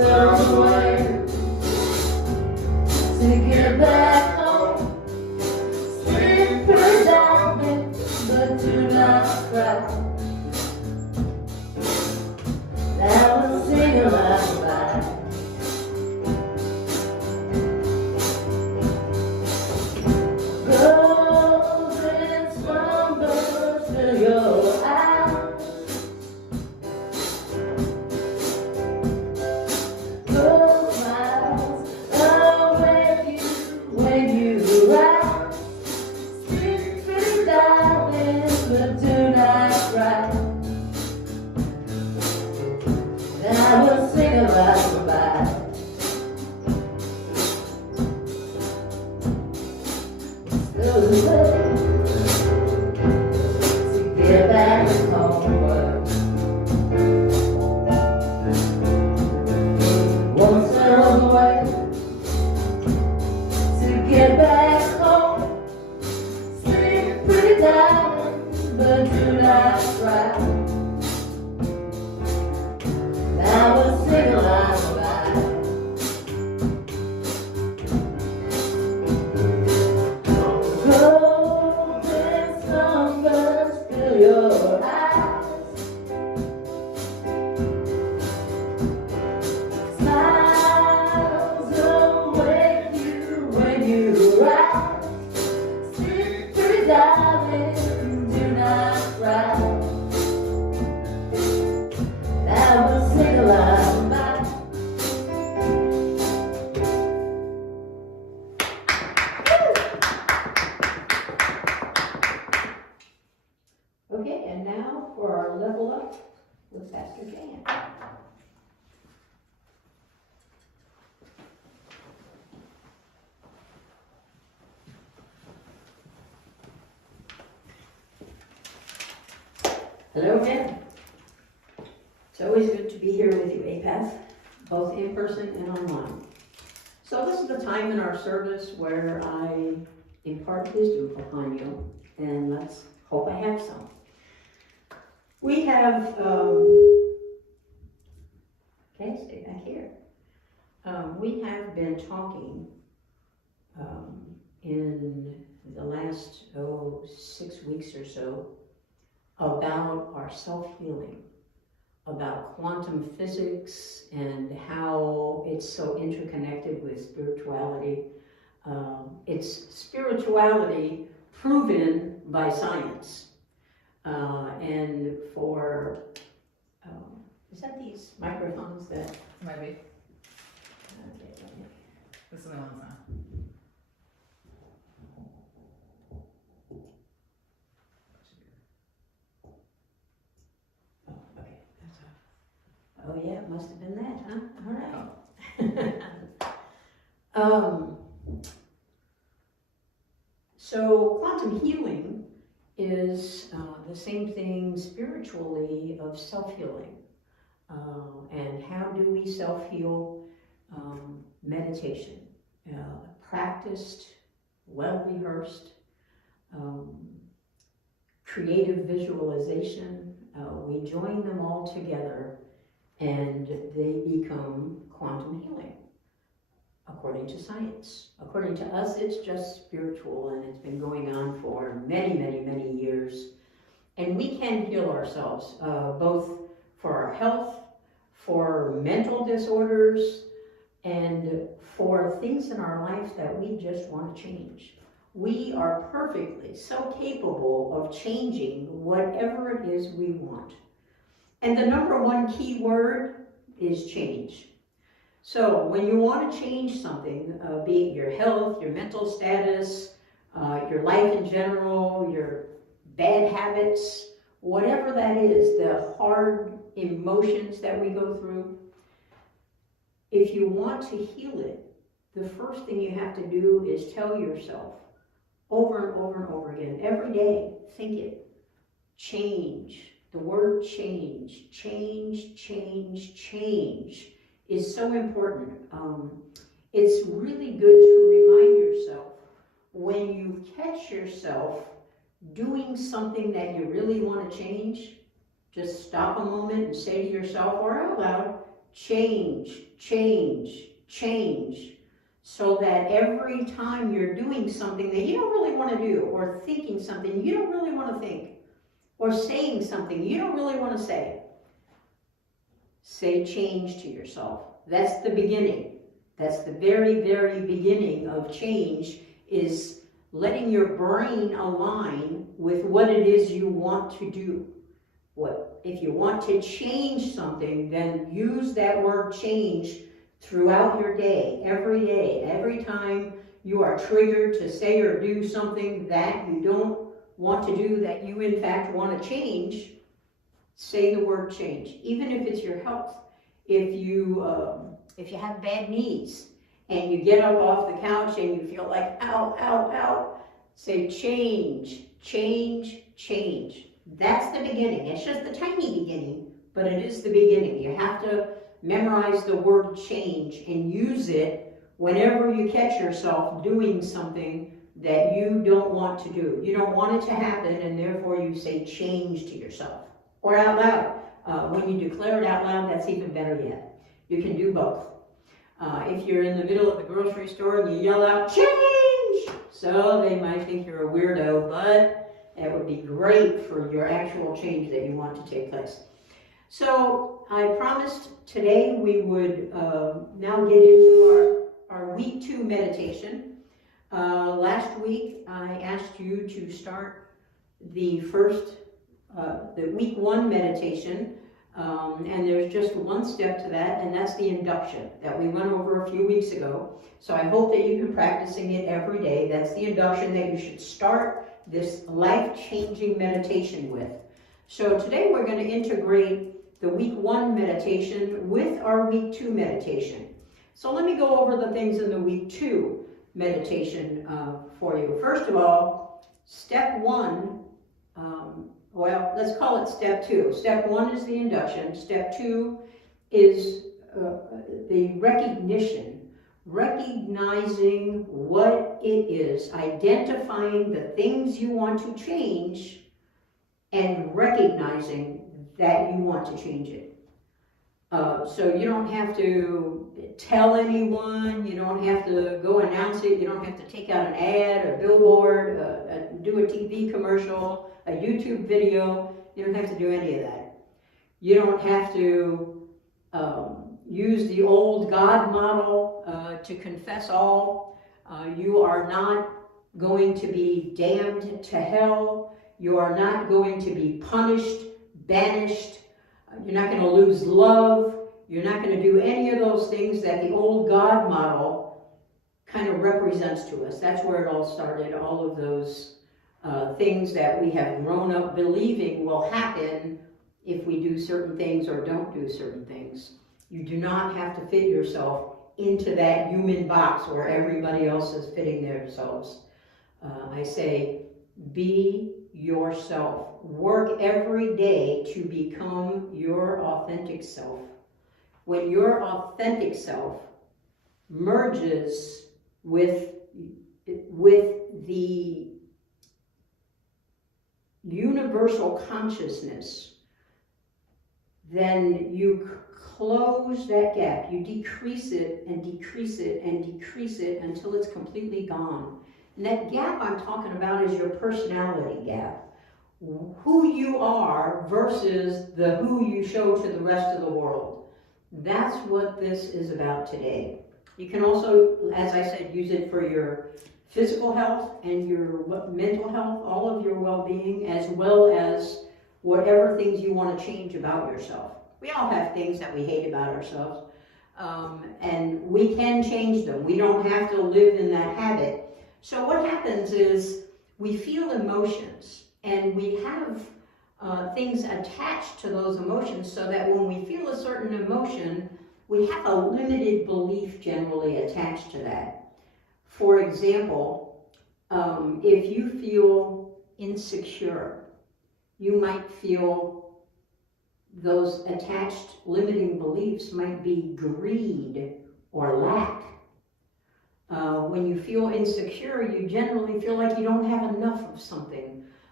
on the way to get back home. Sleep pretty darling, but do not cry. That will sing a lullaby. Golden slumbers fill your eyes. Gold smiles await you when you rise. Sleep pretty darling, but do not cry. I will sing a lullaby. Goes away to get back home. Won't sail away to get back home. Sleep pretty darling, but do not cry. I will sing a lullaby. Golden slumbers fill your eyes. Smiles await you when you rise. Sleep pretty darling, do not cry. I will sing a lullaby. Okay, and now for our level up with Pastor Jan. Hello again. It's always good to be here with you, Apath, both in person and online. So this is the time in our service where I impart wisdom upon you, and let's hope I have some. We have, okay, stay back here. We have been talking in the last, 6 weeks or so about our self-healing, about quantum physics and how it's so interconnected with spirituality. It's spirituality proven by science. And for, is that these microphones that? Might be. Okay, let me- This is the one's now. Oh, okay, that's all. Oh yeah, it must have been that, huh? All right. So quantum healing is the same thing spiritually of self-healing. And how do we self-heal? Meditation, practiced, well-rehearsed, creative visualization. We join them all together and they become quantum healing, according to science. According to us, it's just spiritual, and it's been going on for many, many, many years. And we can heal ourselves, both for our health, for mental disorders, and for things in our life that we just want to change. We are perfectly so capable of changing whatever it is we want. And the number one key word is change. So when you want to change something, be it your health, your mental status, your life in general, your bad habits, whatever that is, the hard emotions that we go through, if you want to heal it, the first thing you have to do is tell yourself over and over and over again, every day, think it, change. The word change, change, change, change is so important. It's really good to remind yourself when you catch yourself doing something that you really want to change, just stop a moment and say to yourself or out loud, change, change, change, so that every time you're doing something that you don't really want to do, or thinking something you don't really want to think, or saying something you don't really want to say change to yourself. That's the beginning. That's the very, very beginning of change, is letting your brain align with what it is you want to do. If you want to change something, then use that word change throughout your day, every time you are triggered to say or do something that you don't want to do, that you in fact want to change, say the word change. Even if it's your health. If you have bad knees and you get up off the couch and you feel like ow, ow, ow, say change, change, change. That's the beginning. It's just the tiny beginning, but it is the beginning. You have to memorize the word change and use it whenever you catch yourself doing something that you don't want to do. You don't want it to happen, and therefore you say change to yourself. Or out loud. When you declare it out loud, that's even better yet. You can do both. If you're in the middle of the grocery store and you yell out, change! So they might think you're a weirdo, but that would be great for your actual change that you want to take place. So I promised today we would now get into our week 2 meditation. Last week I asked you to start the week 1 meditation, and there's just one step to that, and that's the induction that we went over a few weeks ago. So I hope that you've been practicing it every day. That's the induction that you should start this life-changing meditation with. So today we're going to integrate the week 1 meditation with our week 2 meditation. So let me go over the things in the week 2 meditation for you. First of all, step 1, well, let's call it step 2. Step 1 is the induction. Step 2 is the recognition. Recognizing what it is, identifying the things you want to change, and recognizing that you want to change it. So you don't have to tell anyone, you don't have to go announce it, you don't have to take out an ad, a billboard, do a TV commercial, a YouTube video. You don't have to do any of that. You don't have to use the old God model to confess all. You are not going to be damned to hell. You are not going to be punished, banished. You're not going to lose love. You're not going to do any of those things that the old God model kind of represents to us. That's where it all started, all of those things that we have grown up believing will happen if we do certain things or don't do certain things. You do not have to fit yourself into that human box where everybody else is fitting themselves. I say, be yourself. Work every day to become your authentic self. When your authentic self merges with the universal consciousness, then you close that gap. You decrease it and decrease it and decrease it until it's completely gone. And that gap I'm talking about is your personality gap. Who you are versus the who you show to the rest of the world. That's what this is about today. You can also, as I said, use it for your physical health and your mental health, all of your well-being, as well as whatever things you want to change about yourself. We all have things that we hate about ourselves, and we can change them. We don't have to live in that habit. So what happens is we feel emotions, and we have things attached to those emotions, so that when we feel a certain emotion, we have a limited belief generally attached to that. For example, if you feel insecure, you might feel those attached limiting beliefs might be greed or lack. When you feel insecure, you generally feel like you don't have enough of something.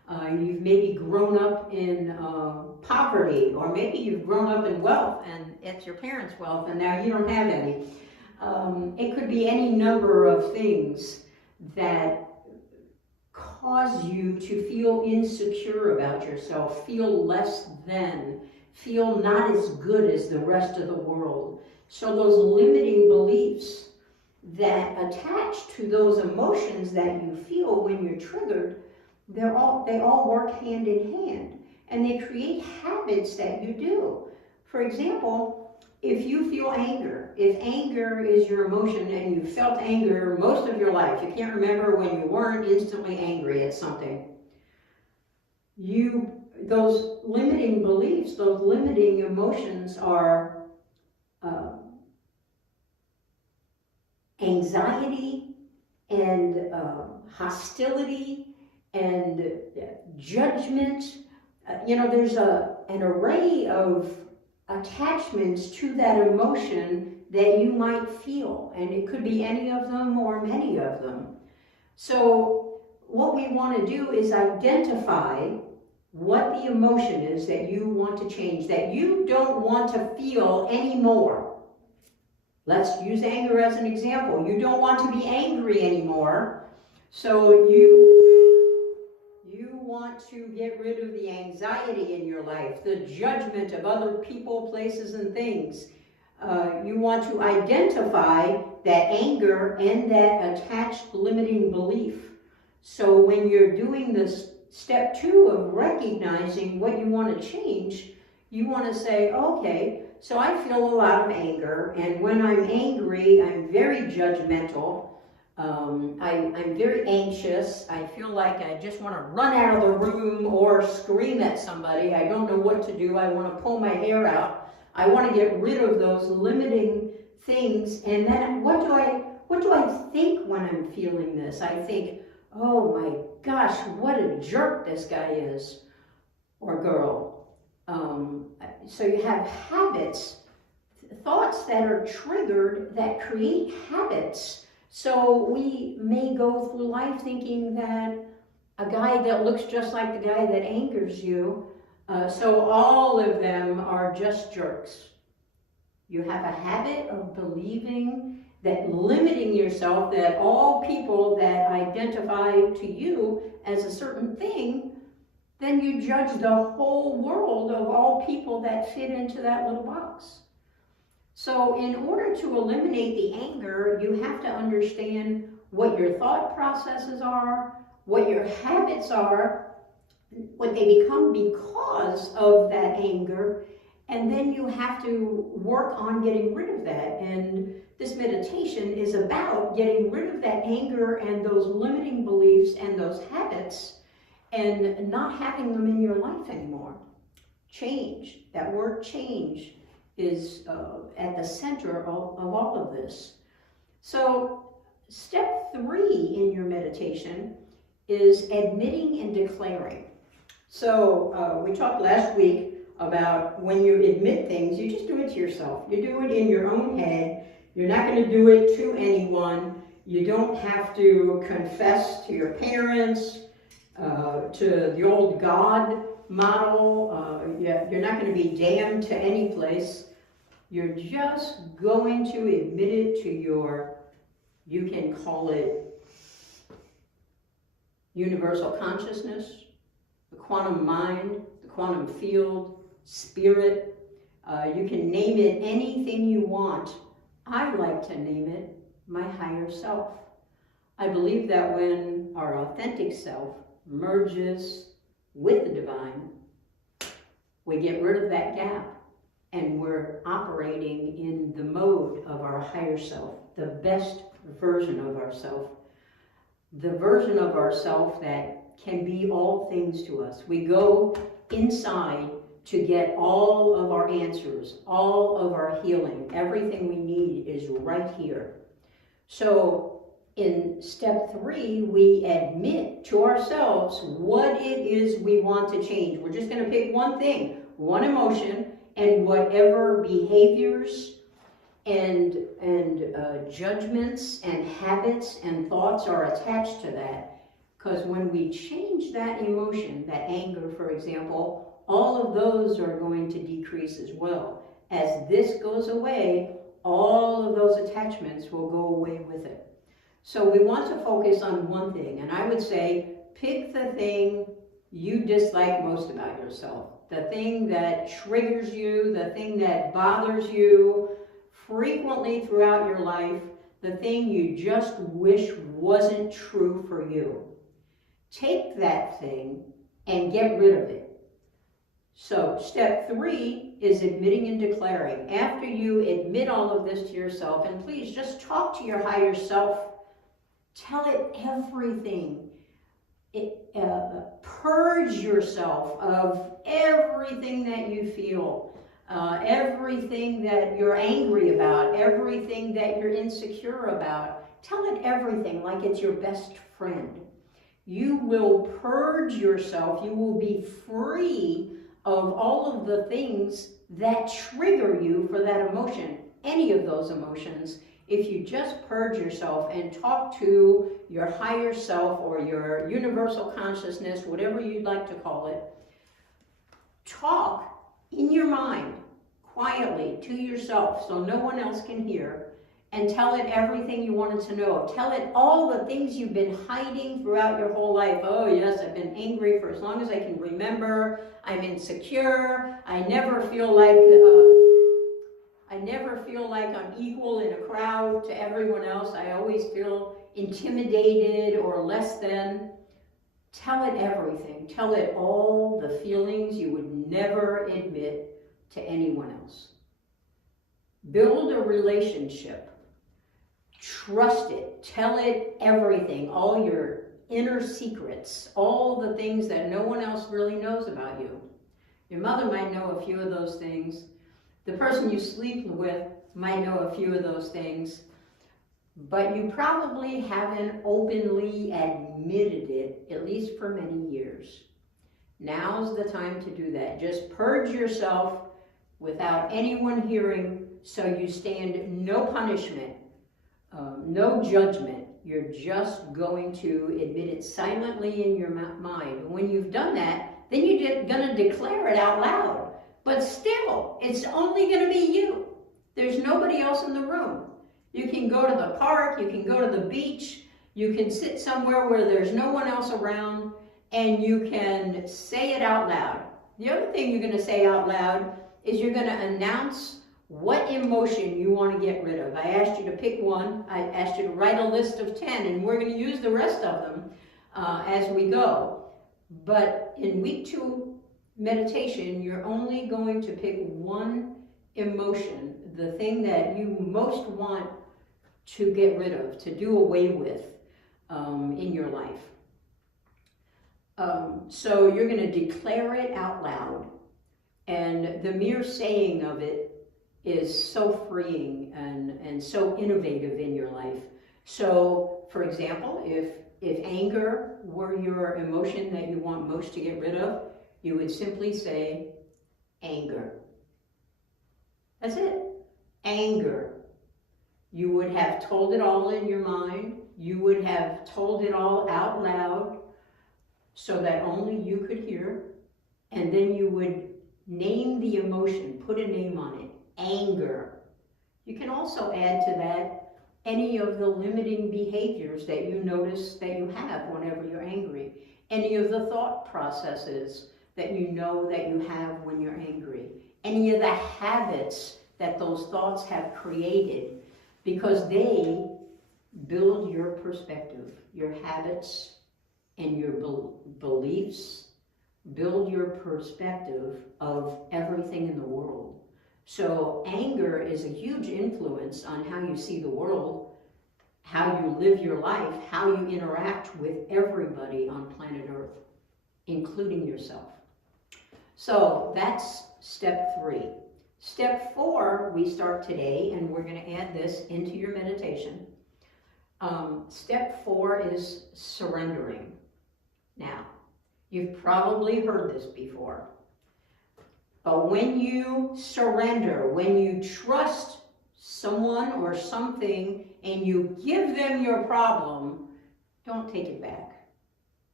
You've maybe grown up in poverty, or maybe you've grown up in wealth and it's your parents' wealth and now you don't have any. It could be any number of things that cause you to feel insecure about yourself, feel less than, feel not as good as the rest of the world. So those limiting beliefs that attach to those emotions that you feel when you're triggered, they all work hand in hand, and they create habits that you do. For example, if you feel anger, if anger is your emotion and you felt anger most of your life, you can't remember when you weren't instantly angry at something, those limiting beliefs, those limiting emotions are anxiety and hostility and judgment. There's an array of attachments to that emotion that you might feel, and it could be any of them or many of them. So what we want to do is identify what the emotion is that you want to change, that you don't want to feel anymore. Let's use anger as an example. You don't want to be angry anymore, so you want to get rid of the anxiety in your life, the judgment of other people, places, and things. You want to identify that anger and that attached limiting belief. So when you're doing this step 2 of recognizing what you want to change, you want to say, okay, so I feel a lot of anger, and when I'm angry, I'm very judgmental. I'm very anxious. I feel like I just want to run out of the room or scream at somebody. I don't know what to do. I want to pull my hair out. I want to get rid of those limiting things. And then what do I think when I'm feeling this? I think, oh my gosh, what a jerk this guy is, or girl. So you have habits, thoughts that are triggered that create habits. So we may go through life thinking that a guy that looks just like the guy that angers you, so all of them are just jerks. You have a habit of believing that, limiting yourself, that all people that identify to you as a certain thing, then you judge the whole world of all people that fit into that little box. So in order to eliminate the anger, you have to understand what your thought processes are, what your habits are, what they become because of that anger, and then you have to work on getting rid of that. And this meditation is about getting rid of that anger and those limiting beliefs and those habits and not having them in your life anymore. Change, that word change, is at the center of all of this. So step 3 in your meditation is admitting and declaring. So we talked last week about when you admit things, you just do it to yourself. You do it in your own head. You're not going to do it to anyone. You don't have to confess to your parents, to the old God model. You're not going to be damned to any place. You're just going to admit it to you can call it universal consciousness, the quantum mind, the quantum field, spirit. You can name it anything you want. I like to name it my higher self. I believe that when our authentic self merges with the divine, we get rid of that gap. And we're operating in the mode of our higher self, the best version of ourself, the version of ourself that can be all things to us. We go inside to get all of our answers, all of our healing. Everything we need is right here. So in step 3, we admit to ourselves what it is we want to change. We're just going to pick one thing, one emotion, and whatever behaviors and judgments and habits and thoughts are attached to that, Because when we change that emotion, that anger, for example, all of those are going to decrease as well. As this goes away, all of those attachments will go away with it. So we want to focus on one thing, and I would say pick the thing you dislike most about yourself, the thing that triggers you, the thing that bothers you frequently throughout your life, the thing you just wish wasn't true for you. Take that thing and get rid of it. So step 3 is admitting and declaring. After you admit all of this to yourself, and please just talk to your higher self, tell it everything. Purge yourself of everything that you feel, everything that you're angry about, everything that you're insecure about. Tell it everything like it's your best friend. You will purge yourself. You will be free of all of the things that trigger you for that emotion, any of those emotions, if you just purge yourself and talk to your higher self or your universal consciousness, whatever you'd like to call it. Talk in your mind, quietly, to yourself, so no one else can hear, and tell it everything you wanted to know. Tell it all the things you've been hiding throughout your whole life. Oh yes, I've been angry for as long as I can remember. I'm insecure. I never feel like I'm equal in a crowd to everyone else. I always feel intimidated or less than. Tell it everything. Tell it all the feelings you would never admit to anyone else. Build a relationship. Trust it. Tell it everything, all your inner secrets, all the things that no one else really knows about you. Your mother might know a few of those things. The person you sleep with might know a few of those things, but you probably haven't openly admitted it, at least for many years. Now's the time to do that. Just purge yourself without anyone hearing, so you stand no punishment, no judgment. You're just going to admit it silently in your mind. And when you've done that, then you're going to declare it out loud. But still, it's only going to be you. There's nobody else in the room. You can go to the park, you can go to the beach, you can sit somewhere where there's no one else around, and you can say it out loud. The other thing you're going to say out loud is you're going to announce what emotion you want to get rid of. I asked you to pick one. I asked you to write a list of 10, and we're going to use the rest of them as we go. But in week 2 meditation, you're only going to pick one emotion, the thing that you most want to get rid of, to do away with in your life. So you're going to declare it out loud, and the mere saying of it is so freeing and so innovative in your life. So, for example, if anger were your emotion that you want most to get rid of, you would simply say, anger. That's it. Anger. You would have told it all in your mind. You would have told it all out loud so that only you could hear. And then you would name the emotion, put a name on it. Anger. You can also add to that any of the limiting behaviors that you notice that you have whenever you're angry. Any of the thought processes that you know that you have when you're angry. Any of the habits that those thoughts have created, because they build your perspective. Your habits and your beliefs build your perspective of everything in the world. So anger is a huge influence on how you see the world, how you live your life, how you interact with everybody on planet Earth, including yourself. So that's step 3. Step 4, we start today, and we're going to add this into your meditation. Step 4 is surrendering. Now, you've probably heard this before. But when you surrender, when you trust someone or something and you give them your problem, don't take it back.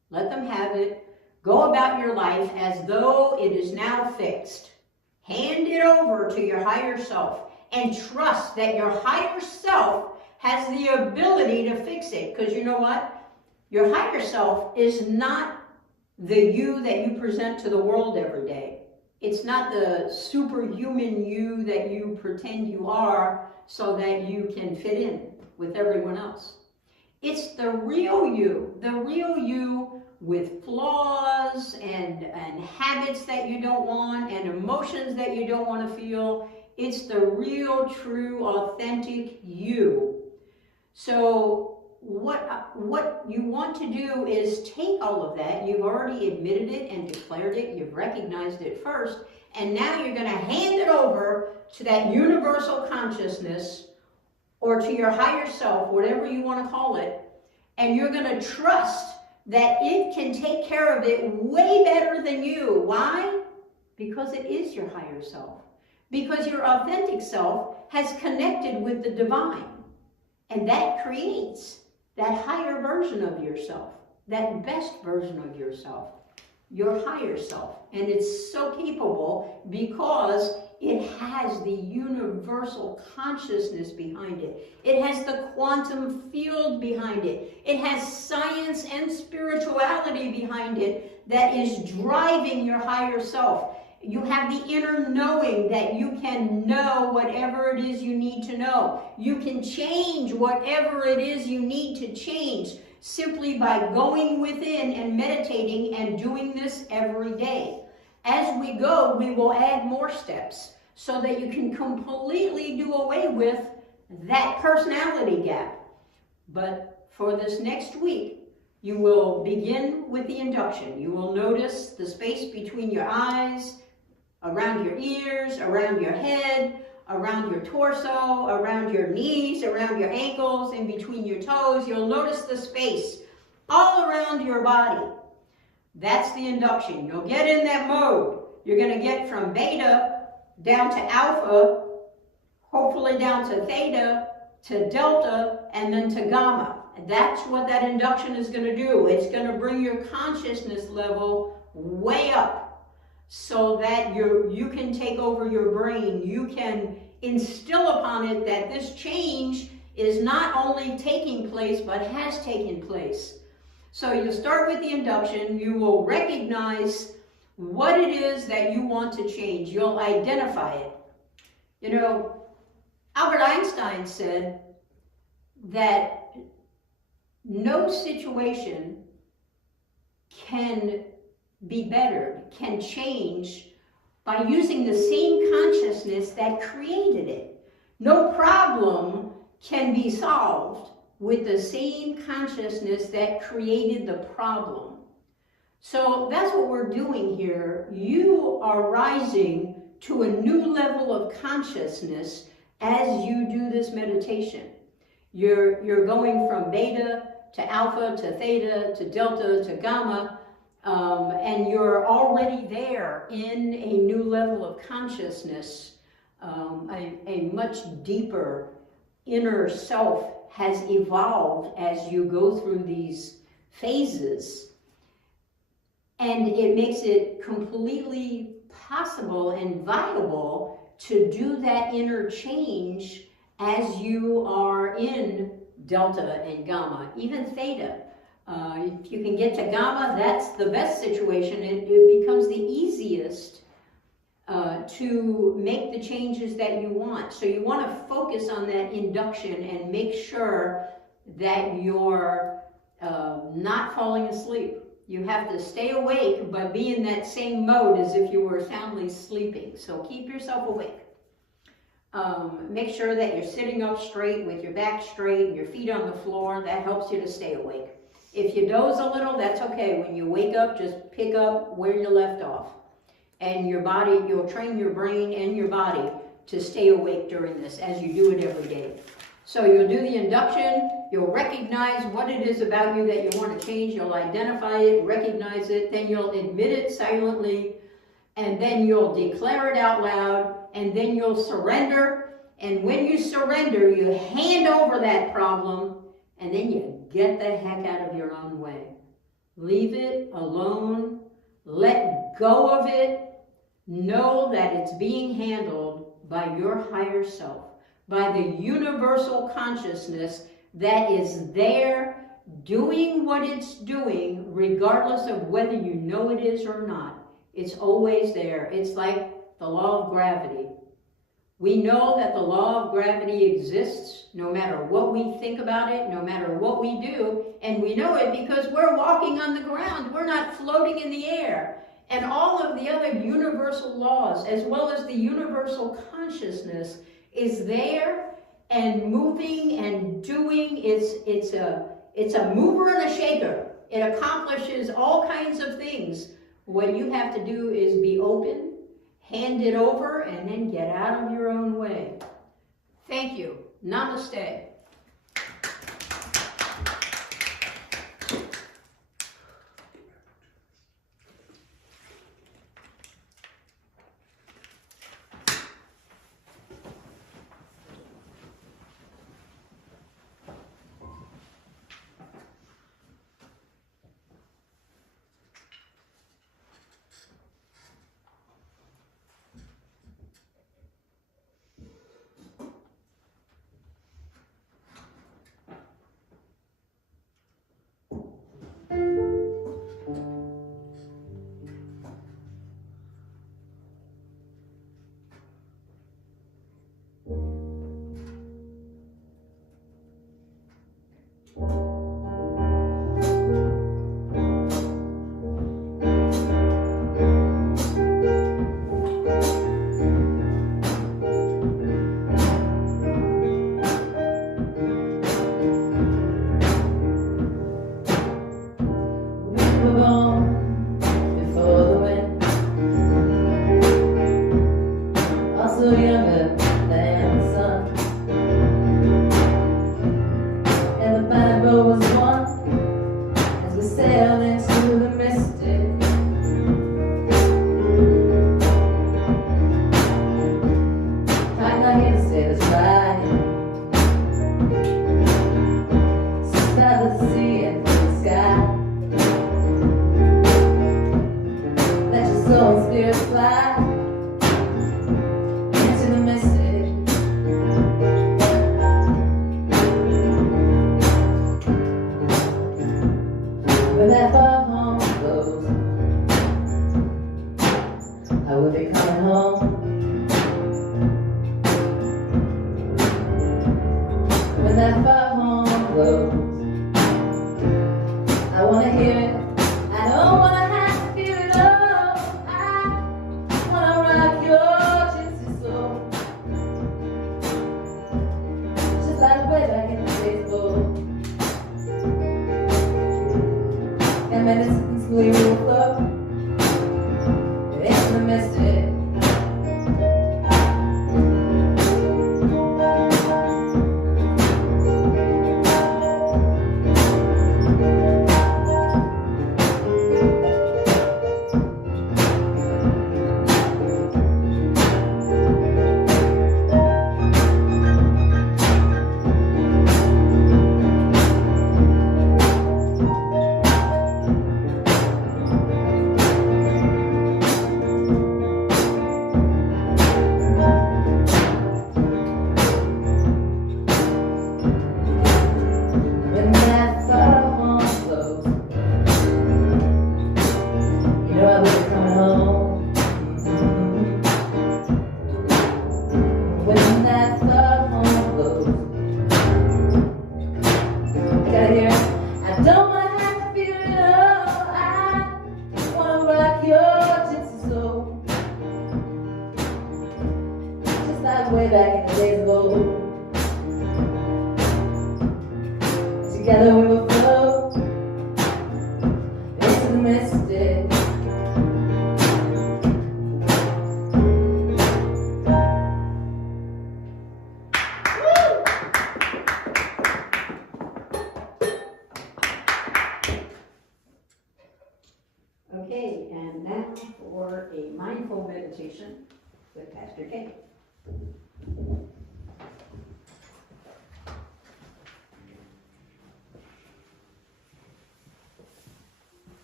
Let them have it. Go about your life as though it is now fixed. Hand it over to your higher self and trust that your higher self has the ability to fix it. Because you know what? Your higher self is not the you that you present to the world every day. It's not the superhuman you that you pretend you are so that you can fit in with everyone else. It's the real you with flaws and habits that you don't want and emotions that you don't want to feel. It's the real, true, authentic you. So what you want to do is take all of that. You've already admitted it and declared it. You've recognized it first. And now you're going to hand it over to that universal consciousness or to your higher self, whatever you want to call it. And you're going to trust that it can take care of it way better than you. Why? Because it is your higher self. Because your authentic self has connected with the divine. And that creates that higher version of yourself, that best version of yourself, your higher self. And it's so capable because it has the universal consciousness behind it. It has the quantum field behind it. It has science and spirituality behind it that is driving your higher self. You have the inner knowing that you can know whatever it is you need to know. You can change whatever it is you need to change simply by going within and meditating and doing this every day. As we go, we will add more steps so that you can completely do away with that personality gap. But for this next week, you will begin with the induction. You will notice the space between your eyes, around your ears, around your head, around your torso, around your knees, around your ankles, in between your toes. You'll notice the space all around your body. That's the induction. You'll get in that mode. You're going to get from beta down to alpha, hopefully down to theta, to delta, and then to gamma. And that's what that induction is going to do. It's going to bring your consciousness level way up, so that you can take over your brain. You can instill upon it that this change is not only taking place, but has taken place. So you start with the induction. You will recognize what it is that you want to change. You'll identify it. You know, Albert Einstein said that no situation can be bettered, can change by using the same consciousness that created it. No problem can be solved with the same consciousness that created the problem. So that's what we're doing here. You are rising to a new level of consciousness as you do this meditation. You're going from beta to alpha to theta to delta to gamma, and you're already there in a new level of consciousness. A much deeper inner self has evolved as you go through these phases, and it makes it completely possible and viable to do that inner change as you are in delta and gamma, even theta. If you can get to gamma, that's the best situation. It becomes the easiest to make the changes that you want. So you want to focus on that induction and make sure that you're not falling asleep. You have to stay awake, but be in that same mode as if you were soundly sleeping. So keep yourself awake. Make sure that you're sitting up straight with your back straight and your feet on the floor. That helps you to stay awake. If you doze a little, that's okay. When you wake up, just pick up where you left off. And your body, you'll train your brain and your body to stay awake during this as you do it every day. So you'll do the induction, you'll recognize what it is about you that you want to change, you'll identify it, recognize it, then you'll admit it silently, and then you'll declare it out loud, and then you'll surrender. And when you surrender, you hand over that problem, and then you get the heck out of your own way. Leave it alone. Let go of it. Know that it's being handled by your higher self, by the universal consciousness that is there doing what it's doing, regardless of whether you know it is or not. It's always there. It's like the law of gravity. We know that the law of gravity exists no matter what we think about it, no matter what we do, and we know it because we're walking on the ground. We're not floating in the air. And all of the other universal laws, as well as the universal consciousness, is there and moving and doing. It's a mover and a shaker. It accomplishes all kinds of things. What you have to do is be open, hand it over, and then get out of your own way. Thank you. Namaste. Okay, and now for a mindful meditation with Pastor Kay.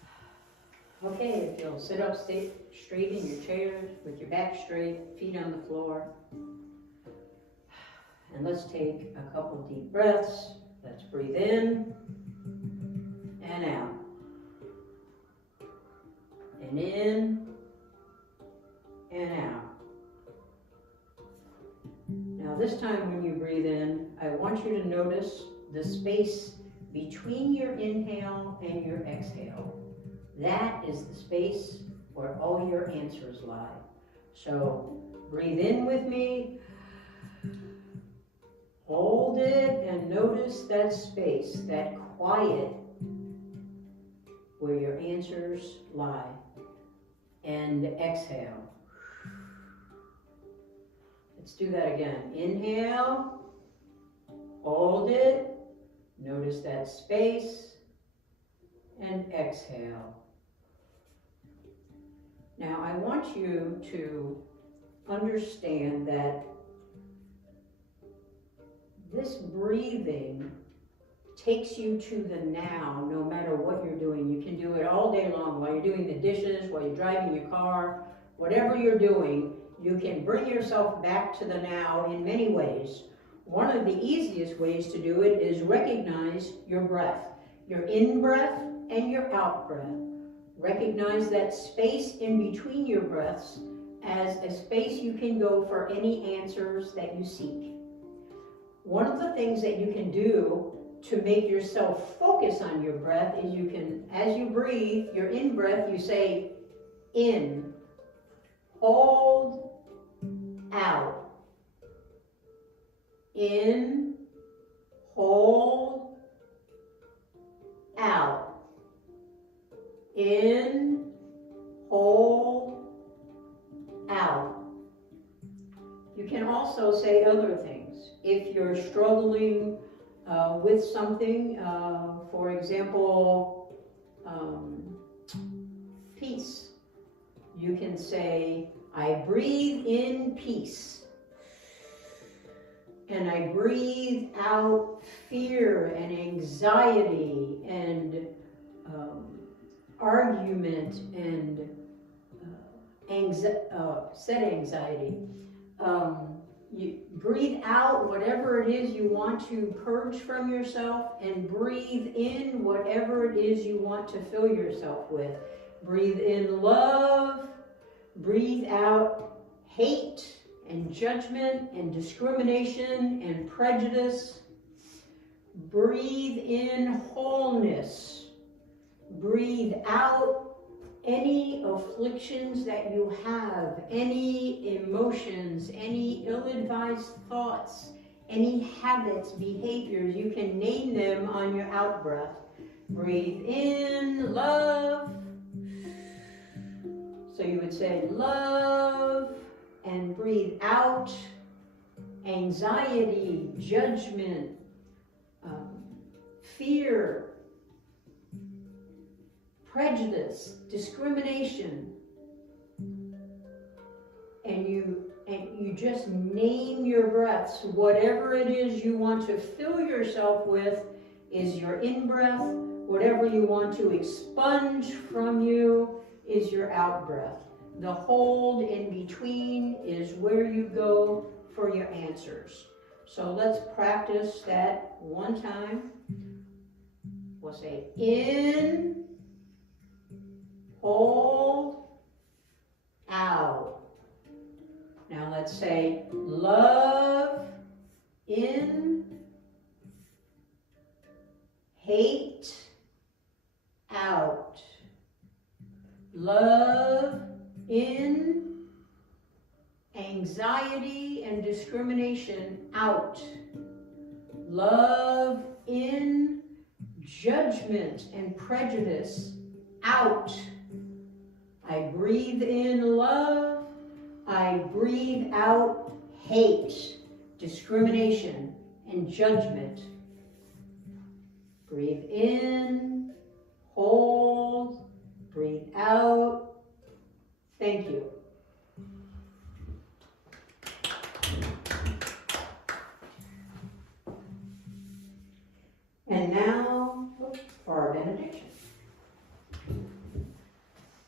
Okay, if you'll sit up straight in your chairs with your back straight, feet on the floor. And let's take a couple deep breaths. Let's breathe in and out. And in and out. Now this time when you breathe in, I want you to notice the space between your inhale and your exhale. That is the space where all your answers lie. So breathe in with me, hold it, and notice that space, that quiet where your answers lie. And exhale. Let's do that again. Inhale, hold it, notice that space, and exhale. Now I want you to understand that this breathing takes you to the now, no matter what you're doing. You can do it all day long while you're doing the dishes, while you're driving your car, whatever you're doing, you can bring yourself back to the now in many ways. One of the easiest ways to do it is recognize your breath, your in-breath and your out-breath. Recognize that space in between your breaths as a space you can go for any answers that you seek. One of the things that you can do to make yourself focus on your breath is you can, as you breathe, your in-breath, you say in, hold, out. In, hold, out. In, hold, out. You can also say other things. If you're struggling with something, for example, peace, you can say, I breathe in peace. And I breathe out fear and anxiety and argument and said anxiety. You breathe out whatever it is you want to purge from yourself, and breathe in whatever it is you want to fill yourself with. Breathe in love, breathe out hate and judgment and discrimination and prejudice. Breathe in wholeness. Breathe out any afflictions that you have, any emotions, any ill-advised thoughts, any habits, behaviors. You can name them on your out-breath. Breathe in love. So you would say love, and breathe out anxiety, judgment, fear, prejudice, discrimination, and you just name your breaths. Whatever it is you want to fill yourself with is your in-breath. Whatever you want to expunge from you is your out-breath. The hold in between is where you go for your answers. So let's practice that one time. We'll say in, hold, out. Now let's say love, in, hate, out. Love, in, anxiety and discrimination, out. Love, in, judgment and prejudice, out. I breathe in love. I breathe out hate, discrimination, and judgment. Breathe in, hold, breathe out. Thank you. And now for our benediction.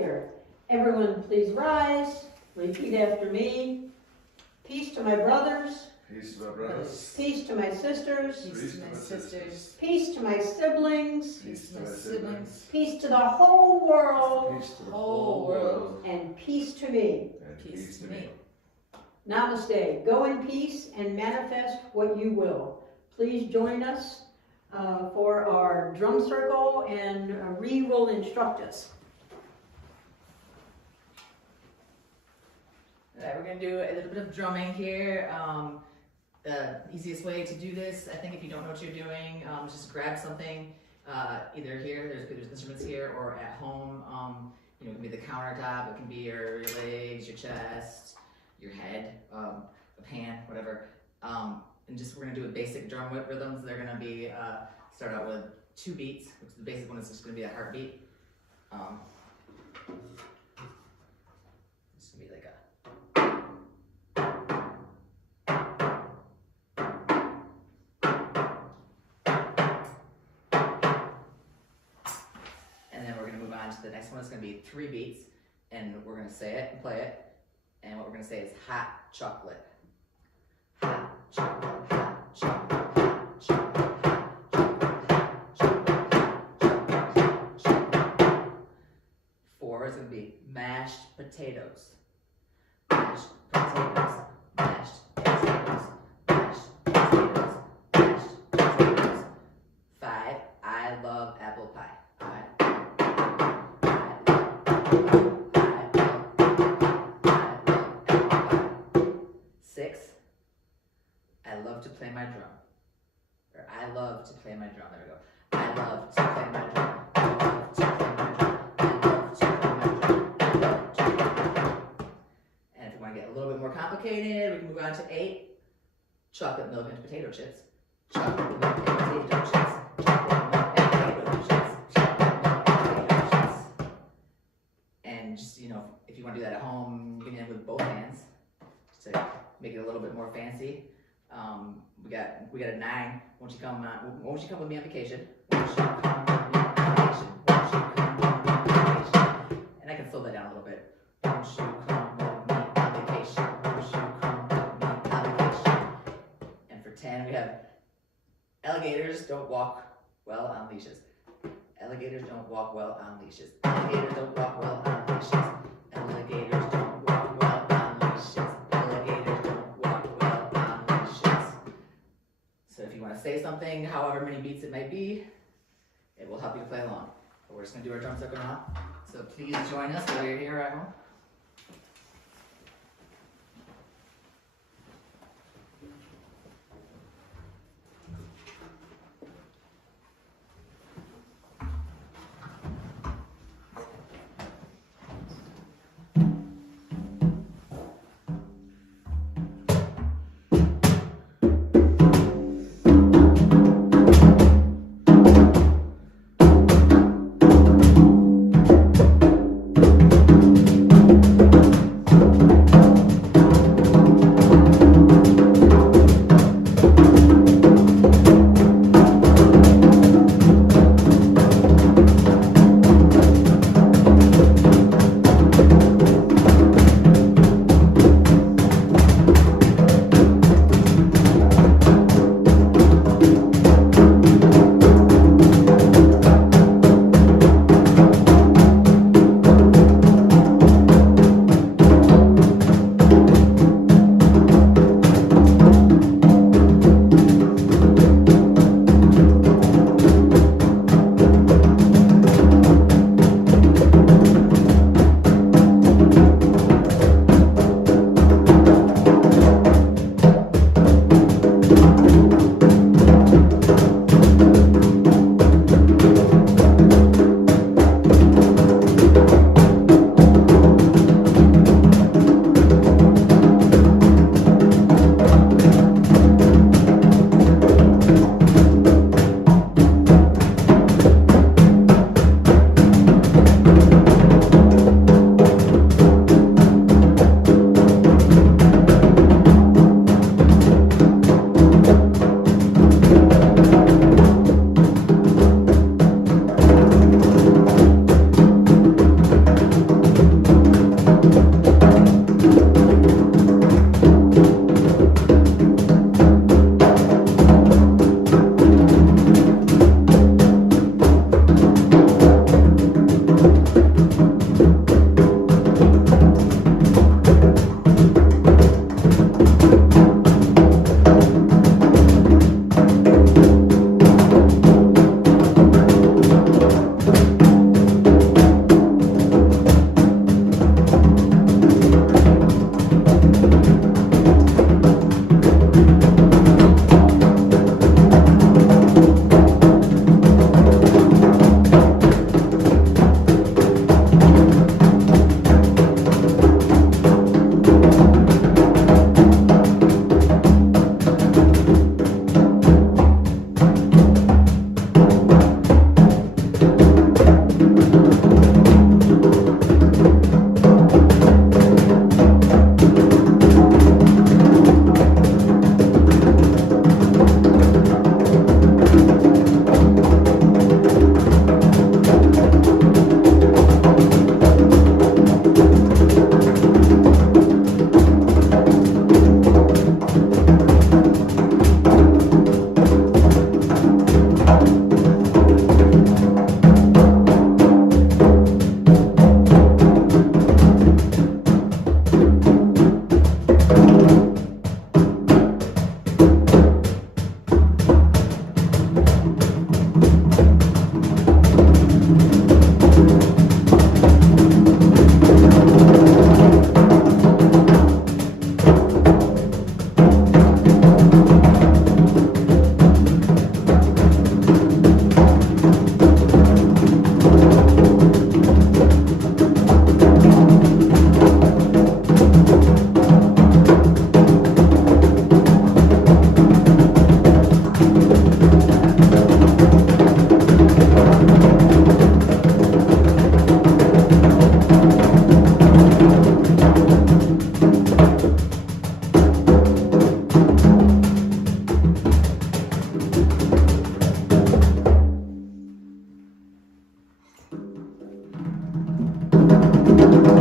clear. Everyone please rise, repeat after me. Peace to my brothers, Peace to my brothers. peace to my sisters, Peace to my sisters. peace to my siblings, Peace to my siblings. peace to the whole world, Peace to the whole whole world. and peace to me. And Peace to me. Namaste. Go in peace and manifest what you will. Please join us for our drum circle, and Ree will instruct us. All right, we're gonna do a little bit of drumming here. The easiest way to do this, I think, if you don't know what you're doing, just grab something, either here, there's instruments here, or at home. You know, it can be the countertop, it can be your legs, your chest, your head, a pan, whatever. And just we're gonna do a basic drum whip rhythms. They're gonna be start out with 2 beats, which the basic one is just gonna be a heartbeat. It's gonna be like a. And then we're gonna move on to the next one. It's gonna be 3 beats, and we're gonna say it and play it. And what we're gonna say is hot chocolate. Hot chocolate, hot chocolate, hot chocolate, hot chocolate, hot chocolate, hot chocolate. 4 is gonna be mashed potatoes. Mashed potatoes, mashed potatoes, mashed potatoes, mashed potatoes. 5, I love apple pie. I love to play my drum. Or I love to play my drum. There we go. I love to play my drum. I love to play my drum. I love to play my drum. I love to play my drum. And if you want to get a little bit more complicated, we can move on to 8. Chocolate milk and potato chips. Chocolate milk and potato chips. Chocolate milk and potato chips. Chocolate milk and potato chips. And just, you know, if you want to do that at home, you can end with both hands to make it a little bit more fancy. We got a 9. Won't you come with me on vacation? Won't you come with me on vacation? Won't you come with me on vacation? And I can slow that down a little bit. Won't you come with me on vacation? Won't you come with me on vacation? And for 10, we have alligators don't walk well on leashes. Alligators don't walk well on leashes. Alligators don't walk well on leashes. Alligators don't walk well on leashes. Alligators don't walk well on leashes. So if you want to say something, however many beats it might be, it will help you to play along. But we're just going to do our drum circle now. So please join us while you're here at home.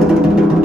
Apath.